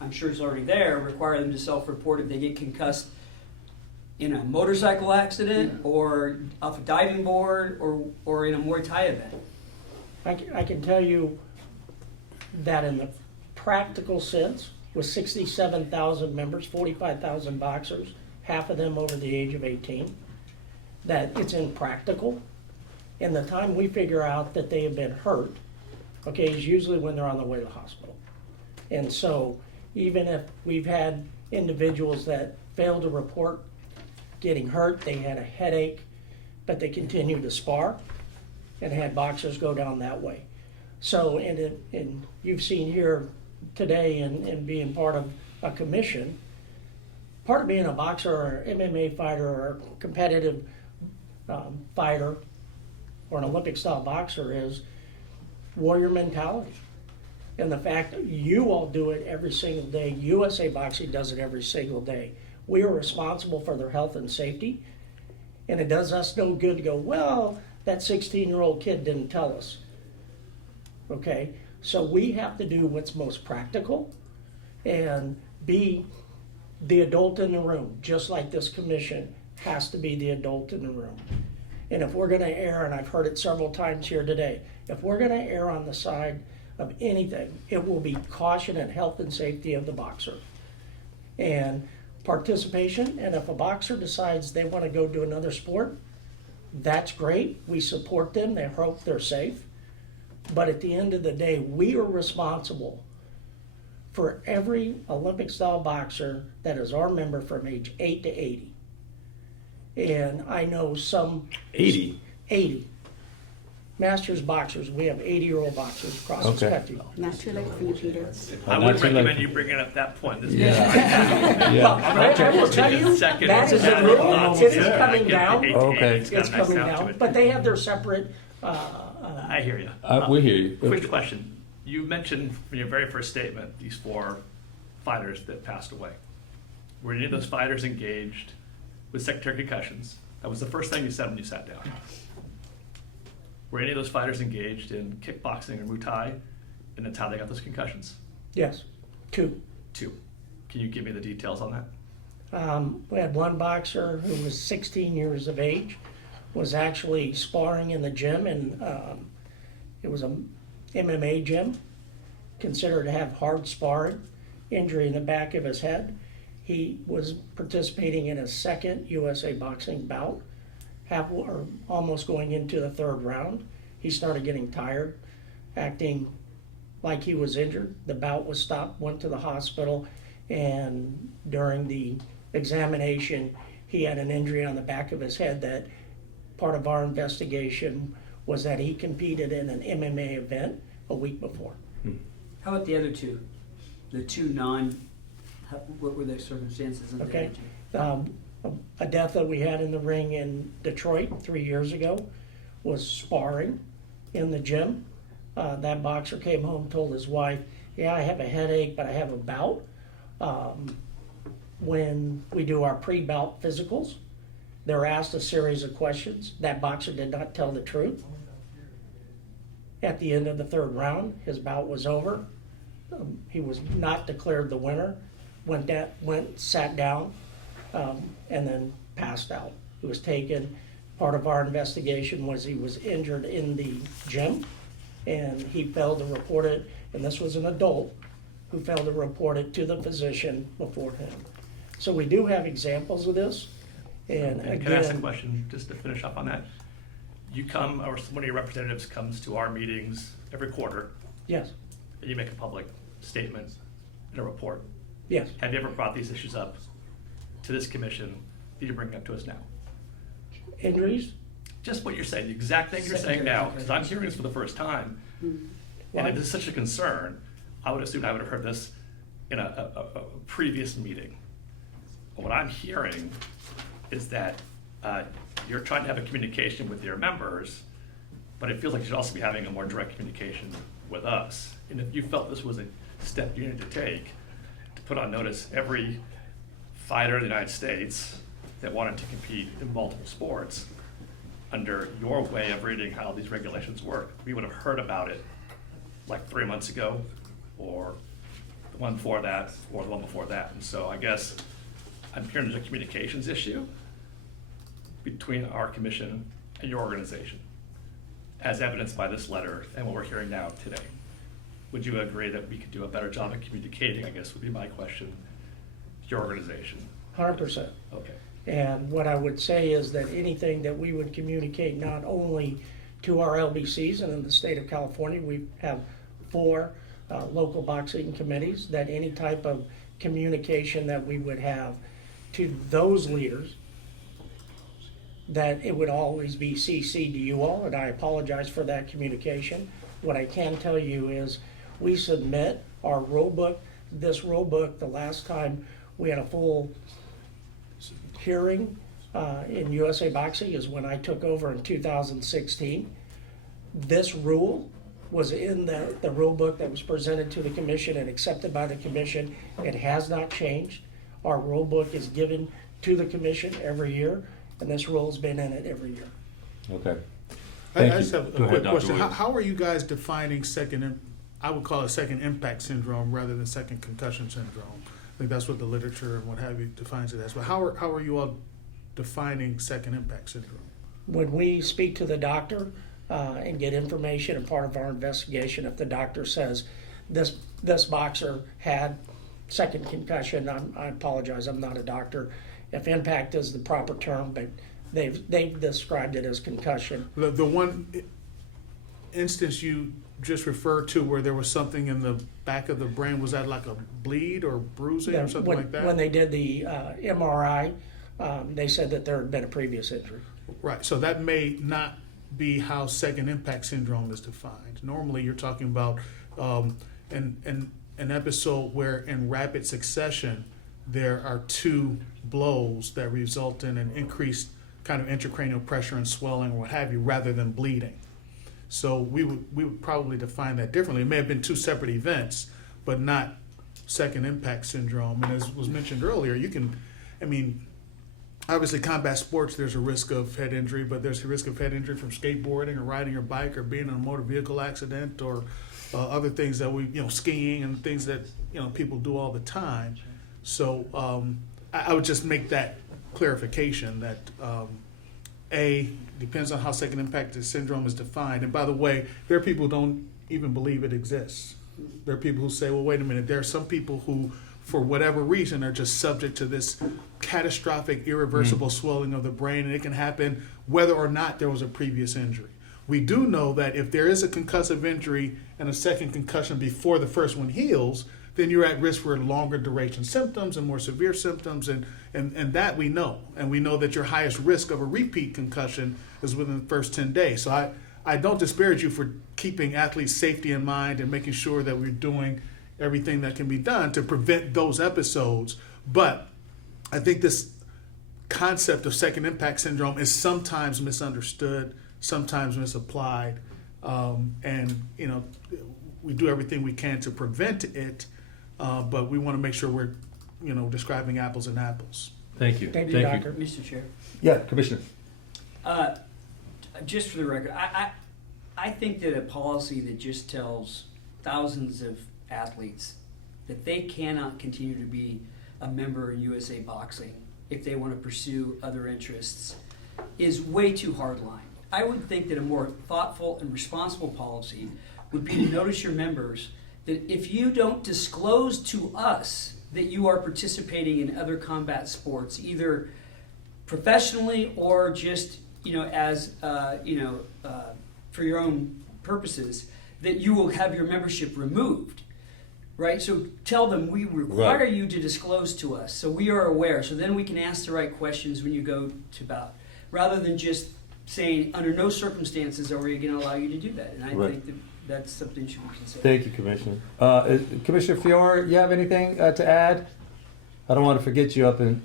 I'm sure it's already there, require them to self-report if they get concussed in a motorcycle accident or off a diving board or in a Muay Thai event. I can tell you that in the practical sense, with 67,000 members, 45,000 boxers, half of them over the age of 18, that it's impractical. And the time we figure out that they have been hurt, okay, is usually when they're on the way to the hospital. And so even if we've had individuals that fail to report getting hurt, they had a headache, but they continued to spar, and had boxers go down that way. So, and you've seen here today and being part of a commission, part of being a boxer or MMA fighter or competitive fighter or an Olympic style boxer is warrior mentality. And the fact that you all do it every single day, USA Boxing does it every single day. We are responsible for their health and safety, and it does us no good to go, well, that 16-year-old kid didn't tell us. Okay, so we have to do what's most practical and be the adult in the room, just like this commission has to be the adult in the room. And if we're going to err, and I've heard it several times here today, if we're going to err on the side of anything, it will be caution and health and safety of the boxer. And participation, and if a boxer decides they want to go do another sport, that's great. We support them. They hope they're safe. But at the end of the day, we are responsible for every Olympic-style boxer that is our member from age 8 to 80. And I know some... 80? 80. Masters boxers. We have 80-year-old boxers across the spectrum. Not too late for you, Peter. I would recommend you bringing up that point. This I will tell you, that is a rule. It is coming down. Okay. It's coming down. But they have their separate... I hear you. We hear you. Quick question. You mentioned in your very first statement these 4 fighters that passed away. Were any of those fighters engaged with secondary concussions? That was the first thing you said when you sat down. Were any of those fighters engaged in kickboxing or Muay Thai, and that's how they got those concussions? Yes, 2. 2. Can you give me the details on that? We had one boxer who was 16 years of age, was actually sparring in the gym, and it was a MMA gym, considered to have hard sparring, injury in the back of his head. He was participating in his second USA Boxing bout, or almost going into the 3rd round. He started getting tired, acting like he was injured. The bout was stopped, went to the hospital, and during the examination, he had an injury on the back of his head that part of our investigation was that he competed in an MMA event a week before. How about the other two? The two what were the circumstances of the Okay. other two? A death that we had in the ring in Detroit 3 years ago was sparring in the gym. That boxer came home, told his wife, yeah, I have a headache, but I have a bout. When we do our pre-bout physicals, they're asked a series of questions. That boxer did not tell the truth. At the end of the third round, his bout was over. He was not declared the winner. Sat down, and then passed out. He was taken. Part of our investigation was he was injured in the gym, and he failed to report it. And this was an adult who failed to report it to the physician before him. So we do have examples of this. And And can I ask a again, question, just to finish up on that? You come, or one of your representatives comes to our meetings every quarter, yes, and you make a public statement and a report. yes. Have you ever brought these issues up to this commission? Did you bring it up to us now? Injuries? Just what you're saying, the exact thing you're saying now, because I'm hearing this for the first time. And if this is such a concern, I would assume I would have heard this in a previous meeting. But what I'm hearing is that you're trying to have a communication with your members, but it feels like you should also be having a more direct communication with us. And if you felt this was a step you needed to take to put on notice every fighter in the United States that wanted to compete in multiple sports, under your way of reading how these regulations work, we would have heard about it like 3 months ago, or the one before that, or the one before that. And so I guess I'm hearing there's a communications issue between our commission and your organization, as evidenced by this letter and what we're hearing now today. Would you agree that we could do a better job of communicating, I guess would be my question, to your organization? 100%. Okay. And what I would say is that anything that we would communicate not only to our LBCs, and in the state of California, we have 4 local boxing committees, that any type of communication that we would have to those leaders, that it would always be CC'd to you all, and I apologize for that communication. What I can tell you is we submit our rule book. This rule book, the last time we had a full hearing in USA Boxing is when I took over in 2016. This rule was in the rule book that was presented to the commission and accepted by the commission. It has not changed. Our rule book is given to the commission every year, and this rule's been in it every year. Okay. I Thank just you. have Go a ahead, quick Dr. question. Williams. How are you guys defining I would call it second impact syndrome rather than second concussion syndrome? I think that's what the literature and what have you defines it as. But how are you all defining second impact syndrome? When we speak to the doctor and get information, and part of our investigation, if the doctor says this boxer had second concussion, I apologize, I'm not a doctor. If impact is the proper term, but they've described it as concussion. The one instance you just referred to where there was something in the back of the brain, was that like a bleed or bruising or something like that? When they did the MRI, they said that there had been a previous injury. Right, so that may not be how second impact syndrome is defined. Normally, you're talking about an episode where in rapid succession, there are 2 blows that result in an increased kind of intracranial pressure and swelling or what have you, rather than bleeding. So we would probably define that differently. It may have been 2 separate events, but not second impact syndrome. And as was mentioned earlier, obviously combat sports, there's a risk of head injury, but there's a risk of head injury from skateboarding or riding your bike or being in a motor vehicle accident or other things that skiing and things that, people do all the time. So I would just make that clarification that depends on how second impact syndrome is defined. And by the way, there are people who don't even believe it exists. There are people who say, well, wait a minute, there are some people who, for whatever reason, are just subject to this catastrophic, irreversible swelling of the brain, and it can happen whether or not there was a previous injury. We do know that if there is a concussive injury and a second concussion before the first one heals, then you're at risk for longer duration symptoms and more severe symptoms, and that we know. And we know that your highest risk of a repeat concussion is within the first 10 days. So I don't disparage you for keeping athletes' safety in mind and making sure that we're doing everything that can be done to prevent those episodes. But I think this concept of second impact syndrome is sometimes misunderstood, sometimes misapplied, and we do everything we can to prevent it, but we want to make sure we're describing apples and apples. Thank you. Thank you, Doctor. Mr. Chair. Yeah, Commissioner. Just for the record, I think that a policy that just tells thousands of athletes that they cannot continue to be a member in USA Boxing if they want to pursue other interests is way too hardline. I would think that a more thoughtful and responsible policy would be to notice your members that if you don't disclose to us that you are participating in other combat sports, either professionally or just as for your own purposes, that you will have your membership removed. Right? So tell them we require you to disclose to us so we are aware. So then we can ask the right questions when you go to bout. Rather than just saying, under no circumstances are we going to allow you to do that. And I think that that's something that should be considered. Thank you, Commissioner. Commissioner Fiore, you have anything to add? I don't want to forget you up in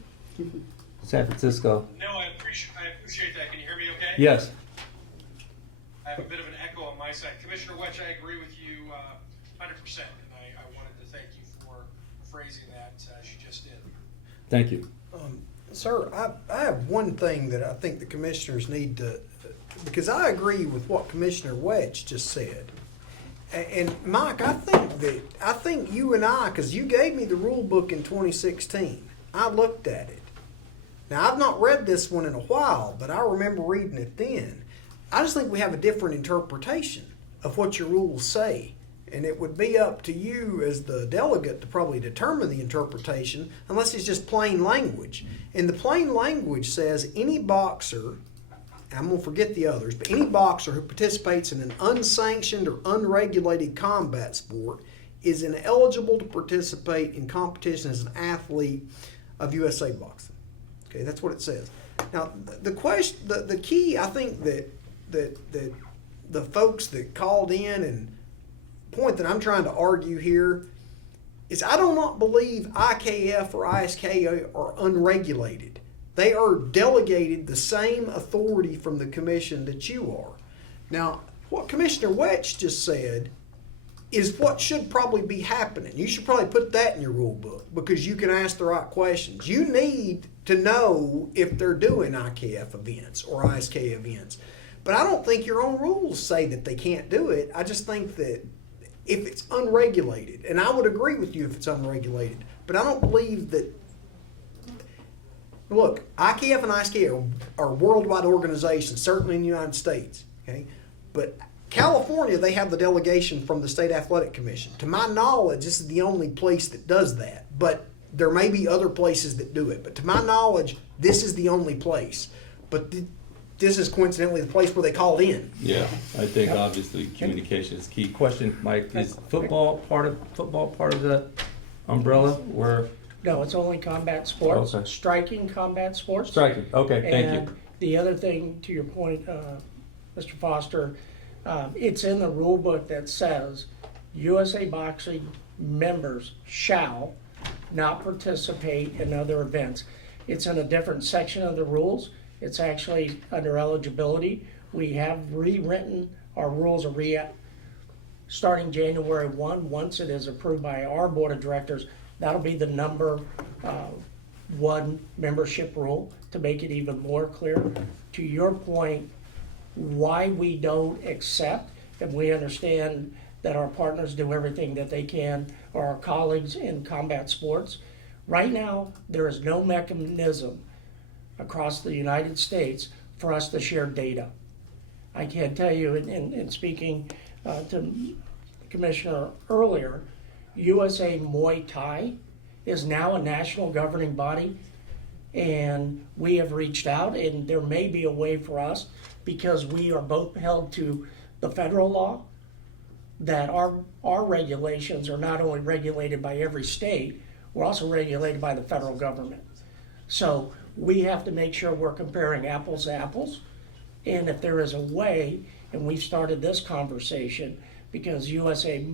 San Francisco. No, I appreciate that. Can you hear me okay? Yes. I have a bit of an echo on my side. Commissioner Wetch, I agree with you 100%, and I wanted to thank you for phrasing that as you just did. Thank you. Sir, I have one thing that I think the commissioners need to, because I agree with what Commissioner Wetch just said. And Mike, I think you and I, because you gave me the rule book in 2016, I looked at it. Now, I've not read this one in a while, but I remember reading it then. I just think we have a different interpretation of what your rules say. And it would be up to you as the delegate to probably determine the interpretation, unless it's just plain language. And the plain language says any boxer, I'm going to forget the others, but any boxer who participates in an unsanctioned or unregulated combat sport is ineligible to participate in competition as an athlete of USA Boxing. Okay, that's what it says. Now, the key, I think that the folks that called in and point that I'm trying to argue here is I do not believe IKF or ISK are unregulated. They are delegated the same authority from the commission that you are. Now, what Commissioner Wetch just said is what should probably be happening. You should probably put that in your rule book because you can ask the right questions. You need to know if they're doing IKF events or ISK events. But I don't think your own rules say that they can't do it. I just think that if it's unregulated, and I would agree with you if it's unregulated, but I don't believe that. Look, IKF and ISK are worldwide organizations, certainly in the United States. Okay, but California, they have the delegation from the State Athletic Commission. To my knowledge, this is the only place that does that. But there may be other places that do it. But to my knowledge, this is the only place. But this is coincidentally the place where they called in. Yeah, I think obviously communication is key. Question, Mike, is football part of the umbrella? Where? No, it's only combat sports. Okay. Striking combat sports. Striking. Okay, thank you. And the other thing, to your point, Mr. Foster, it's in the rule book that says USA Boxing members shall not participate in other events. It's in a different section of the rules. It's actually under eligibility. We have rewritten our rules of starting January 1. Once it is approved by our board of directors, that'll be the number one membership rule to make it even more clear. To your point, why we don't accept, and we understand that our partners do everything that they can, or our colleagues in combat sports. Right now, there is no mechanism across the United States for us to share data. I can tell you, in speaking to Commissioner earlier, USA Muay Thai is now a national governing body, and we have reached out, and there may be a way for us, because we are both held to the federal law, that our regulations are not only regulated by every state, we're also regulated by the federal government. So we have to make sure we're comparing apples to apples, And if there is a way, and we've started this conversation because USA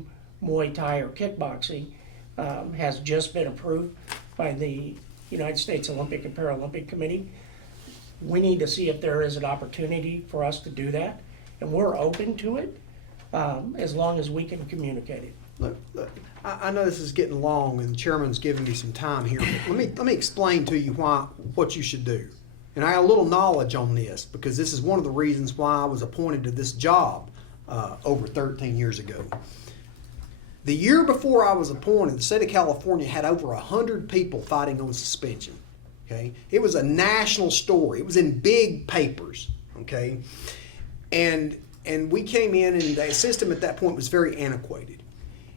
Muay Thai or kickboxing has just been approved by the United States Olympic and Paralympic Committee. We need to see if there is an opportunity for us to do that, and we're open to it as long as we can communicate it. Look, I know this is getting long, and the chairman's giving me some time here, but let me explain to you what you should do. And I have a little knowledge on this because this is one of the reasons why I was appointed to this job over 13 years ago. The year before I was appointed, the state of California had over 100 people fighting on suspension. Okay, it was a national story. It was in big papers. Okay, and we came in, and the system at that point was very antiquated.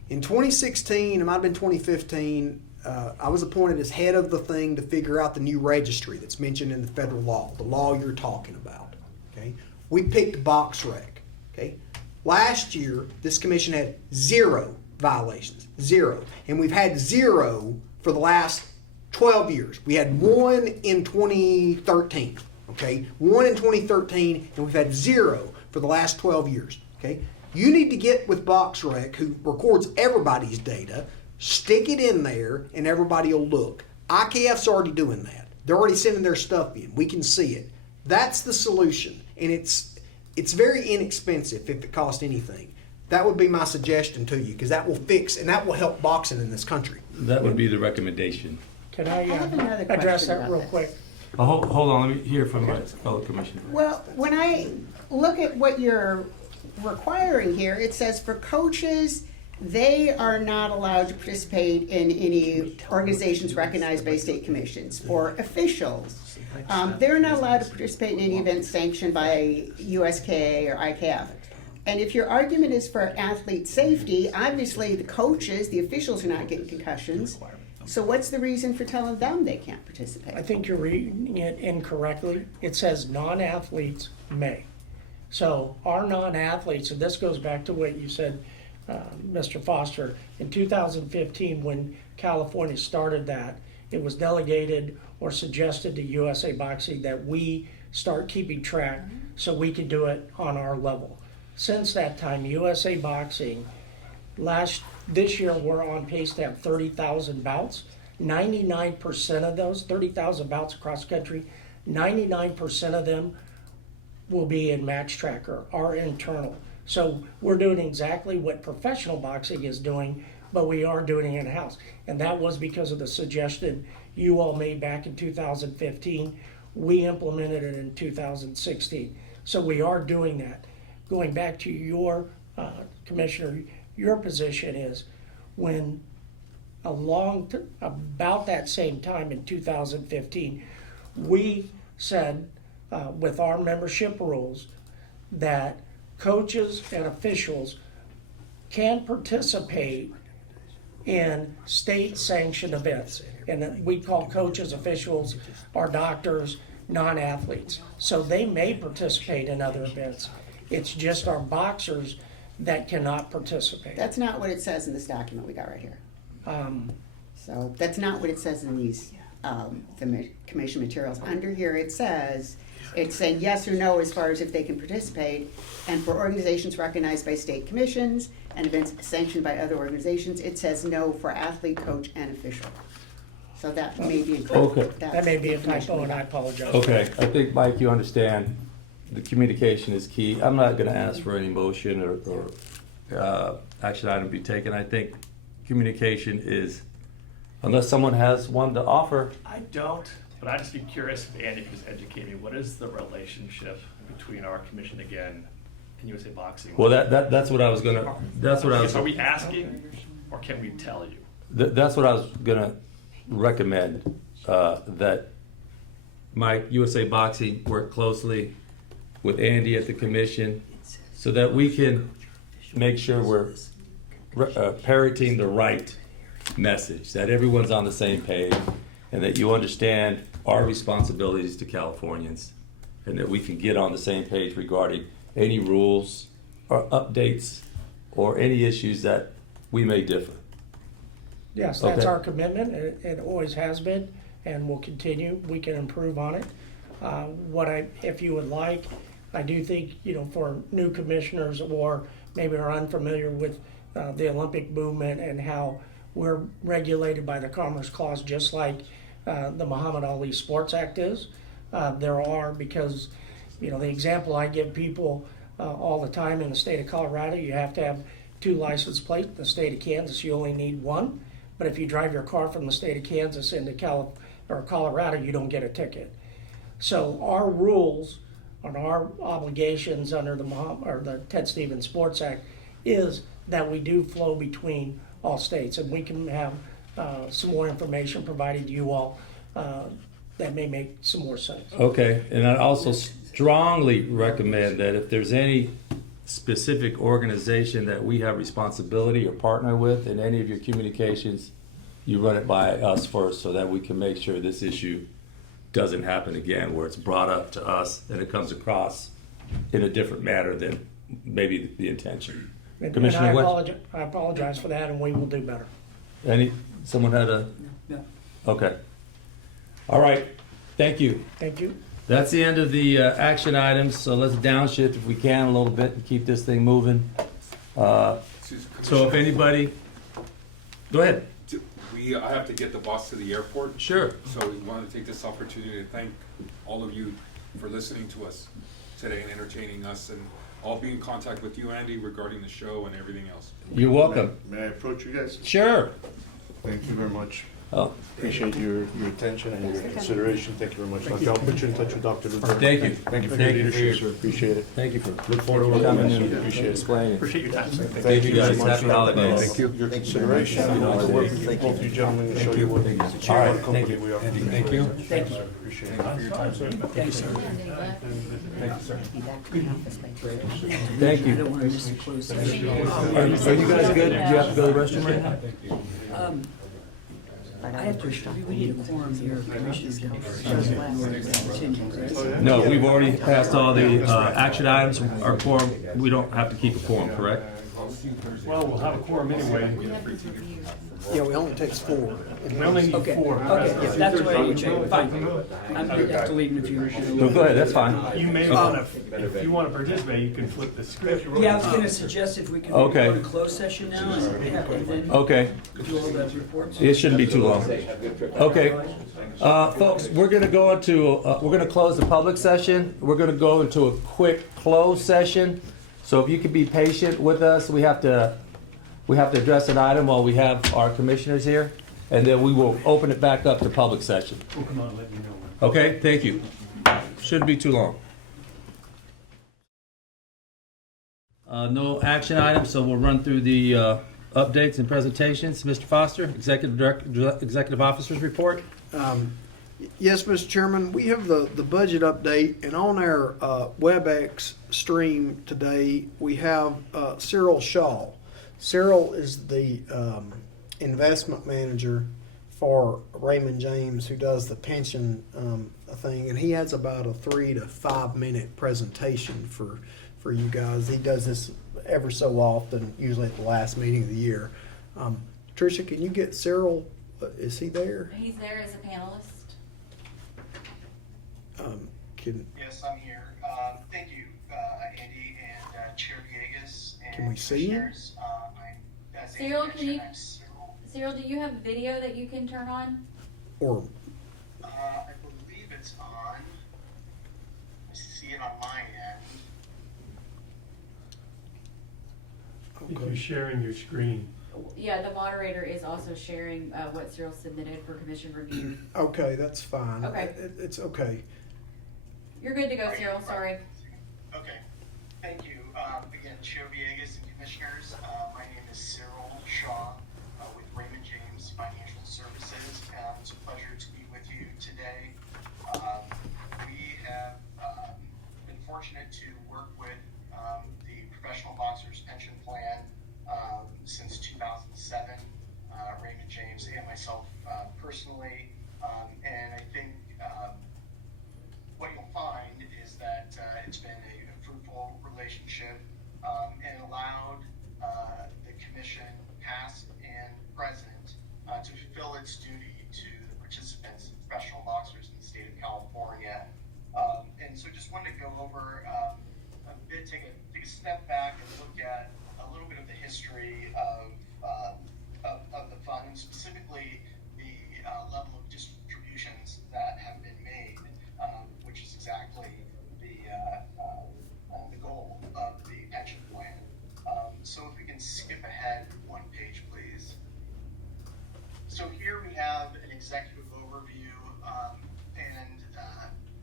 In 2016, it might have been 2015, I was appointed as head of the thing to figure out the new registry that's mentioned in the federal law, the law you're talking about. Okay, we picked BoxRec. Okay, last year this commission had 0 violations, 0, and we've had 0 for the last 12 years. We had 1 in 2013. Okay, 1 in 2013, and we've had 0 for the last 12 years. Okay, you need to get with BoxRec, who records everybody's data, stick it in there, and everybody will look. IKF's already doing that. They're already sending their stuff in. We can see it. That's the solution, and it's very inexpensive if it costs anything. That would be my suggestion to you, because that will fix and that will help boxing in this country. That would be the recommendation. Can I have another address question that about real this. quick? Hold on, let me hear from my fellow commissioner. Well, when I look at what you're requiring here, it says for coaches, they are not allowed to participate in any organizations recognized by state commissions. For officials, they're not allowed to participate in any event sanctioned by USKA or IKF. And if your argument is for athlete safety, obviously the coaches, the officials are not getting concussions. So what's the reason for telling them they can't participate? I think you're reading it incorrectly. It says non-athletes may. So our non-athletes, and this goes back to what you said, Mr. Foster, in 2015 when California started that, it was delegated or suggested to USA Boxing that we start keeping track so we could do it on our level. Since that time, USA Boxing, this year we're on pace to have 30,000 bouts. 99% of those, 30,000 bouts across the country, 99% of them will be in Match Tracker, our internal. So we're doing exactly what professional boxing is doing, but we are doing it in-house. And that was because of the suggestion you all made back in 2015. We implemented it in 2016. So we are doing that. Going back to your, Commissioner, your position is when about that same time in 2015, we said with our membership rules that coaches and officials can participate in state-sanctioned events. And we call coaches, officials, our doctors, non-athletes. So they may participate in other events. It's just our boxers that cannot participate. That's not what it says in this document we got right here. So that's not what it says in these the commission materials. Under here it says, it's saying yes or no as far as if they can participate, and for organizations recognized by state commissions and events sanctioned by other organizations, it says no for athlete, coach, and official. So that may be Okay. That may be a typo, and I apologize. Okay, I think, Mike, you understand the communication is key. I'm not gonna ask for any motion or action item be taken. I think communication is, unless someone has one to offer. I don't, but I'd just be curious if Andy could educate me. What is the relationship between our commission again and USA Boxing? Well, that's what I was gonna, that's what I was. Are we asking, or can we tell you? That's what I was gonna recommend, that Mike, USA Boxing, work closely with Andy at the commission so that we can make sure we're parroting the right message, that everyone's on the same page, and that you understand our responsibilities to Californians, and that we can get on the same page regarding any rules or updates or any issues that we may differ. Yes, that's Okay. our commitment. It always has been and will continue. We can improve on it. If you would like, I do think, for new commissioners or maybe are unfamiliar with the Olympic movement and how we're regulated by the Commerce Clause, just like the Muhammad Ali Sports Act is. There are, because, the example I give people all the time in the state of Colorado, you have to have 2 license plates. In the state of Kansas, you only need 1. But if you drive your car from the state of Kansas into Colorado, you don't get a ticket. So our rules and our obligations under the Ted Stevens Sports Act is that we do flow between all states, and we can have some more information provided to you all that may make some more sense. Okay, and I also strongly recommend that if there's any specific organization that we have responsibility or partner with in any of your communications, you run it by us first so that we can make sure this issue doesn't happen again, where it's brought up to us and it comes across in a different manner than maybe the intention. And Commissioner I apologize for that, and we will do better. Someone had a? No. Okay. All right, thank you. Thank you. That's the end of the action items, so let's downshift if we can a little bit and keep this thing moving. So if anybody, go ahead. I have to get the boss to the airport. Sure. So we want to take this opportunity to thank all of you for listening to us today and entertaining us, and I'll be in contact with you, Andy, regarding the show and everything else. You're welcome. May I approach you guys? Sure. Thank you very much. Oh. Appreciate your attention and your consideration. Thank you very much. I'll put you in touch with Dr. Luther. Thank you. Thank you for your leadership, sir. Appreciate it. Thank you for, look forward to coming and Appreciate it. explaining. Appreciate your time. Thank you guys. Happy holidays. Thank you. Your consideration. I'll work with both you gentlemen to show you what company we are. Thank you. Thank you. Appreciate it. Thank you for your time, sir. Thank you, sir. Thank you, sir. Thank you. I don't want to miss the closed session. Are you guys good? Do you have to go to the restroom right now? I have to, we need a quorum here, commissioners. Continue. No, we've already passed all the action items. Our quorum, we don't have to keep a quorum, correct? Well, we'll have a quorum anyway. Yeah, we only takes 4. We only need Okay, 4. okay, if that's what I need to check, fine. I'm gonna have to leave in a few minutes. No, go ahead, that's fine. You may want to, if you want to participate, you can flip the script. Yeah, I was gonna suggest if we could Okay. go to closed session now and then Okay. do all those reports. It shouldn't be too long. Okay. Folks, we're gonna go into, we're gonna close the public session. We're gonna go into a quick closed session. So if you could be patient with us, we have to address an item while we have our commissioners here, and then we will open it back up to public session. We'll come on and let you know. Okay, thank you. Shouldn't be too long. No action items, so we'll run through the updates and presentations. Mr. Foster, Executive Officer's Report. Yes, Mr. Chairman, we have the budget update, and on our WebEx stream today, we have Cyril Shaw. Cyril is the investment manager for Raymond James, who does the pension thing, and he has about a 3 to 5 minute presentation for you guys. He does this ever so often, usually at the last meeting of the year. Tricia, can you get Cyril? Is he there? He's there as a panelist. Yes, I'm here. Thank you, Andy and Chair Villegas. Can we see him? Cyril, Cyril, do you have video that you can turn on? Or I believe it's on. I see it on my end. If you're sharing your screen. Yeah, the moderator is also sharing what Cyril submitted for commission review. okay, that's fine. Okay. It's okay. You're good to go, Cyril, sorry. Okay, thank you. Again, Chair Villegas and Commissioners, my name is Cyril Shaw with Raymond James Financial Services. It's a pleasure to be with you today. We have been fortunate to work with the Professional Boxers Pension Plan since 2007, Raymond James and myself personally. And I think what you'll find is that it's been a fruitful relationship and allowed the commission, past and present, to fulfill its duty to the participants and professional boxers in the state of California. And so just wanted to go over to take a step back and look at a little bit of the history of the fund, and specifically the level of distributions that have been made, which is exactly the goal of the pension plan. So if we can skip ahead one page, please. So here we have an executive overview, and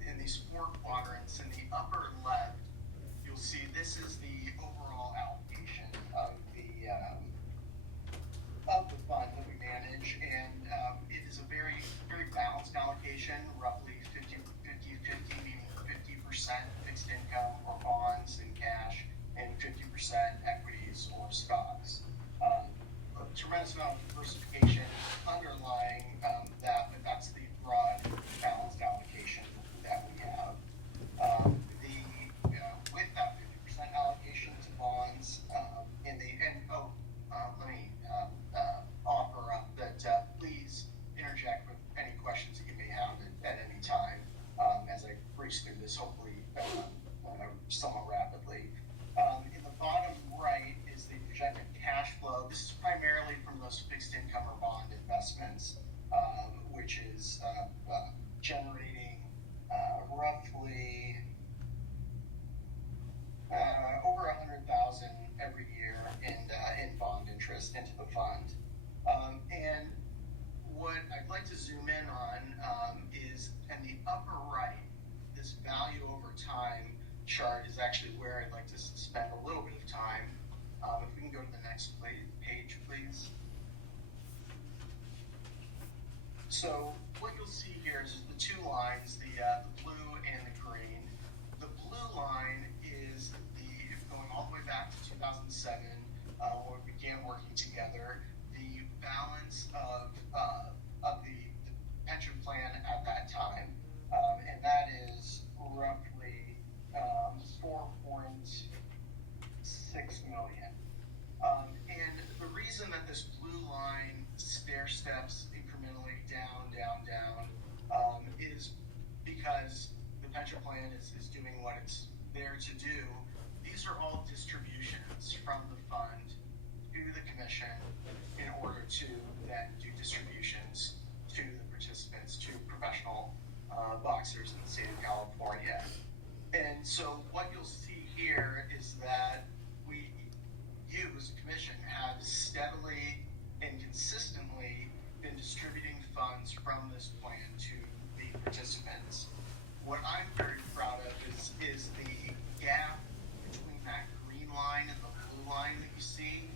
in these four quadrants, in the upper left, you'll see this is the overall allocation of the fund that we manage, and it is a very, very balanced allocation, roughly 50-50, meaning 50% fixed income or bonds and cash, and 50% equities or stocks. A tremendous amount of diversification underlying that, but that's the broad balanced allocation that we have. With that 50% allocation to bonds, let me offer up that please interject with any questions that you may have at any time as I breeze through this, hopefully somewhat rapidly. In the bottom right is the projected cash flow. This is primarily from those fixed income or bond investments, which is generating roughly over 100,000 every year in bond interest into the fund. And what I'd like to zoom in on is in the upper right, this value over time chart is actually where I'd like to spend a little bit of time. If we can go to the next page, please. So what you'll see here is the two lines, the blue and the green. The blue line is going all the way back to 2007, when we began working together, the balance of the pension plan at that time, and that is roughly 4.6 million. And the reason that this blue line stair steps incrementally down is because the pension plan is doing what it's there to do. These are all distributions from the fund to the commission in order to then do distributions to the participants, to professional boxers in the state of California. And so what you'll see here is that you as a commission have steadily and consistently been distributing funds from this plan to the participants. What I'm very proud of is the gap between that green line and the blue line that you see,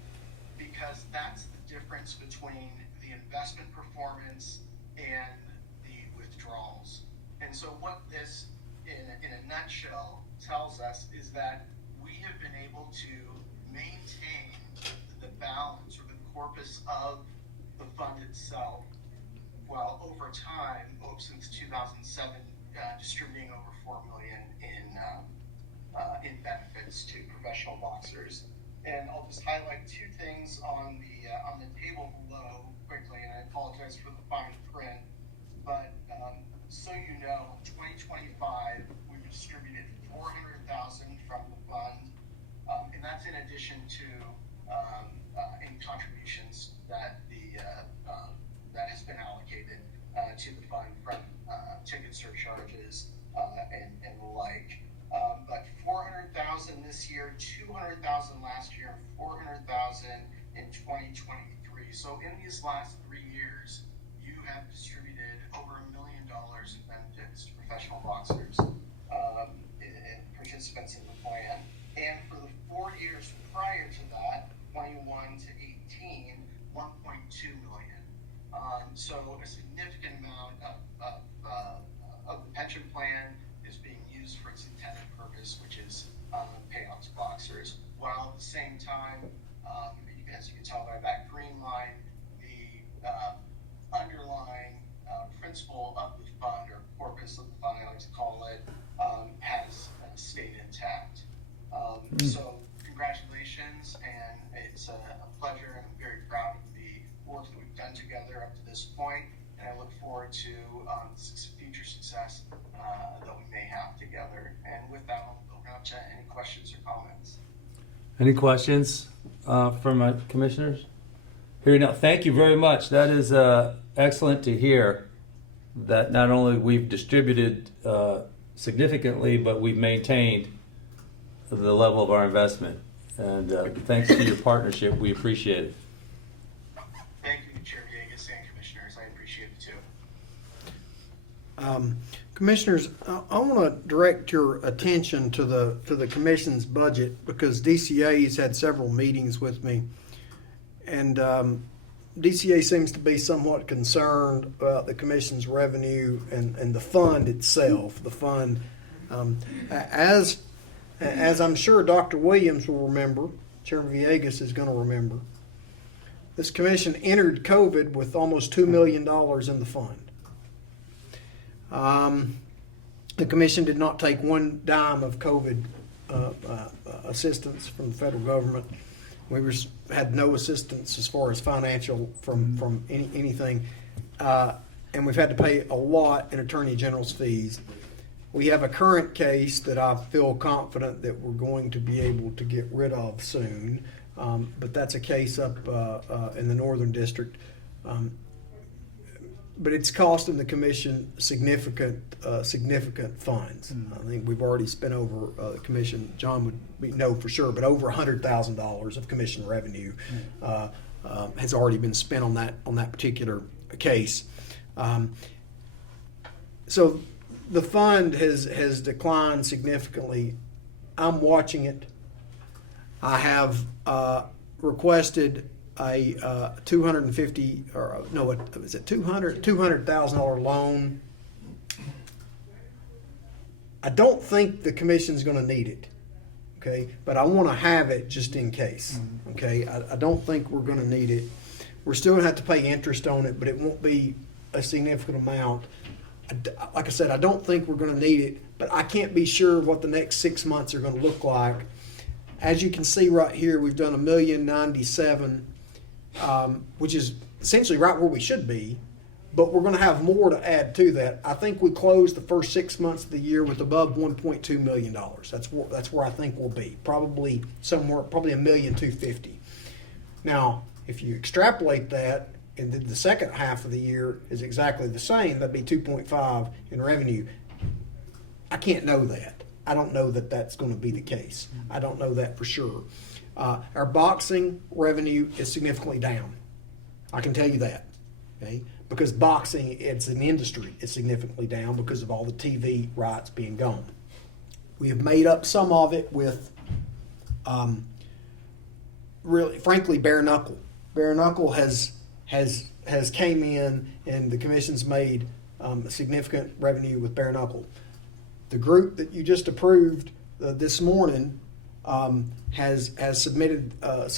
because that's the difference between the investment performance and the withdrawals. And so what this, in a nutshell, tells us is that we have been able to maintain the balance or the corpus of the fund itself, while over time, since 2007, distributing over $4 million in benefits to professional boxers. And I'll just highlight two things on the table below quickly, and I apologize for the fine print, but so you know, in 2025, we've distributed $400,000 from the fund, and that's in addition to any contributions that that has been allocated to the fund from ticket surcharges and the like. But $400,000 this year, $200,000 last year, $400,000 in 2023. So in these last 3 years, you have distributed over $1 million in benefits to professional boxers and participants in the plan. And for the 4 years prior to that, 21 to 18, 1.2 million. So a significant amount of the pension plan is being used for its intended purpose, which is payout to boxers, while at the same time, as you can tell by that green line, the underlying principle of the fund, or corpus of the fund, I like to call it, has stayed intact. So congratulations, and it's a pleasure, and I'm very proud of the work that we've done together up to this point, and I look forward to future success that we may have together. And with that, I'll open up much. Any questions or comments? Any questions from my commissioners? Here now, thank you very much. That is excellent to hear that not only we've distributed significantly, but we've maintained the level of our investment. And thanks to your partnership, we appreciate it. Thank you, Chair Villegas and Commissioners. I appreciate it too. Commissioners, I want to direct your attention to the commission's budget because DCA's had several meetings with me, and DCA seems to be somewhat concerned about the commission's revenue and the fund itself. The fund, as I'm sure Dr. Williams will remember, Chairman Villegas is going to remember, this commission entered COVID with almost $2 million in the fund. The commission did not take one dime of COVID assistance from the federal government. We had no assistance as far as financial from anything, and we've had to pay a lot in Attorney General's fees. We have a current case that I feel confident that we're going to be able to get rid of soon, but that's a case up in the Northern District. But it's costing the commission significant funds. I think we've already spent over the commission. John would know for sure, but over $100,000 of commission revenue has already been spent on that particular case. So the fund has declined significantly. I'm watching it. I have requested a $250,000 or no, what is it? $200,000 loan. I don't think the commission's going to need it, okay? But I want to have it just in case, okay? I don't think we're going to need it. We're still going to have to pay interest on it, but it won't be a significant amount. Like I said, I don't think we're going to need it, but I can't be sure what the next 6 months are going to look like. As you can see right here, we've done $1,097,000. Which is essentially right where we should be, but we're going to have more to add to that. I think we closed the first 6 months of the year with above $1.2 million. That's where I think we'll be. Probably $1,250,000. Now, if you extrapolate that, and the second half of the year is exactly the same, that'd be 2.5 in revenue. I can't know that. I don't know that that's going to be the case. I don't know that for sure. Our boxing revenue is significantly down. I can tell you that, okay? Because boxing, it's an industry, it's significantly down because of all the TV rights being gone. We have made up some of it with, really, frankly, bare knuckle. Bare knuckle has came in, and the commission's made significant revenue with bare knuckle. The group that you just approved this morning has submitted a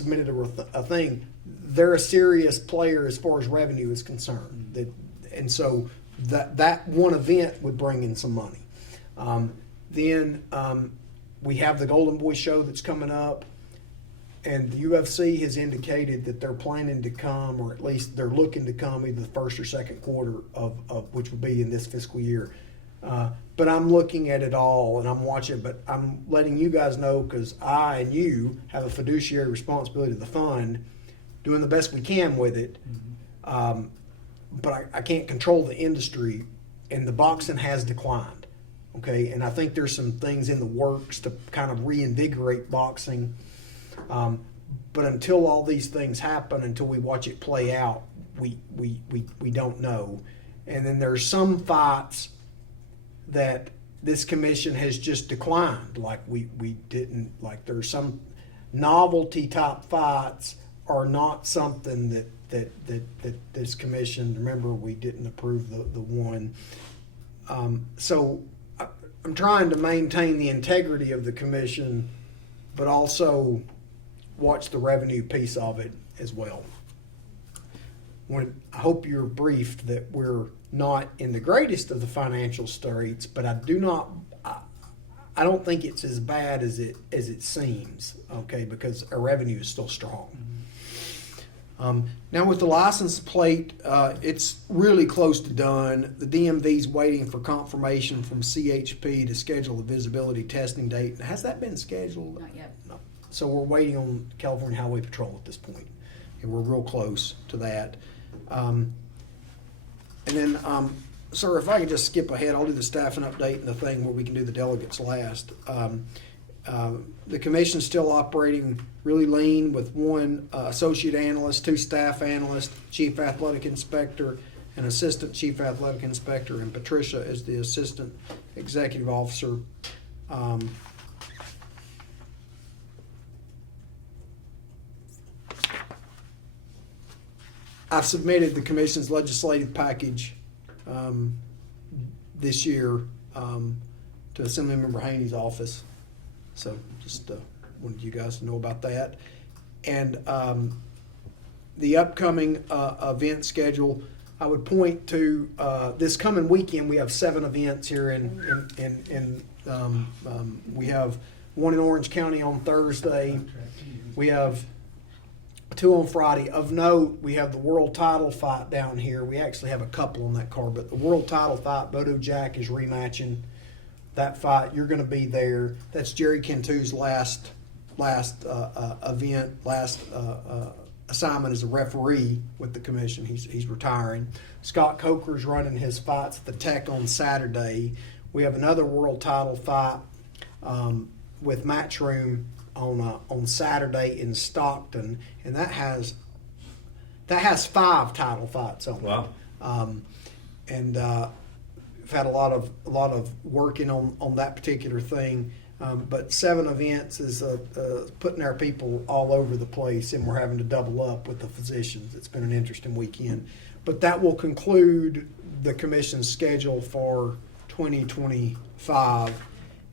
thing. They're a serious player as far as revenue is concerned. And so that one event would bring in some money. Then we have the Golden Boy show that's coming up, and the UFC has indicated that they're planning to come, or at least they're looking to come either the first or second quarter of which would be in this fiscal year. But I'm looking at it all and I'm watching, but I'm letting you guys know because I and you have a fiduciary responsibility to the fund, doing the best we can with it. But I can't control the industry, and the boxing has declined. Okay, and I think there's some things in the works to kind of reinvigorate boxing. But until all these things happen, until we watch it play out, we don't know. And then there's some fights that this commission has just declined. Like we didn't, like there's some novelty type fights are not something that this commission, remember we didn't approve the one. So I'm trying to maintain the integrity of the commission, but also watch the revenue piece of it as well. I hope you're briefed that we're not in the greatest of the financial straits, but I don't think it's as bad as it seems, okay, because our revenue is still strong. Now with the license plate, it's really close to done. The DMV's waiting for confirmation from CHP to schedule the visibility testing date. Has that been scheduled? Not yet. No. So we're waiting on California Highway Patrol at this point, and we're real close to that. And then, sir, if I could just skip ahead, I'll do the staffing update and the thing where we can do the delegates last. The commission's still operating really lean with one associate analyst, 2 staff analysts, chief athletic inspector, an assistant chief athletic inspector, and Patricia is the assistant executive officer. I've submitted the commission's legislative package this year to Assemblymember Haney's office. So just wanted you guys to know about that. And the upcoming event schedule, I would point to this coming weekend. We have 7 events here we have one in Orange County on Thursday. We have 2 on Friday. Of note, we have the world title fight down here. We actually have a couple on that card, but the world title fight, Bodo Jack is rematching that fight. You're going to be there. That's Jerry Cantu's last event, last assignment as a referee with the commission. He's retiring. Scott Coker's running his fights at the Tech on Saturday. We have another world title fight with Matchroom on Saturday in Stockton, and that has 5 title fights on it. Wow. And we've had a lot of working on that particular thing. But 7 events is putting our people all over the place, and we're having to double up with the physicians. It's been an interesting weekend. But that will conclude the commission's schedule for 2025.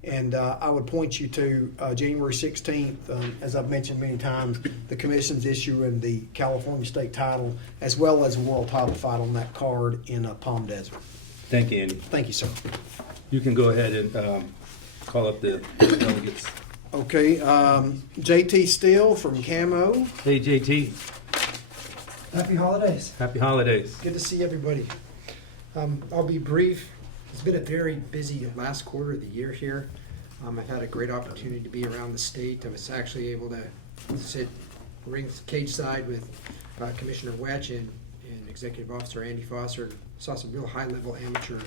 And I would point you to January 16th, as I've mentioned many times, the commission's issuing the California state title as well as a world title fight on that card in Palm Desert. Thank you, Andy. Thank you, sir. You can go ahead and call up the delegates. Okay, JT Steele from Camo. Hey, JT. Happy holidays. Happy holidays. Good to see everybody. I'll be brief. It's been a very busy last quarter of the year here. I've had a great opportunity to be around the state. I was actually able to sit cage side with Commissioner Wetch and Executive Officer Andy Foster. Saw some real high-level amateur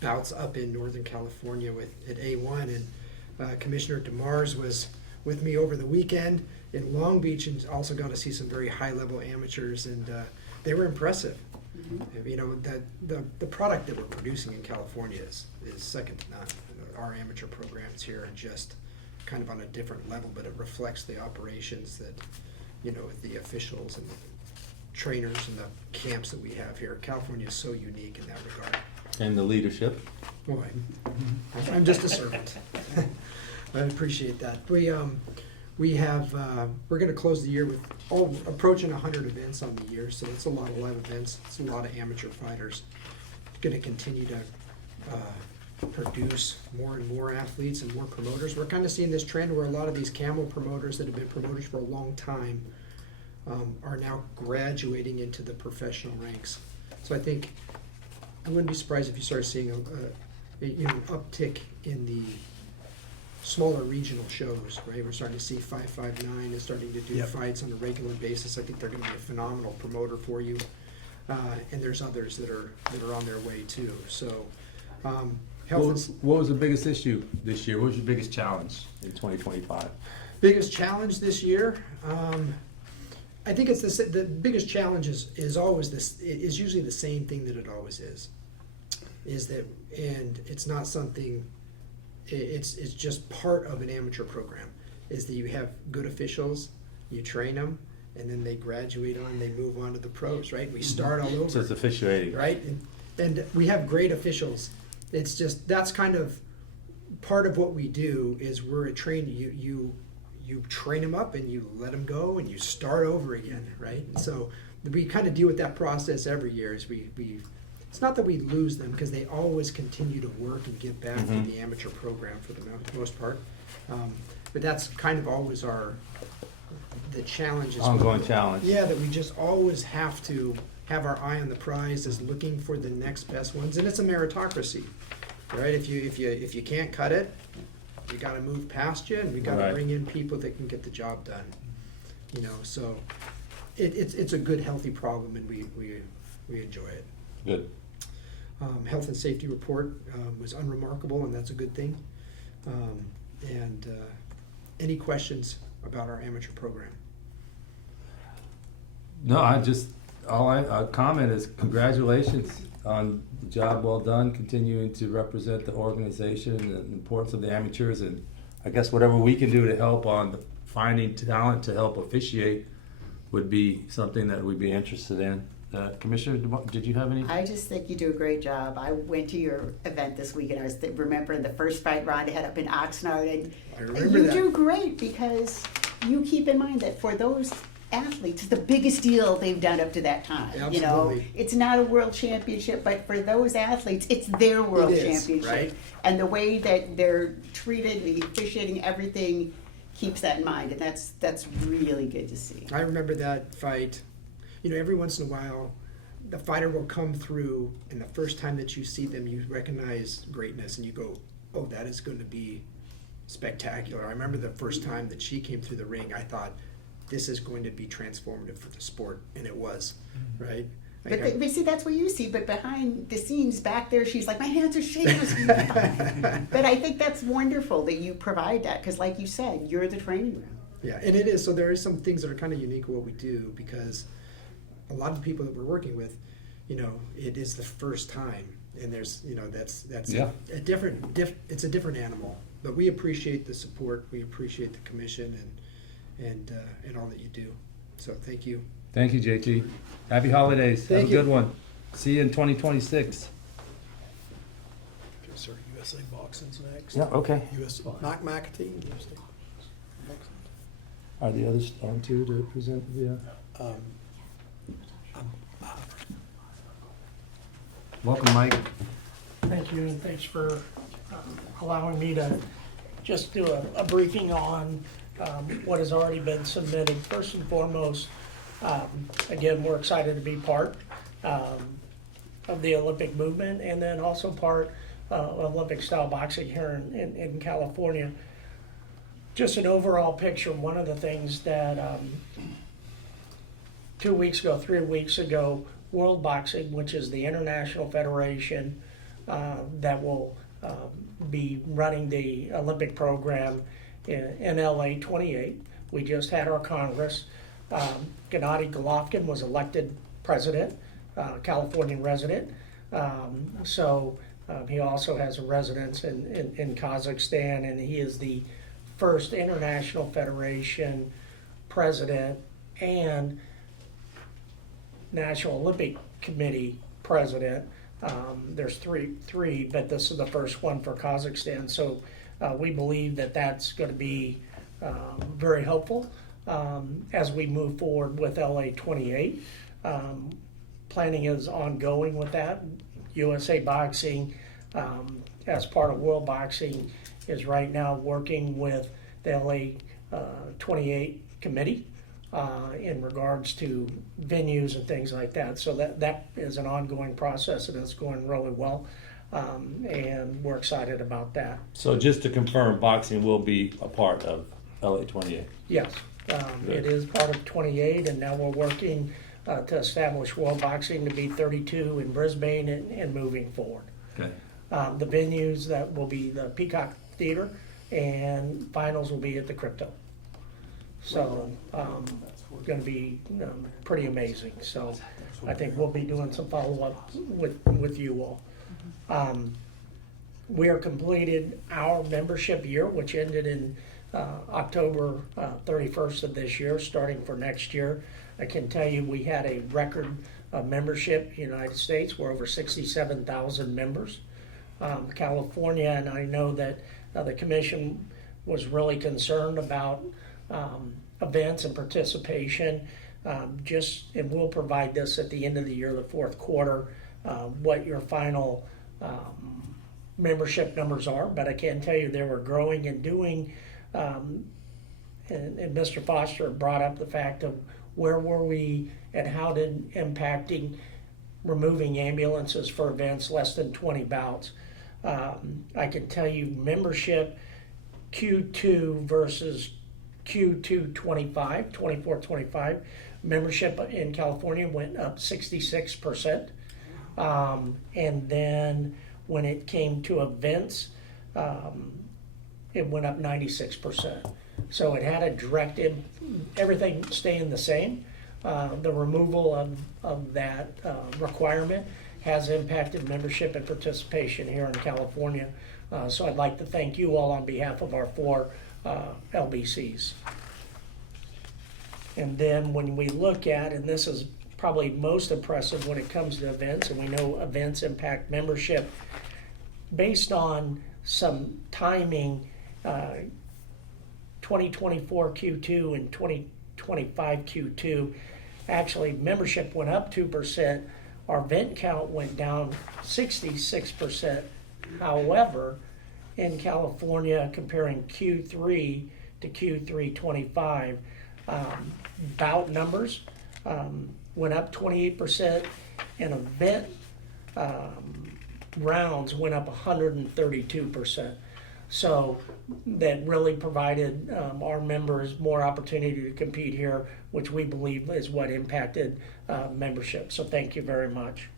bouts up in Northern California at A1, and Commissioner DeMars was with me over the weekend in Long Beach, and also got to see some very high-level amateurs, and they were impressive. Mm-hmm. You know, the product that we're producing in California is second to none. Our amateur programs here are just kind of on a different level, but it reflects the operations that, you know, the officials and the trainers and the camps that we have here. California is so unique in that regard. And the leadership. Boy, I'm just a servant. I appreciate that. We're going to close the year with approaching 100 events on the year, so it's a lot of live events. It's a lot of amateur fighters. Going to continue to produce more and more athletes and more promoters. We're kind of seeing this trend where a lot of these Camo promoters that have been promoters for a long time are now graduating into the professional ranks. So I think I wouldn't be surprised if you start seeing an uptick in the smaller regional shows, right? We're starting to see 559 is starting to do fights on a regular basis. I think they're going to be a phenomenal promoter for you, and there's others that are on their way too. So, What was the biggest issue this year? What was your biggest challenge in 2025? Biggest challenge this year? I think it's the biggest challenge is always this. Is usually the same thing that it always is. Is that, and it's not something. It's just part of an amateur program. Is that you have good officials, you train them, and then they graduate on, they move on to the pros, right? We start all over. So it's officiating, right? And we have great officials. It's just that's kind of part of what we do. Is we're a train. You train them up and you let them go and you start over again, right? And so we kind of deal with that process every year. Is we it's not that we lose them because they always continue to work and give back to the amateur program for the most part. But that's kind of always our the challenge is Ongoing challenge. Yeah, that we just always have to have our eye on the prize, is looking for the next best ones, and it's a meritocracy, right? If you can't cut it, you got to move past you, and we got to Right. bring in people that can get the job done. You know, so it's a good, healthy problem, and we enjoy it. Good. Health and safety report was unremarkable, and that's a good thing. Any questions about our amateur program? No, I comment is congratulations on the job well done, continuing to represent the organization and the importance of the amateurs, and I guess whatever we can do to help on finding talent to help officiate would be something that we'd be interested in. Commissioner, did you have any? I just think you do a great job. I went to your event this week, and I was remembering the first fight Rhonda had up in Oxnard, and I remember you that. do great because you keep in mind that for those athletes, it's the biggest deal they've done up to that time. You know, Absolutely. it's not a world championship, but for those athletes, it's their world It is, championship. right? And the way that they're treated, the officiating, everything keeps that in mind, and that's really good to see. I remember that fight. You know, every once in a while, the fighter will come through, and the first time that you see them, you recognize greatness, and you go, "Oh, that is going to be spectacular." I remember the first time that she came through the ring, I thought, "This is going to be transformative for the sport," and it was, right? But see, that's what you see. But behind the scenes, back there, she's like, my hands are shaking. But I think that's wonderful that you provide that because, like you said, you're the training ground. Yeah, and it is. So there is some things that are kind of unique with what we do because a lot of the people that we're working with, you know, it is the first time, and there's, you know, that's Yeah. a different it's a different animal. But we appreciate the support. We appreciate the commission and all that you do. So thank you. Thank you, JT. Happy holidays. Thank Have a you. good one. See you in 2026. Okay, sir, USA Boxing's next. Yeah, okay. Mike McAtee, USA Are the others on too to present? Yeah. Welcome, Mike. Thank you, and thanks for allowing me to just do a briefing on what has already been submitted. First and foremost, again, we're excited to be part of the Olympic movement and then also part of Olympic-style boxing here in California. Just an overall picture, one of the things that 2 weeks ago, 3 weeks ago, World Boxing, which is the international federation that will be running the Olympic program in LA 28. We just had our Congress. Gennady Golovkin was elected president, Californian resident. So he also has a residence in Kazakhstan, and he is the first international federation president and National Olympic Committee president. There's three, but this is the first one for Kazakhstan. So we believe that that's going to be very helpful as we move forward with LA 28. Planning is ongoing with that. USA Boxing, as part of World Boxing, is right now working with the LA 28 committee in regards to venues and things like that. So that is an ongoing process, and it's going really well, and we're excited about that. So just to confirm, boxing will be a part of LA 28. Yes, it is part of 28, and now we're working to establish World Boxing to be 32 in Brisbane and moving forward. Okay. The venues that will be the Peacock Theater, and finals will be at the Crypto. So going to be pretty amazing. So I think we'll be doing some follow-up with you all. We are completed our membership year, which ended in October 31st of this year, starting for next year. I can tell you we had a record membership in the United States. We're over 67,000 members. California, and I know that the commission was really concerned about events and participation. And we'll provide this at the end of the year, the fourth quarter, what your final membership numbers are. But I can tell you they were growing and doing and Mr. Foster brought up the fact of where were we and how did impacting removing ambulances for events less than 20 bouts. I can tell you membership Q2 versus Q2 24-25, membership in California went up 66%. And then when it came to events, it went up 96%. So it had a direct, everything staying the same. The removal of that requirement has impacted membership and participation here in California. So I'd like to thank you all on behalf of our 4 LBCs. And then when we look at, and this is probably most impressive when it comes to events, and we know events impact membership, based on some timing, 2024 Q2 and 2025 Q2, actually membership went up 2%, our event count went down 66%. However, in California, comparing Q3 to Q3 25, bout numbers went up 28%, and event rounds went up 132%. So that really provided our members more opportunity to compete here, which we believe is what impacted membership. So thank you very much.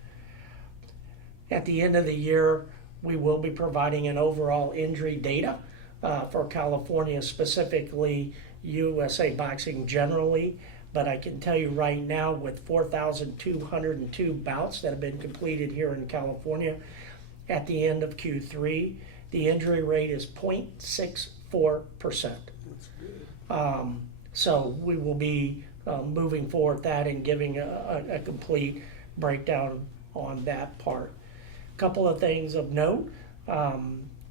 At the end of the year, we will be providing an overall injury data for California, specifically USA Boxing generally. But I can tell you right now, with 4,202 bouts that have been completed here in California, at the end of Q3, the injury rate is 0.64%. So we will be moving forward that and giving a complete breakdown on that part. A couple of things of note,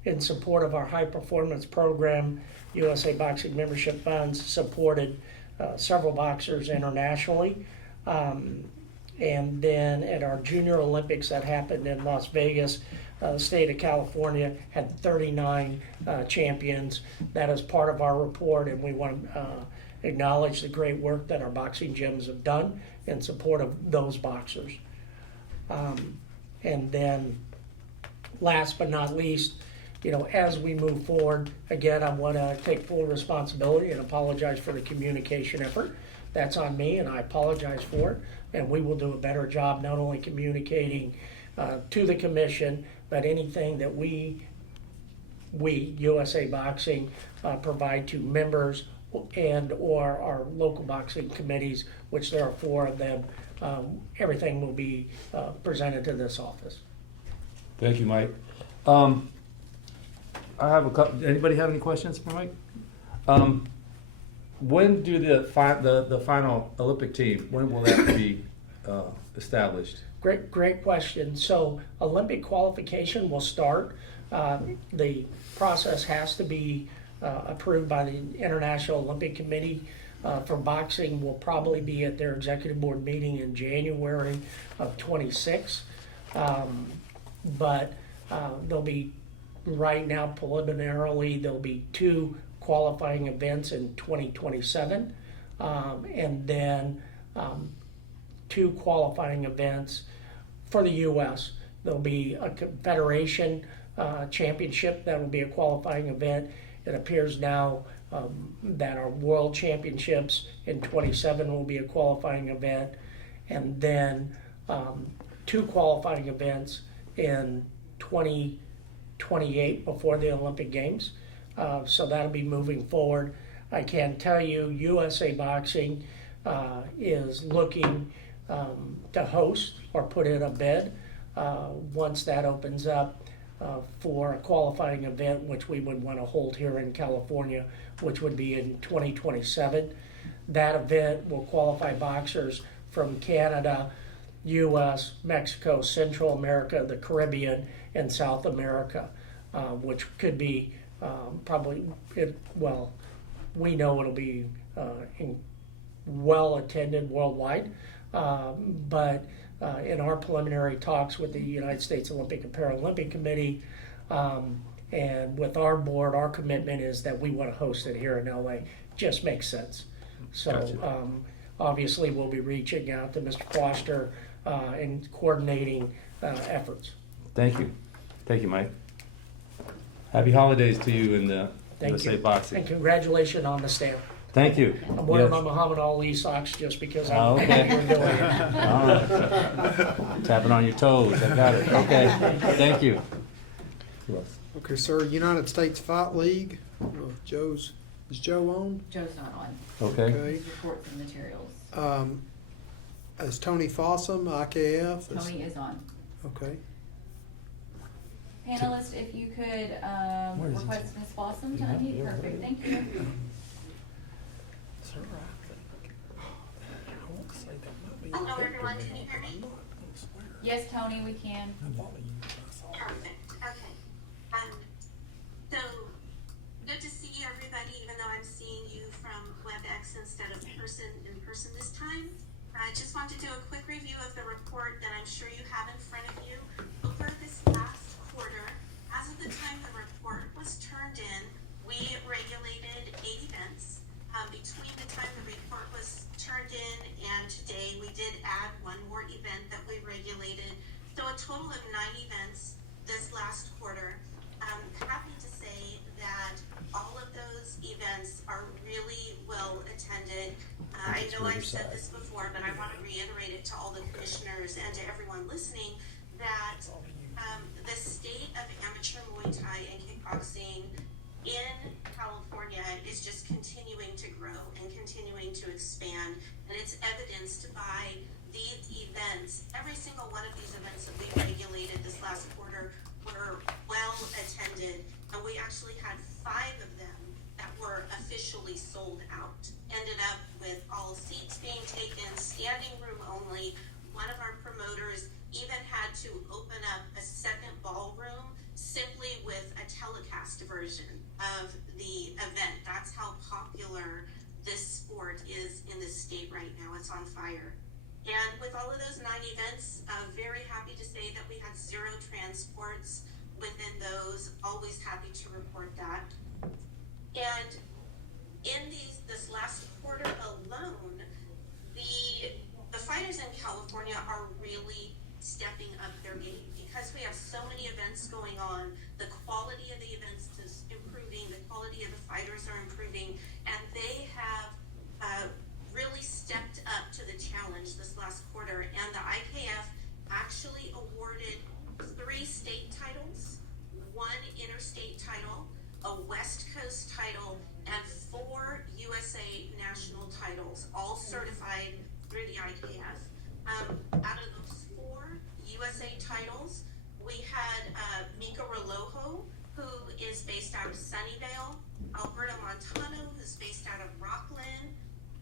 in support of our high performance program, USA Boxing Membership Funds supported several boxers internationally. And then at our Junior Olympics that happened in Las Vegas, the state of California had 39 champions. That is part of our report, and we want to acknowledge the great work that our boxing gyms have done in support of those boxers. And then last but not least, as we move forward, again, I want to take full responsibility and apologize for the communication effort. That's on me, and I apologize for it. And we will do a better job not only communicating to the commission, but anything that we USA Boxing, provide to members and or our local boxing committees, which there are 4 of them. Everything will be presented to this office. Thank you, Mike. I have a couple. Anybody have any questions for Mike? When do the final Olympic team? When will that be established? Great question. So Olympic qualification will start. The process has to be approved by the International Olympic Committee. For boxing, will probably be at their executive board meeting in January of 26. But there'll be, right now preliminarily, there'll be 2 qualifying events in 2027, and then 2 qualifying events for the U.S. There'll be a Confederation Championship that will be a qualifying event. It appears now that our World Championships in 27 will be a qualifying event, and then 2 qualifying events in 2028 before the Olympic Games. So that'll be moving forward. I can tell you USA Boxing is looking to host or put in a bid once that opens up for a qualifying event, which we would want to hold here in California, which would be in 2027. That event will qualify boxers from Canada, U.S., Mexico, Central America, the Caribbean, and South America, which could be probably, we know it'll be well attended worldwide, but in our preliminary talks with the United States Olympic and Paralympic Committee, And with our board, our commitment is that we want to host it here in LA. Just makes sense. So Gotcha. obviously, we'll be reaching out to Mr. Foster and coordinating efforts. Thank you. Thank you, Mike. Happy holidays to you and the Thank USA you. Boxing. And congratulations on the stamp. Thank you. I'm wearing Yes. my Muhammad Ali socks just because Oh, I'm okay. we're doing it. All right. Tapping on your toes. I got it. Okay. Thank you. Who else? Okay, sir, United States Fight League. Is Joe on? Joe's not on. Okay. His reports and materials. Is Tony Fossum, IKF? Tony is on. Okay. Panelist, if you could Where is he? request Ms. Fossum to unmute, perfect, thank you. Hello everyone, can you hear me? Yes, Tony, we can. Perfect, okay. So, good to see everybody, even though I'm seeing you from WebEx instead of in person this time. I just want to do a quick review of the report that I'm sure you have in front of you. Over this last quarter, as of the time the report was turned in, we regulated 8 events. Between the time the report was turned in and today, we did add one more event that we regulated. So a total of 9 events this last quarter. I'm happy to say that all of those events are really well attended. I know I've said this before, but I want to reiterate it to all the commissioners and to everyone listening that the state of amateur Muay Thai and kickboxing in California is just continuing to grow and continuing to expand, and it's evidenced by these events. Every single one of these events that we regulated this last quarter were well attended, and we actually had 5 of them that were officially sold out. Ended up with all seats being taken, standing room only. One of our promoters even had to open up a second ballroom simply with a telecast version of the event. That's how popular this sport is in the state right now. It's on fire. And with all of those 9 events, very happy to say that we had 0 transports within those. Always happy to report that. And in this last quarter alone, the fighters in California are really stepping up their game because we have so many events going on. The quality of the events is improving, the quality of the fighters are improving, and they have really stepped up to the challenge this last quarter. And the IKF actually awarded 3 state titles, 1 interstate title, a West Coast title, and 4 USA national titles, all certified through the IKF. Out of those 4 USA titles, we had Mika Relojo, who is based out of Sunnyvale, Alberto Montano, who's based out of Rockland,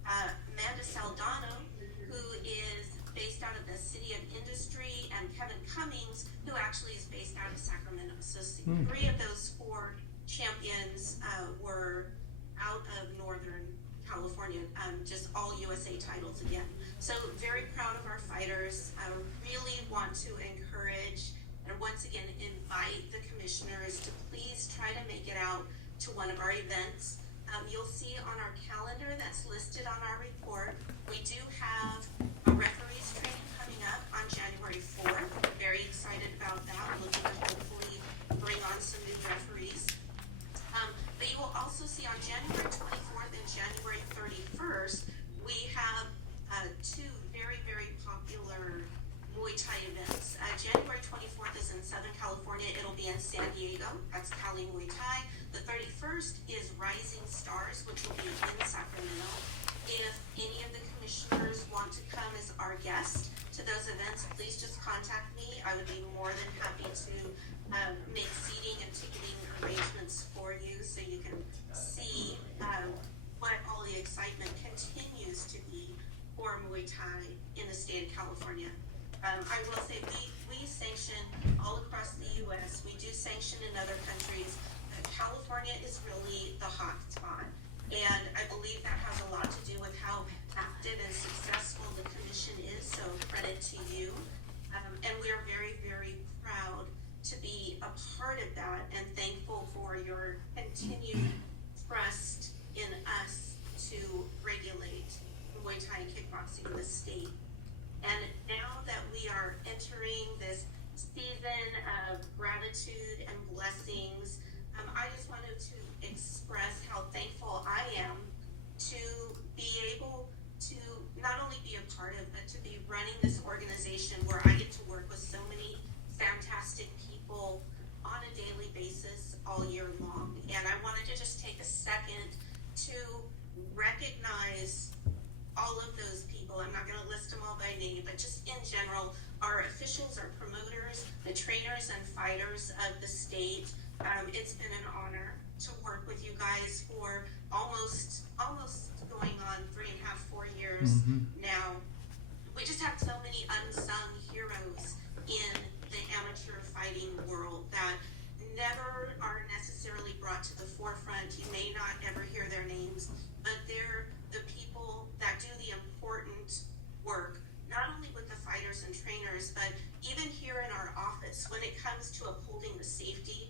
Amanda Saldano, who is based out of the City of Industry, and Kevin Cummings, who actually is based out of Sacramento. So 3 of those 4 champions were out of Northern California, just all USA titles again. So very proud of our fighters. I really want to encourage and once again invite the commissioners to please try to make it out to one of our events. You'll see on our calendar that's listed on our report, we do have a referees training coming up on January 4th. Very excited about that. Looking to hopefully bring on some new referees. But you will also see on January 24th and January 31st, we have 2 very, very popular Muay Thai events. January 24th is in Southern California. It'll be in San Diego. That's Cali Muay Thai. The 31st is Rising Stars, which will be in Sacramento. If any of the commissioners want to come as our guest to those events, please just contact me. I would be more than happy to make seating and ticketing arrangements for you so you can see what all the excitement continues to be for Muay Thai in the state of California. I will say we sanction all across the U.S. We do sanction in other countries. California is really the hot spot. And I believe that has a lot to do with how active and successful the commission is, so credit to you. And we are very, very proud to be a part of that and thankful entering this season of gratitude and blessings, I just wanted to express how thankful I am to be able to not only be a part of, but to be running this organization where I get to work with so many fantastic people on a daily basis all year long. And I wanted to just take a second to recognize all of those people. I'm not going to list them all by name, but just in general, our officials, our promoters, the trainers and fighters of the state. It's been an honor to work with you guys for almost going on 3.5, 4 years now. We just have so many unsung heroes in the amateur fighting world that never are necessarily brought to the forefront. You may not ever hear their names, but they're the people that do the important work, not only with the fighters and trainers, but even here in our office when it comes to upholding the safety.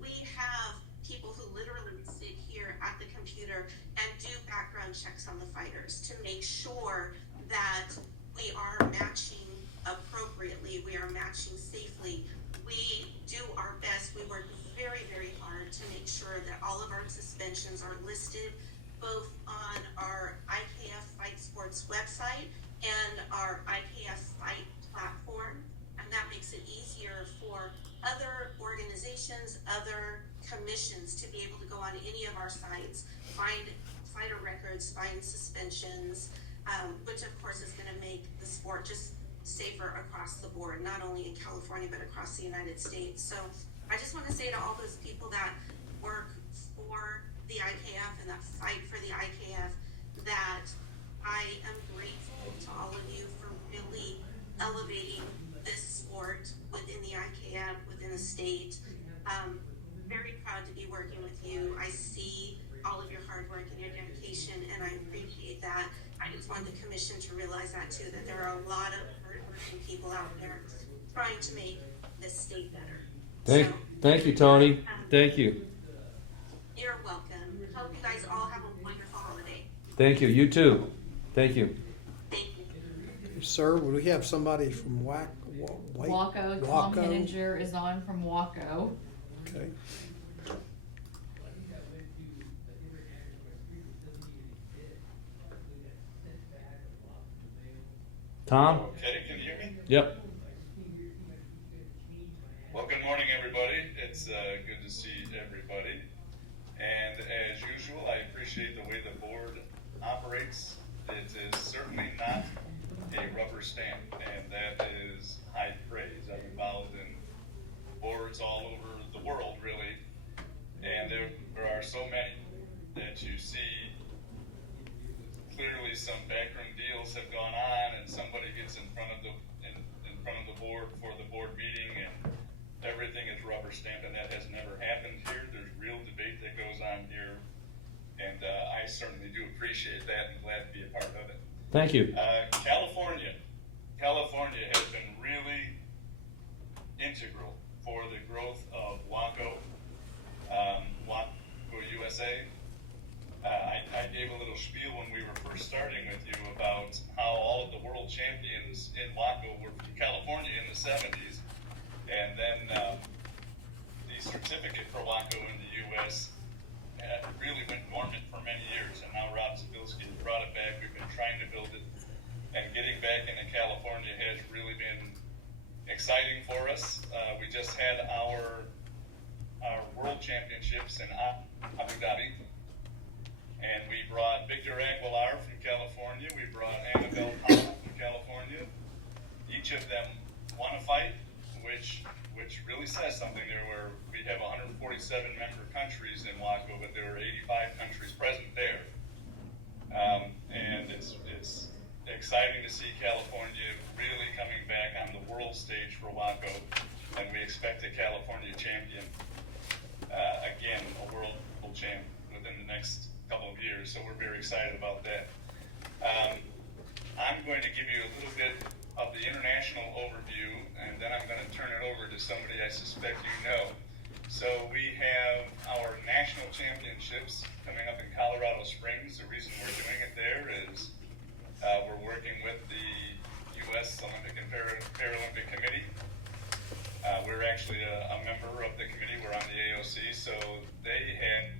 We have people who literally sit here at the computer and do background checks on the fighters to make sure that we are matching appropriately, we are matching safely. We do our best. We work very, very hard to make sure that all of our suspensions are listed both on our IKF Fight Sports website and our IKF Fight platform. And that makes it easier for other organizations, other commissions to be able to go on any of our sites, find fighter records, find suspensions, which of course is going to make the sport just safer across the board, not only in California, but across the United States. So I just want to say to all those people that work for the IKF and that fight for the IKF that I am grateful to all of you for really elevating this sport within the IKF, within the state. Very proud to be working with you. I see all of your hard work and your dedication, and I appreciate that. I just want the commission to realize that too, that there are a lot of hardworking people out there trying to make this state better. Thank you, Tony. Thank you. You're welcome. Hope you guys all have a wonderful holiday. Thank you. You too. Thank you. Sir, would we have somebody from Waco, Tom Henninger is on from Waco. Okay. Tom? Okay, can you hear me? Yep. Well, good morning, everybody. It's good to see everybody. And as usual, I appreciate the way the board operates. It is certainly not a rubber stamp, and that is high praise. I'm involved in boards all over the world, really, and there are so many that you see clearly some backroom deals have gone on, and somebody gets in front of the board for the board meeting, and everything is rubber stamped, and that has never happened here. There's real debate that goes on here, and I certainly do appreciate that and glad to be a part of it. Thank you. California has been really integral for the growth of Waco, Waco USA. I gave a little spiel when we were first starting with you about how all of the world champions in Waco were from California in the 70s, and then the certificate for Waco in the U.S. Really went dormant for many years, and now Rob Zabilski brought it back. We've been trying to build it, and getting back into California has really been exciting for us. We just had our World Championships in Abu Dhabi, and we brought Victor Aguilar from California. We brought Annabelle Powell from California. Each of them won a fight, which really says something. We have 147 member countries in Waco, but there were 85 countries present there. And it's exciting to see California really coming back on the world stage for Waco, and we expect a California champion, again, a world champ within the next couple of years, so we're very excited about that. I'm going to give you a little bit of the international overview, and then I'm going to turn it over to somebody I suspect you know. So we have our national championships coming up in Colorado Springs. The reason we're doing it there is we're working with the U.S. Olympic and Paralympic Committee. We're actually a member of the committee. We're on the AOC, so they had,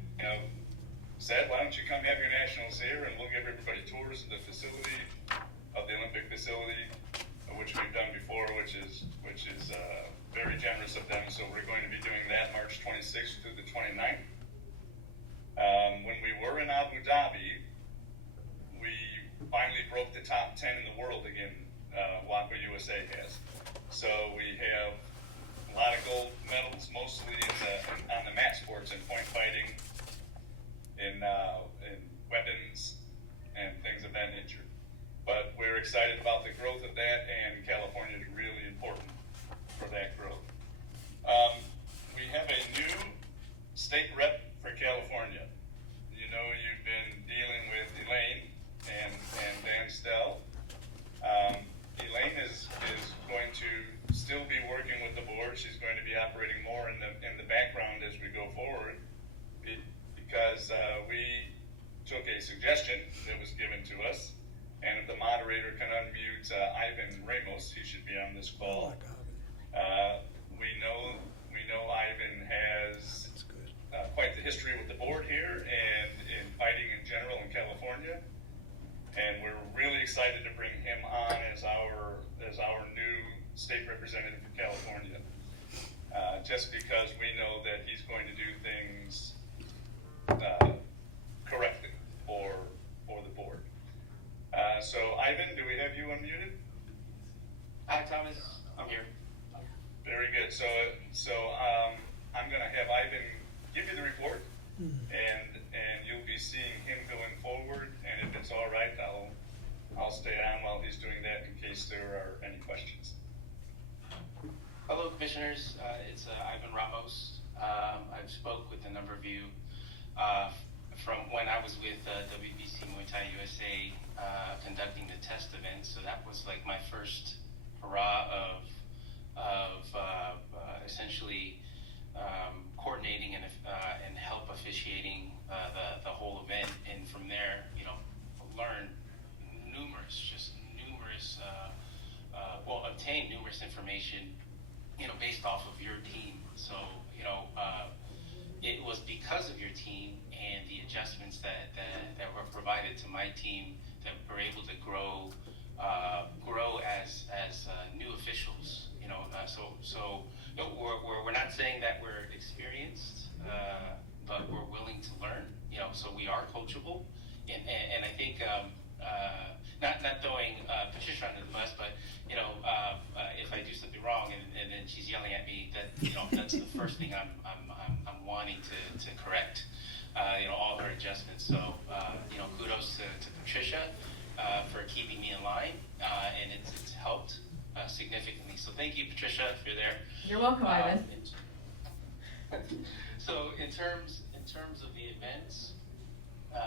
said, why don't you come have your nationals here and we'll give everybody tours of the facility, of the Olympic facility, which we've done before, which is very generous of them. So we're going to be doing that March 26th through the 29th. When we were in Abu Dhabi, we finally broke the top 10 in the world again. WACO USA has. So we have a lot of gold medals, mostly on the mat sports and point fighting, in weapons and things of that nature. But we're excited about the growth of that, and California is really important for that growth. We have a new state rep for California. You know, you've been dealing with Elaine and Dan Stell. Elaine is going to still be working with the board. She's going to be operating more in the background as we go forward, because we took a suggestion that was given to us, and if the moderator can unmute Ivan Ramos, he should be on this call. We know Ivan has quite the history with the board here and in fighting in general in California, and we're really excited to bring him on as our new state representative for California, just because we know that he's going to do things correctly for the board. So Ivan, do we have you unmuted? Hi Thomas, I'm here. Very good. So I'm going to have Ivan give you the report, and you'll be seeing him going forward. And if it's all right, I'll stay on while he's doing that in case there are any questions. Hello, commissioners. It's Ivan Ramos. I've spoke with a number of you from when I was with WBC Muay Thai USA conducting the test event. So that was like my first hurrah of essentially coordinating and help officiating the whole event. And from there, learned obtain numerous information, based off of your team. So, it was because of your team and the adjustments that were provided to my team that we're able to grow as new officials. We're not saying that we're experienced, but we're willing to learn. So we are coachable, and I think not throwing Patricia under the bus, but if I do something wrong and then she's yelling at me, that's the first thing I'm wanting to correct. All her adjustments. So kudos to Patricia for keeping me in line, and it's helped significantly. So thank you, Patricia, if you're there. You're welcome, Ivan. So in terms of the events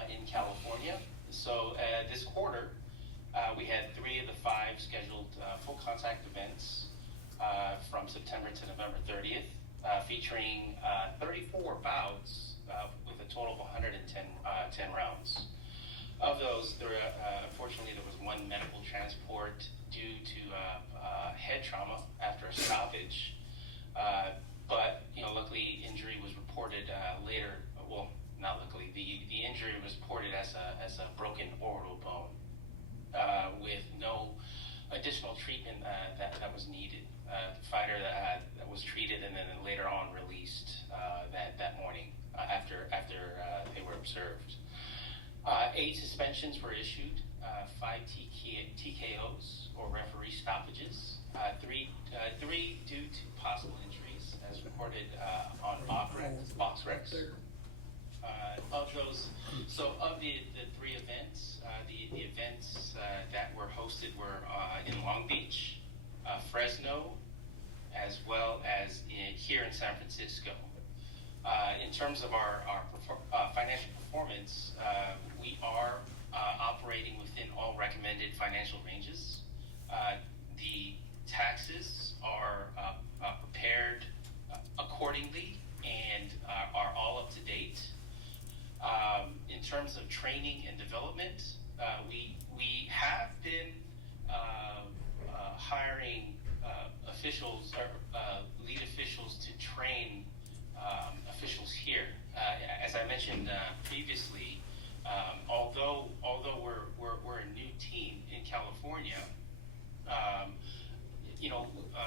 in California, so this quarter we had 3 of the 5 scheduled full contact events from September to November 30th, featuring 34 bouts with a total of 110 rounds. Of those, unfortunately, there was 1 medical transport due to head trauma after a stoppage. But luckily, injury was reported later. Well, not luckily. The injury was reported as a broken orbital bone, with no additional treatment that was needed. The fighter that was treated and then later on released that morning after they were observed. 8 suspensions were issued, 5 TKOs or referee stoppages, 3 due to possible injuries as reported on BoxRec. Of those, so of the 3 events, the events that were hosted were in Long Beach, Fresno, as well as here in San Francisco. In terms of our financial performance, we are operating within all recommended financial ranges. The taxes are prepared accordingly and are all up to date. In terms of training and development, we have been hiring officials or lead officials to train officials here. As I mentioned previously, although we're a new team in California,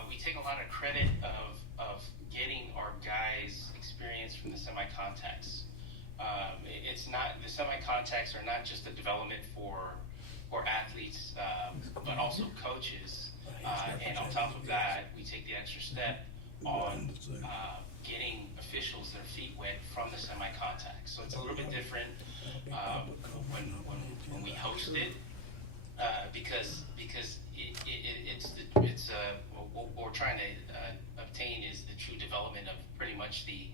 we take a lot of credit of getting our guys experience from the semi-contacts. It's not, the semi-contacts are not just a development for athletes, but also coaches. And on top of that, we take the extra step on getting officials their feet wet from the semi-contacts. So it's a little bit different when we host it, because what we're trying to obtain is the true development of pretty much the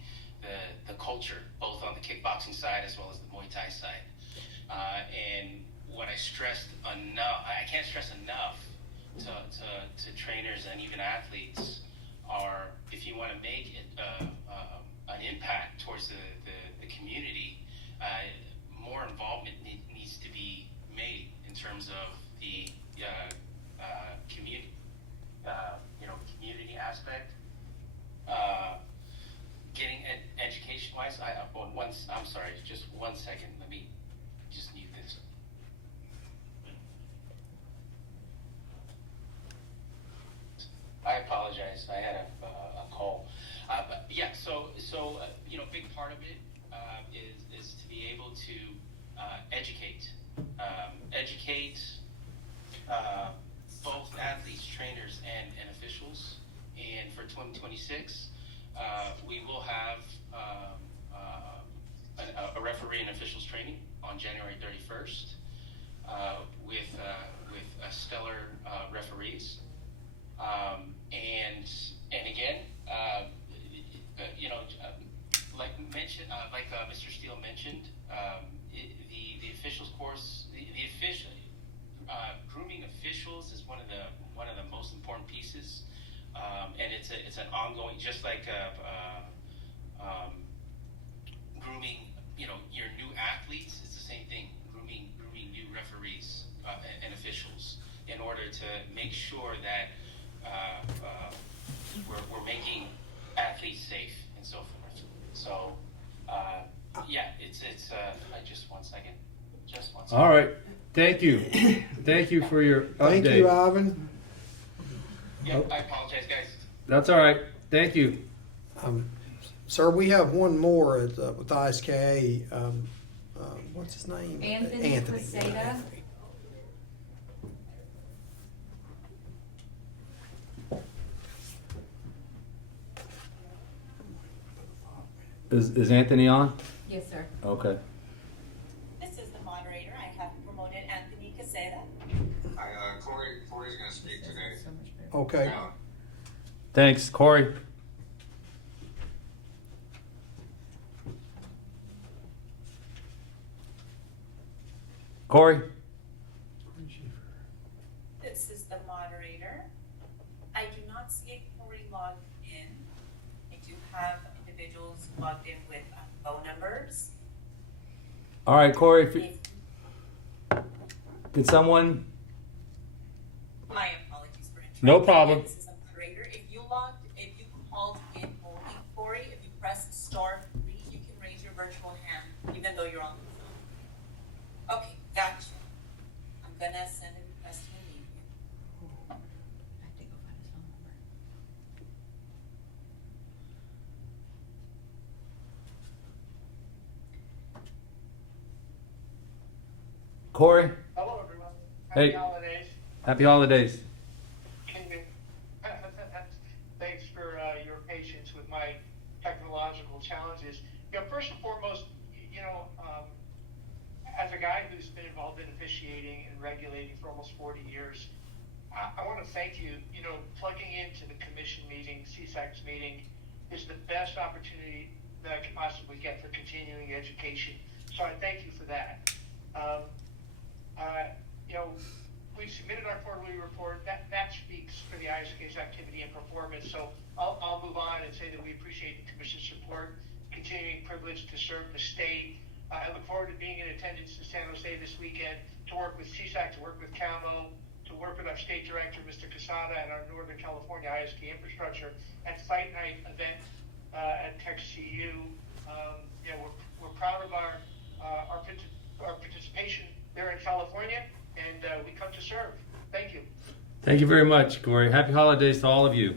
culture, both on the kickboxing side as well as the Muay Thai side. And what I stressed enough, I can't stress enough to trainers and even athletes, are if you want to make it an impact towards the community, more involvement needs to be made in terms of the community, community aspect. Getting education-wise, I'm sorry, just 1 second. Let me just mute this. I apologize. I had a call. But yeah, so big part of it is to be able to educate both athletes, trainers, and officials. And for 2026, we will have a referee and officials training on January 31st with stellar referees. And again, like Mr. Steele mentioned, the officials course, grooming officials is one of the most important pieces, and it's an ongoing, just like grooming, your new athletes. It's the same thing. Grooming new referees and officials in order to make sure that we're making athletes safe and so forth. So it's just 1 second. Just 1 second. All right. Thank you. Thank you for your update. Thank you, Ivan. Yeah, I apologize, guys. That's all right. Thank you. Sir, we have one more with ISKA. What's his name? Anthony Quesada. Is Anthony on? Yes, sir. Okay. This is the moderator. I have promoted Anthony Caseta. Corey's going to speak today. Okay. Thanks, Corey. Corey? This is the moderator. I do not see Corey logged in. I do have individuals logged in with phone numbers. All right, Corey. Could someone? My apologies for interrupting. No problem. This is the moderator. If you called in only, Corey, if you press *3, you can raise your virtual hand, even though you're on the phone. Okay, gotcha. I'm gonna send a request to a meeting. I have to go find his phone number. Corey? Hello, everyone. Hey. Happy holidays. Happy holidays. Thanks for your patience with my technological challenges. First and foremost, as a guy who's been involved in officiating and regulating for almost 40 years, I want to thank you. Plugging into the commission meeting, CSAC's meeting, is the best opportunity that I could possibly get for continuing education. So I thank you for that. We've submitted our quarterly report. That speaks for the ISK's activity and performance. So I'll move on and say that we appreciate the commission's support, continuing privilege to serve the state. I look forward to being in attendance to San Jose this weekend to work with CSAC, to work with CAMO, to to work with our state director, Mr. Casada, and our Northern California ISD infrastructure at Fight Night event at TechCU. We're proud of our participation there in California, and we come to serve. Thank you. Thank you very much, Corey. Happy holidays to all of you.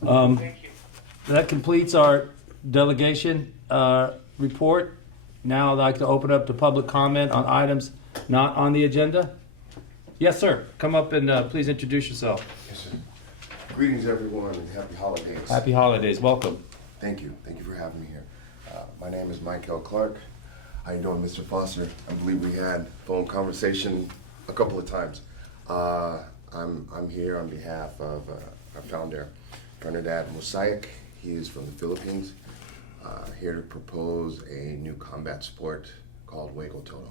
Thank you. That completes our delegation report. Now I'd like to open up to public comment on items not on the agenda. Yes, sir. Come up and please introduce yourself. Yes, sir. Greetings, everyone, and happy holidays. Happy holidays. Welcome. Thank you. Thank you for having me here. My name is Mike L. Clark. How you doing, Mr. Foster? I believe we had phone conversation a couple of times. I'm here on behalf of our founder, Trinidad Mosaic. He is from the Philippines. Here to propose a new combat sport called Wago Todo.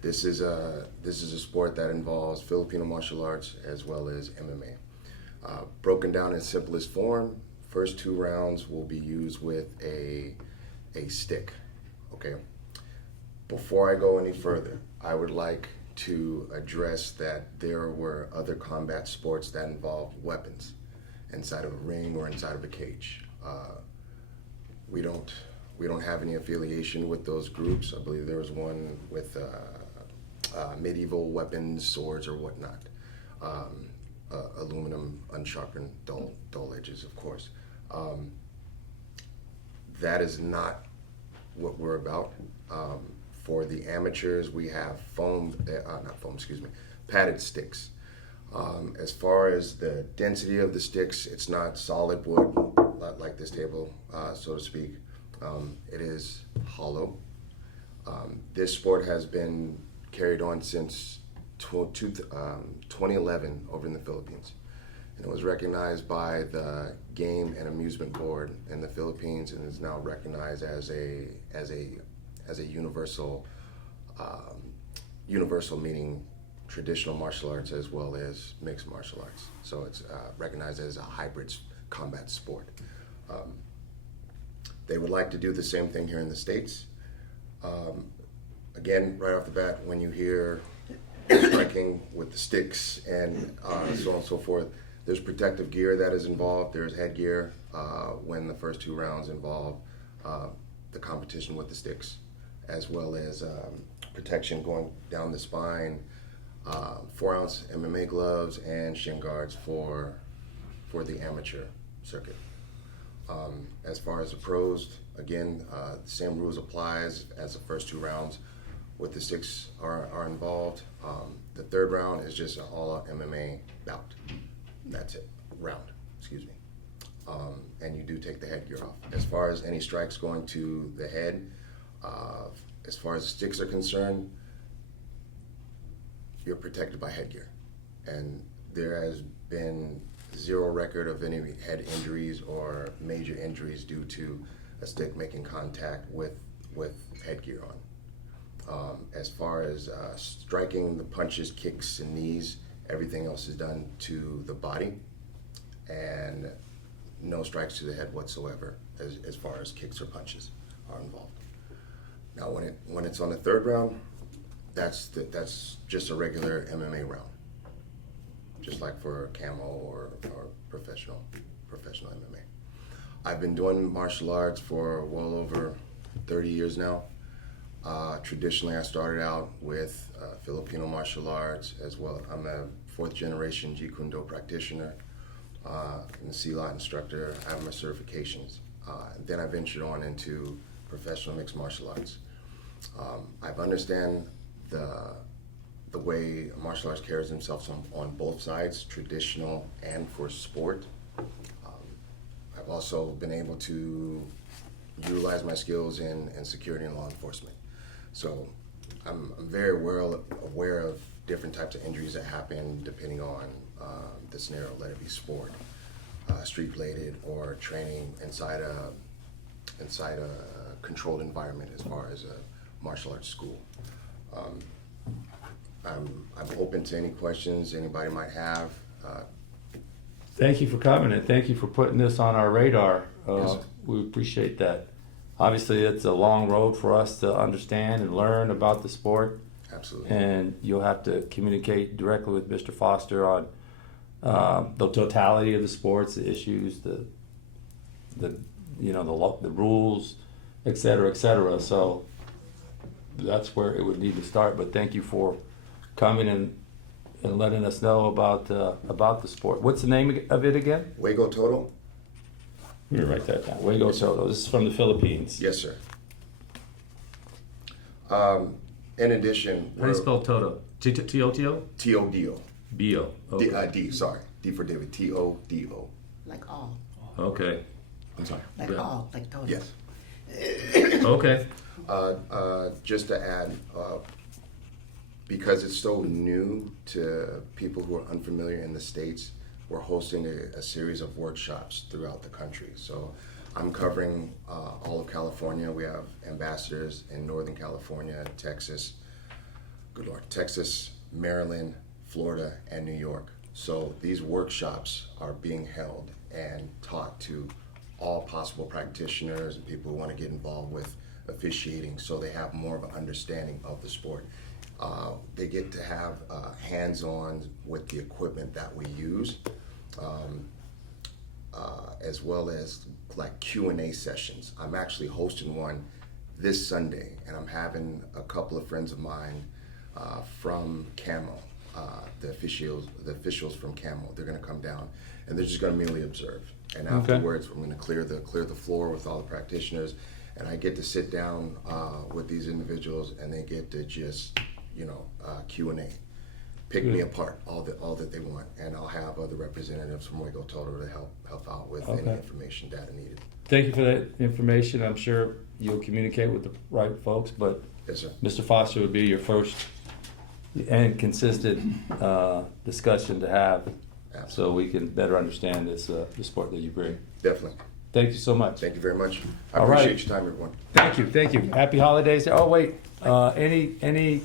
This is a sport that involves Filipino martial arts as well as MMA. Broken down in simplest form, first 2 rounds will be used with a stick. Okay. Before I go any further, I would like to address that there were other combat sports that involved weapons inside of a ring or inside of a cage. We don't have any affiliation with those groups. I believe there was one with medieval weapons, swords, or whatnot. Aluminum, unsharpened, dull edges, of course. That is not what we're about. For the amateurs, we have padded sticks. As far as the density of the sticks, it's not solid wood like this table, so to speak. It is hollow. This sport has been carried on since 2011 over in the Philippines. And it was recognized by the Game and Amusement Board in the Philippines and is now recognized as a universal, meaning traditional martial arts as well as mixed martial arts. So it's recognized as a hybrid combat sport. They would like to do the same thing here in the States. Again, right off the bat, when you hear striking with the sticks and so on and so forth, there's protective gear that is involved. There's headgear when the first 2 rounds involve the competition with the sticks, as well as protection going down the spine, 4-ounce MMA gloves, and shin guards for the amateur circuit. As far as the pros, again, the same rules applies as the first 2 rounds with the sticks are involved. The 3rd round is just an all-out MMA bout. That's it, excuse me. And you do take the headgear off. As far as any strikes going to the head, as far as sticks are concerned, you're protected by headgear. And there has been 0 record of any head injuries or major injuries due to a stick making contact with headgear on. As far as striking, the punches, kicks, and knees, everything else is done to the body, and no strikes to the head whatsoever as far as kicks or punches are involved. Now, when it's on the 3rd round, that's just a regular MMA round, just like for camo or professional MMA. I've been doing martial arts for well over 30 years now. Traditionally, I started out with Filipino martial arts as well. I'm a 4th generation Jeet Kune Do practitioner and a Silat instructor. I have my certifications. Then I ventured on into professional mixed martial arts. I've understand the way martial arts carries themselves on both sides, traditional and for sport. I've also been able to utilize my skills in security and law enforcement. So I'm very well aware of different types of injuries that happen depending on the scenario, let it be sport, street-related, or training inside a controlled environment as far as a martial arts school. I'm open to any questions anybody might have. Thank you for coming and thank you for putting this on our radar. Yes, sir. We appreciate that. Obviously, it's a long road for us to understand and learn about the sport. Absolutely. And you'll have to communicate directly with Mr. Foster on the totality of the sports, the issues, the rules, et cetera, et cetera. So that's where it would need to start. But thank you for coming and letting us know about the sport. What's the name of it again? Wago Toto? Let me write that down. Wago Toto. This is from the Philippines. Yes, sir. In addition, How do you spell Toto? T-O-T-O? T-O-D-O. B-O. Okay. D, sorry. D for David. T-O-D-O. Like all. Okay. I'm sorry. Like all. Like total. Yes. Okay. Just to add, because it's so new to people who are unfamiliar in the States, we're hosting a series of workshops throughout the country. So I'm covering all of California. We have ambassadors in Northern California, Texas, good Lord, Texas, Maryland, Florida, and New York. So these workshops are being held and taught to all possible practitioners and people who want to get involved with officiating, so they have more of an understanding of the sport. They get to have hands-on with the equipment that we use, as well as like Q&A sessions. I'm actually hosting one this Sunday, and I'm having a couple of friends of mine from Camo, the officials from Camo. They're going to come down, and they're just going to merely observe. And afterwards, I'm going to clear the floor with all the practitioners, and I get to sit down with these individuals, and they get to just, Q&A, pick me apart, all that they want, and I'll have other representatives from Wago Toto to help out with any information, data needed. Thank you for that information. I'm sure you'll communicate with the right folks, but yes, sir. Mr. Foster would be your first and consistent discussion to have. Absolutely. So we can better understand this the sport that you bring. Definitely. Thank you so much. Thank you very much. I All appreciate right. your time, everyone. Thank you. Happy holidays. Oh, wait, any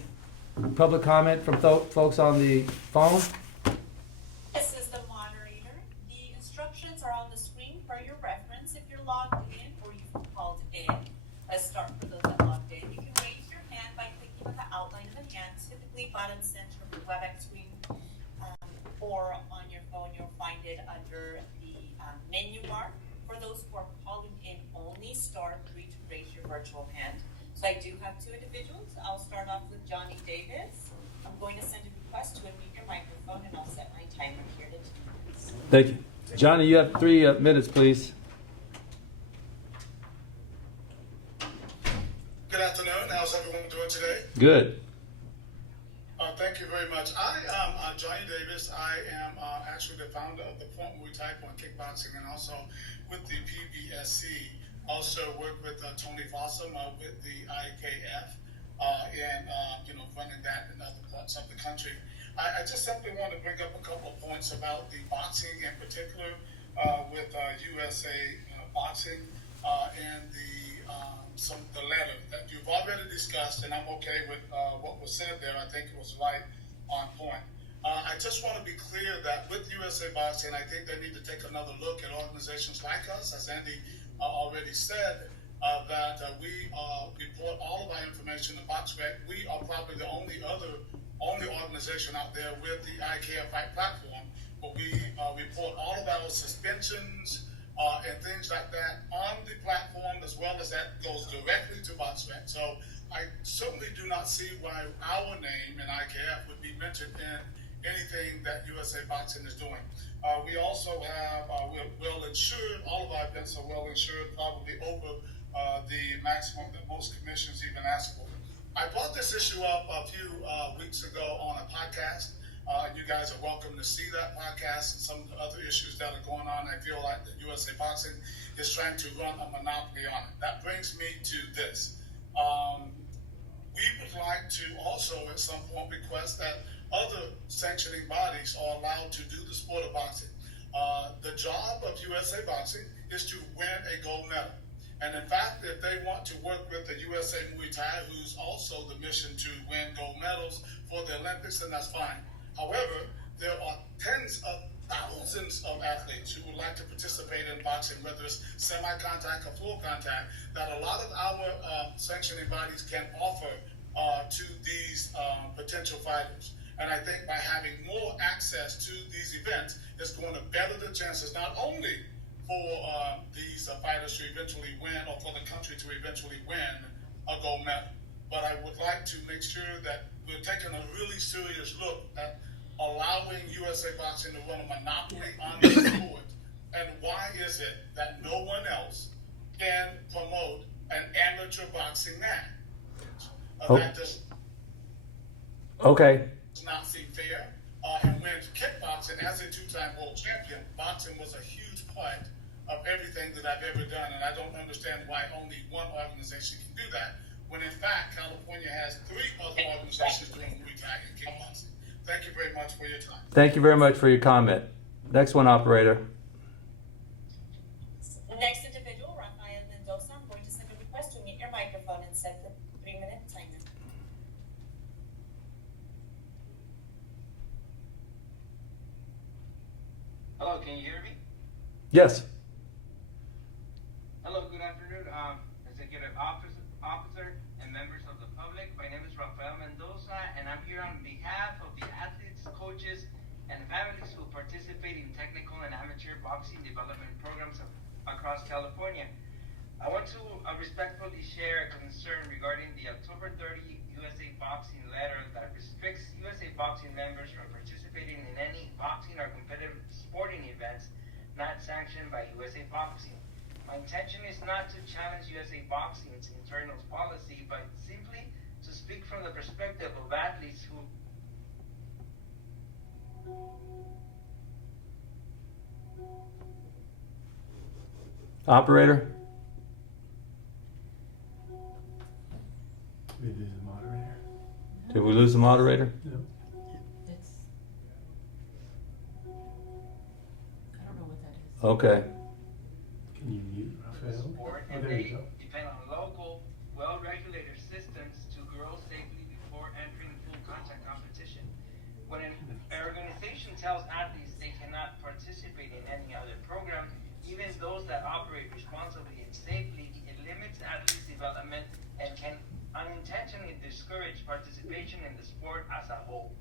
public comment from folks on the phone? This is the moderator. The instructions are on the screen for your reference. If you're logged in or you've called in, let's start for those that logged in. You can raise your hand by clicking on the outline of the hand, typically bottom center of the WebEx screen, or on your phone, you'll find it under the menu bar. For those who are calling in only, star 3 to raise your virtual hand. So I do have two individuals. I'll start off with Johnny Davis. I'm going to send a request to unmute your microphone, and I'll set my timer here to 2 minutes. Thank you. Johnny, you have 3 minutes, please. Good afternoon. How's everyone doing today? Good. Thank you very much. I am Johnny Davis. I am actually the founder of the Point Muay Thai Point Kickboxing, and also with the PBSC. Also work with Tony Fossum with the IKF, and running that in other parts of the country. I just simply want to bring up a couple of points about the boxing in particular, with USA Boxing, and the letter that you've already discussed, and I'm okay with what was said there. I think it was right on point. I just want to be clear that with USA Boxing, I think they need to take another look at organizations like us, as Andy already said, that we report all of our information to BoxRec. We are probably the only organization out there with the IKF Fight platform, where we report all of our suspensions and things like that on the platform, as well as that goes directly to BoxRec. So I certainly do not see why our name and IKF would be mentioned in anything that USA Boxing is doing. We also have, we're well insured. All of our events are well insured, probably over the maximum that most commissions even ask for. I brought this issue up a few weeks ago on a podcast. You guys are welcome to see that podcast and some of the other issues that are going on. I feel like the USA Boxing is trying to run a monopoly on it. That brings me to this. We would like to also at some point request that other sanctioning bodies are allowed to do the sport of boxing. The job of USA Boxing is to win a gold medal. And in fact, if they want to work with the USA Muay Thai, who's also the mission to win gold medals for the Olympics, then that's fine. However, there are tens of thousands of athletes who would like to participate in boxing, whether it's semi-contact or full contact, that a lot of our sanctioning bodies can offer to these potential fighters. And I think by having more access to these events is going to better the chances not only for these fighters to eventually win or for the country to eventually win a gold medal, but I would like to make sure that we're taking a really serious look at allowing USA Boxing to run a monopoly on the sport. And why is it that no one else can promote an amateur boxing match? That just Okay. does not seem fair. And when kickboxing, as a two-time world champion, boxing was a huge part of everything that I've ever done, and I don't understand why only one organization can do that, when in fact California has 3 other organizations doing Muay Thai and kickboxing. Thank you very much for your time. Thank you very much for your comment. Next one, operator. Next individual, Rafael Mendoza. I'm going to send a request to mute your microphone and set the 3-minute timer. Hello, can you hear me? Yes. Hello, good afternoon, Executive Officer and members of the public. My name is Rafael Mendoza, and I'm here on behalf of the athletes, coaches, and families who participate in technical and amateur boxing development programs across California. I want to respectfully share a concern regarding the October 30 USA Boxing letter that restricts USA Boxing members from participating in any boxing or competitive sporting events not sanctioned by USA Boxing. My intention is not to challenge USA Boxing's internal policy, but simply to speak from the perspective of athletes who Operator? We lose the moderator. Did we lose the moderator? No. It's, I don't know what that is. Okay. Can you mute Rafael? support, Oh, and there you they go. depend on local, well-regulated systems to grow safely before entering full contact competition. When an organization tells athletes they cannot participate in any other program, even those that operate responsibly and safely, it limits athletes' development and can unintentionally discourage participation in the sport as a whole.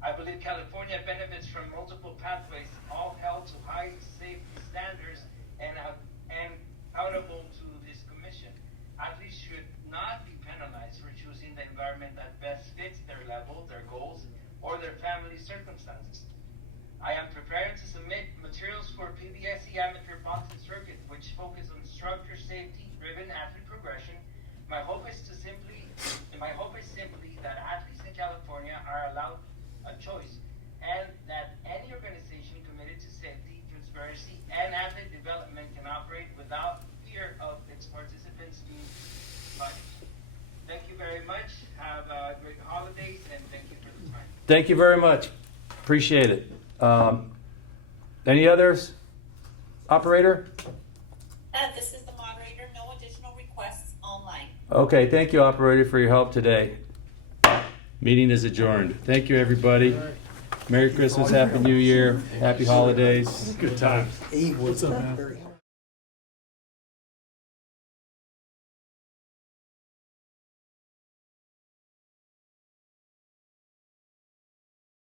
I believe California benefits from multiple pathways, all held to high safety standards and accountable to this commission. Athletes should not be penalized for choosing the environment that best fits their level, their goals, or their family circumstances. I am prepared to submit materials for PBSC amateur boxing circuit, which focus on structure, safety, driven athlete progression. My hope is simply that athletes in California are allowed a choice, and that any organization committed to safety, transparency, and athlete development can operate without fear of its participants being punished. Thank you very much. Have great holidays, and thank you for the time. Thank you very much. Appreciate it. Any others? Operator? This is the moderator. No additional requests online. Okay, thank you, operator, for your help today. Meeting is adjourned. Thank you, everybody. Merry Christmas, Happy New Year, Happy Holidays. Good times. What's up, man?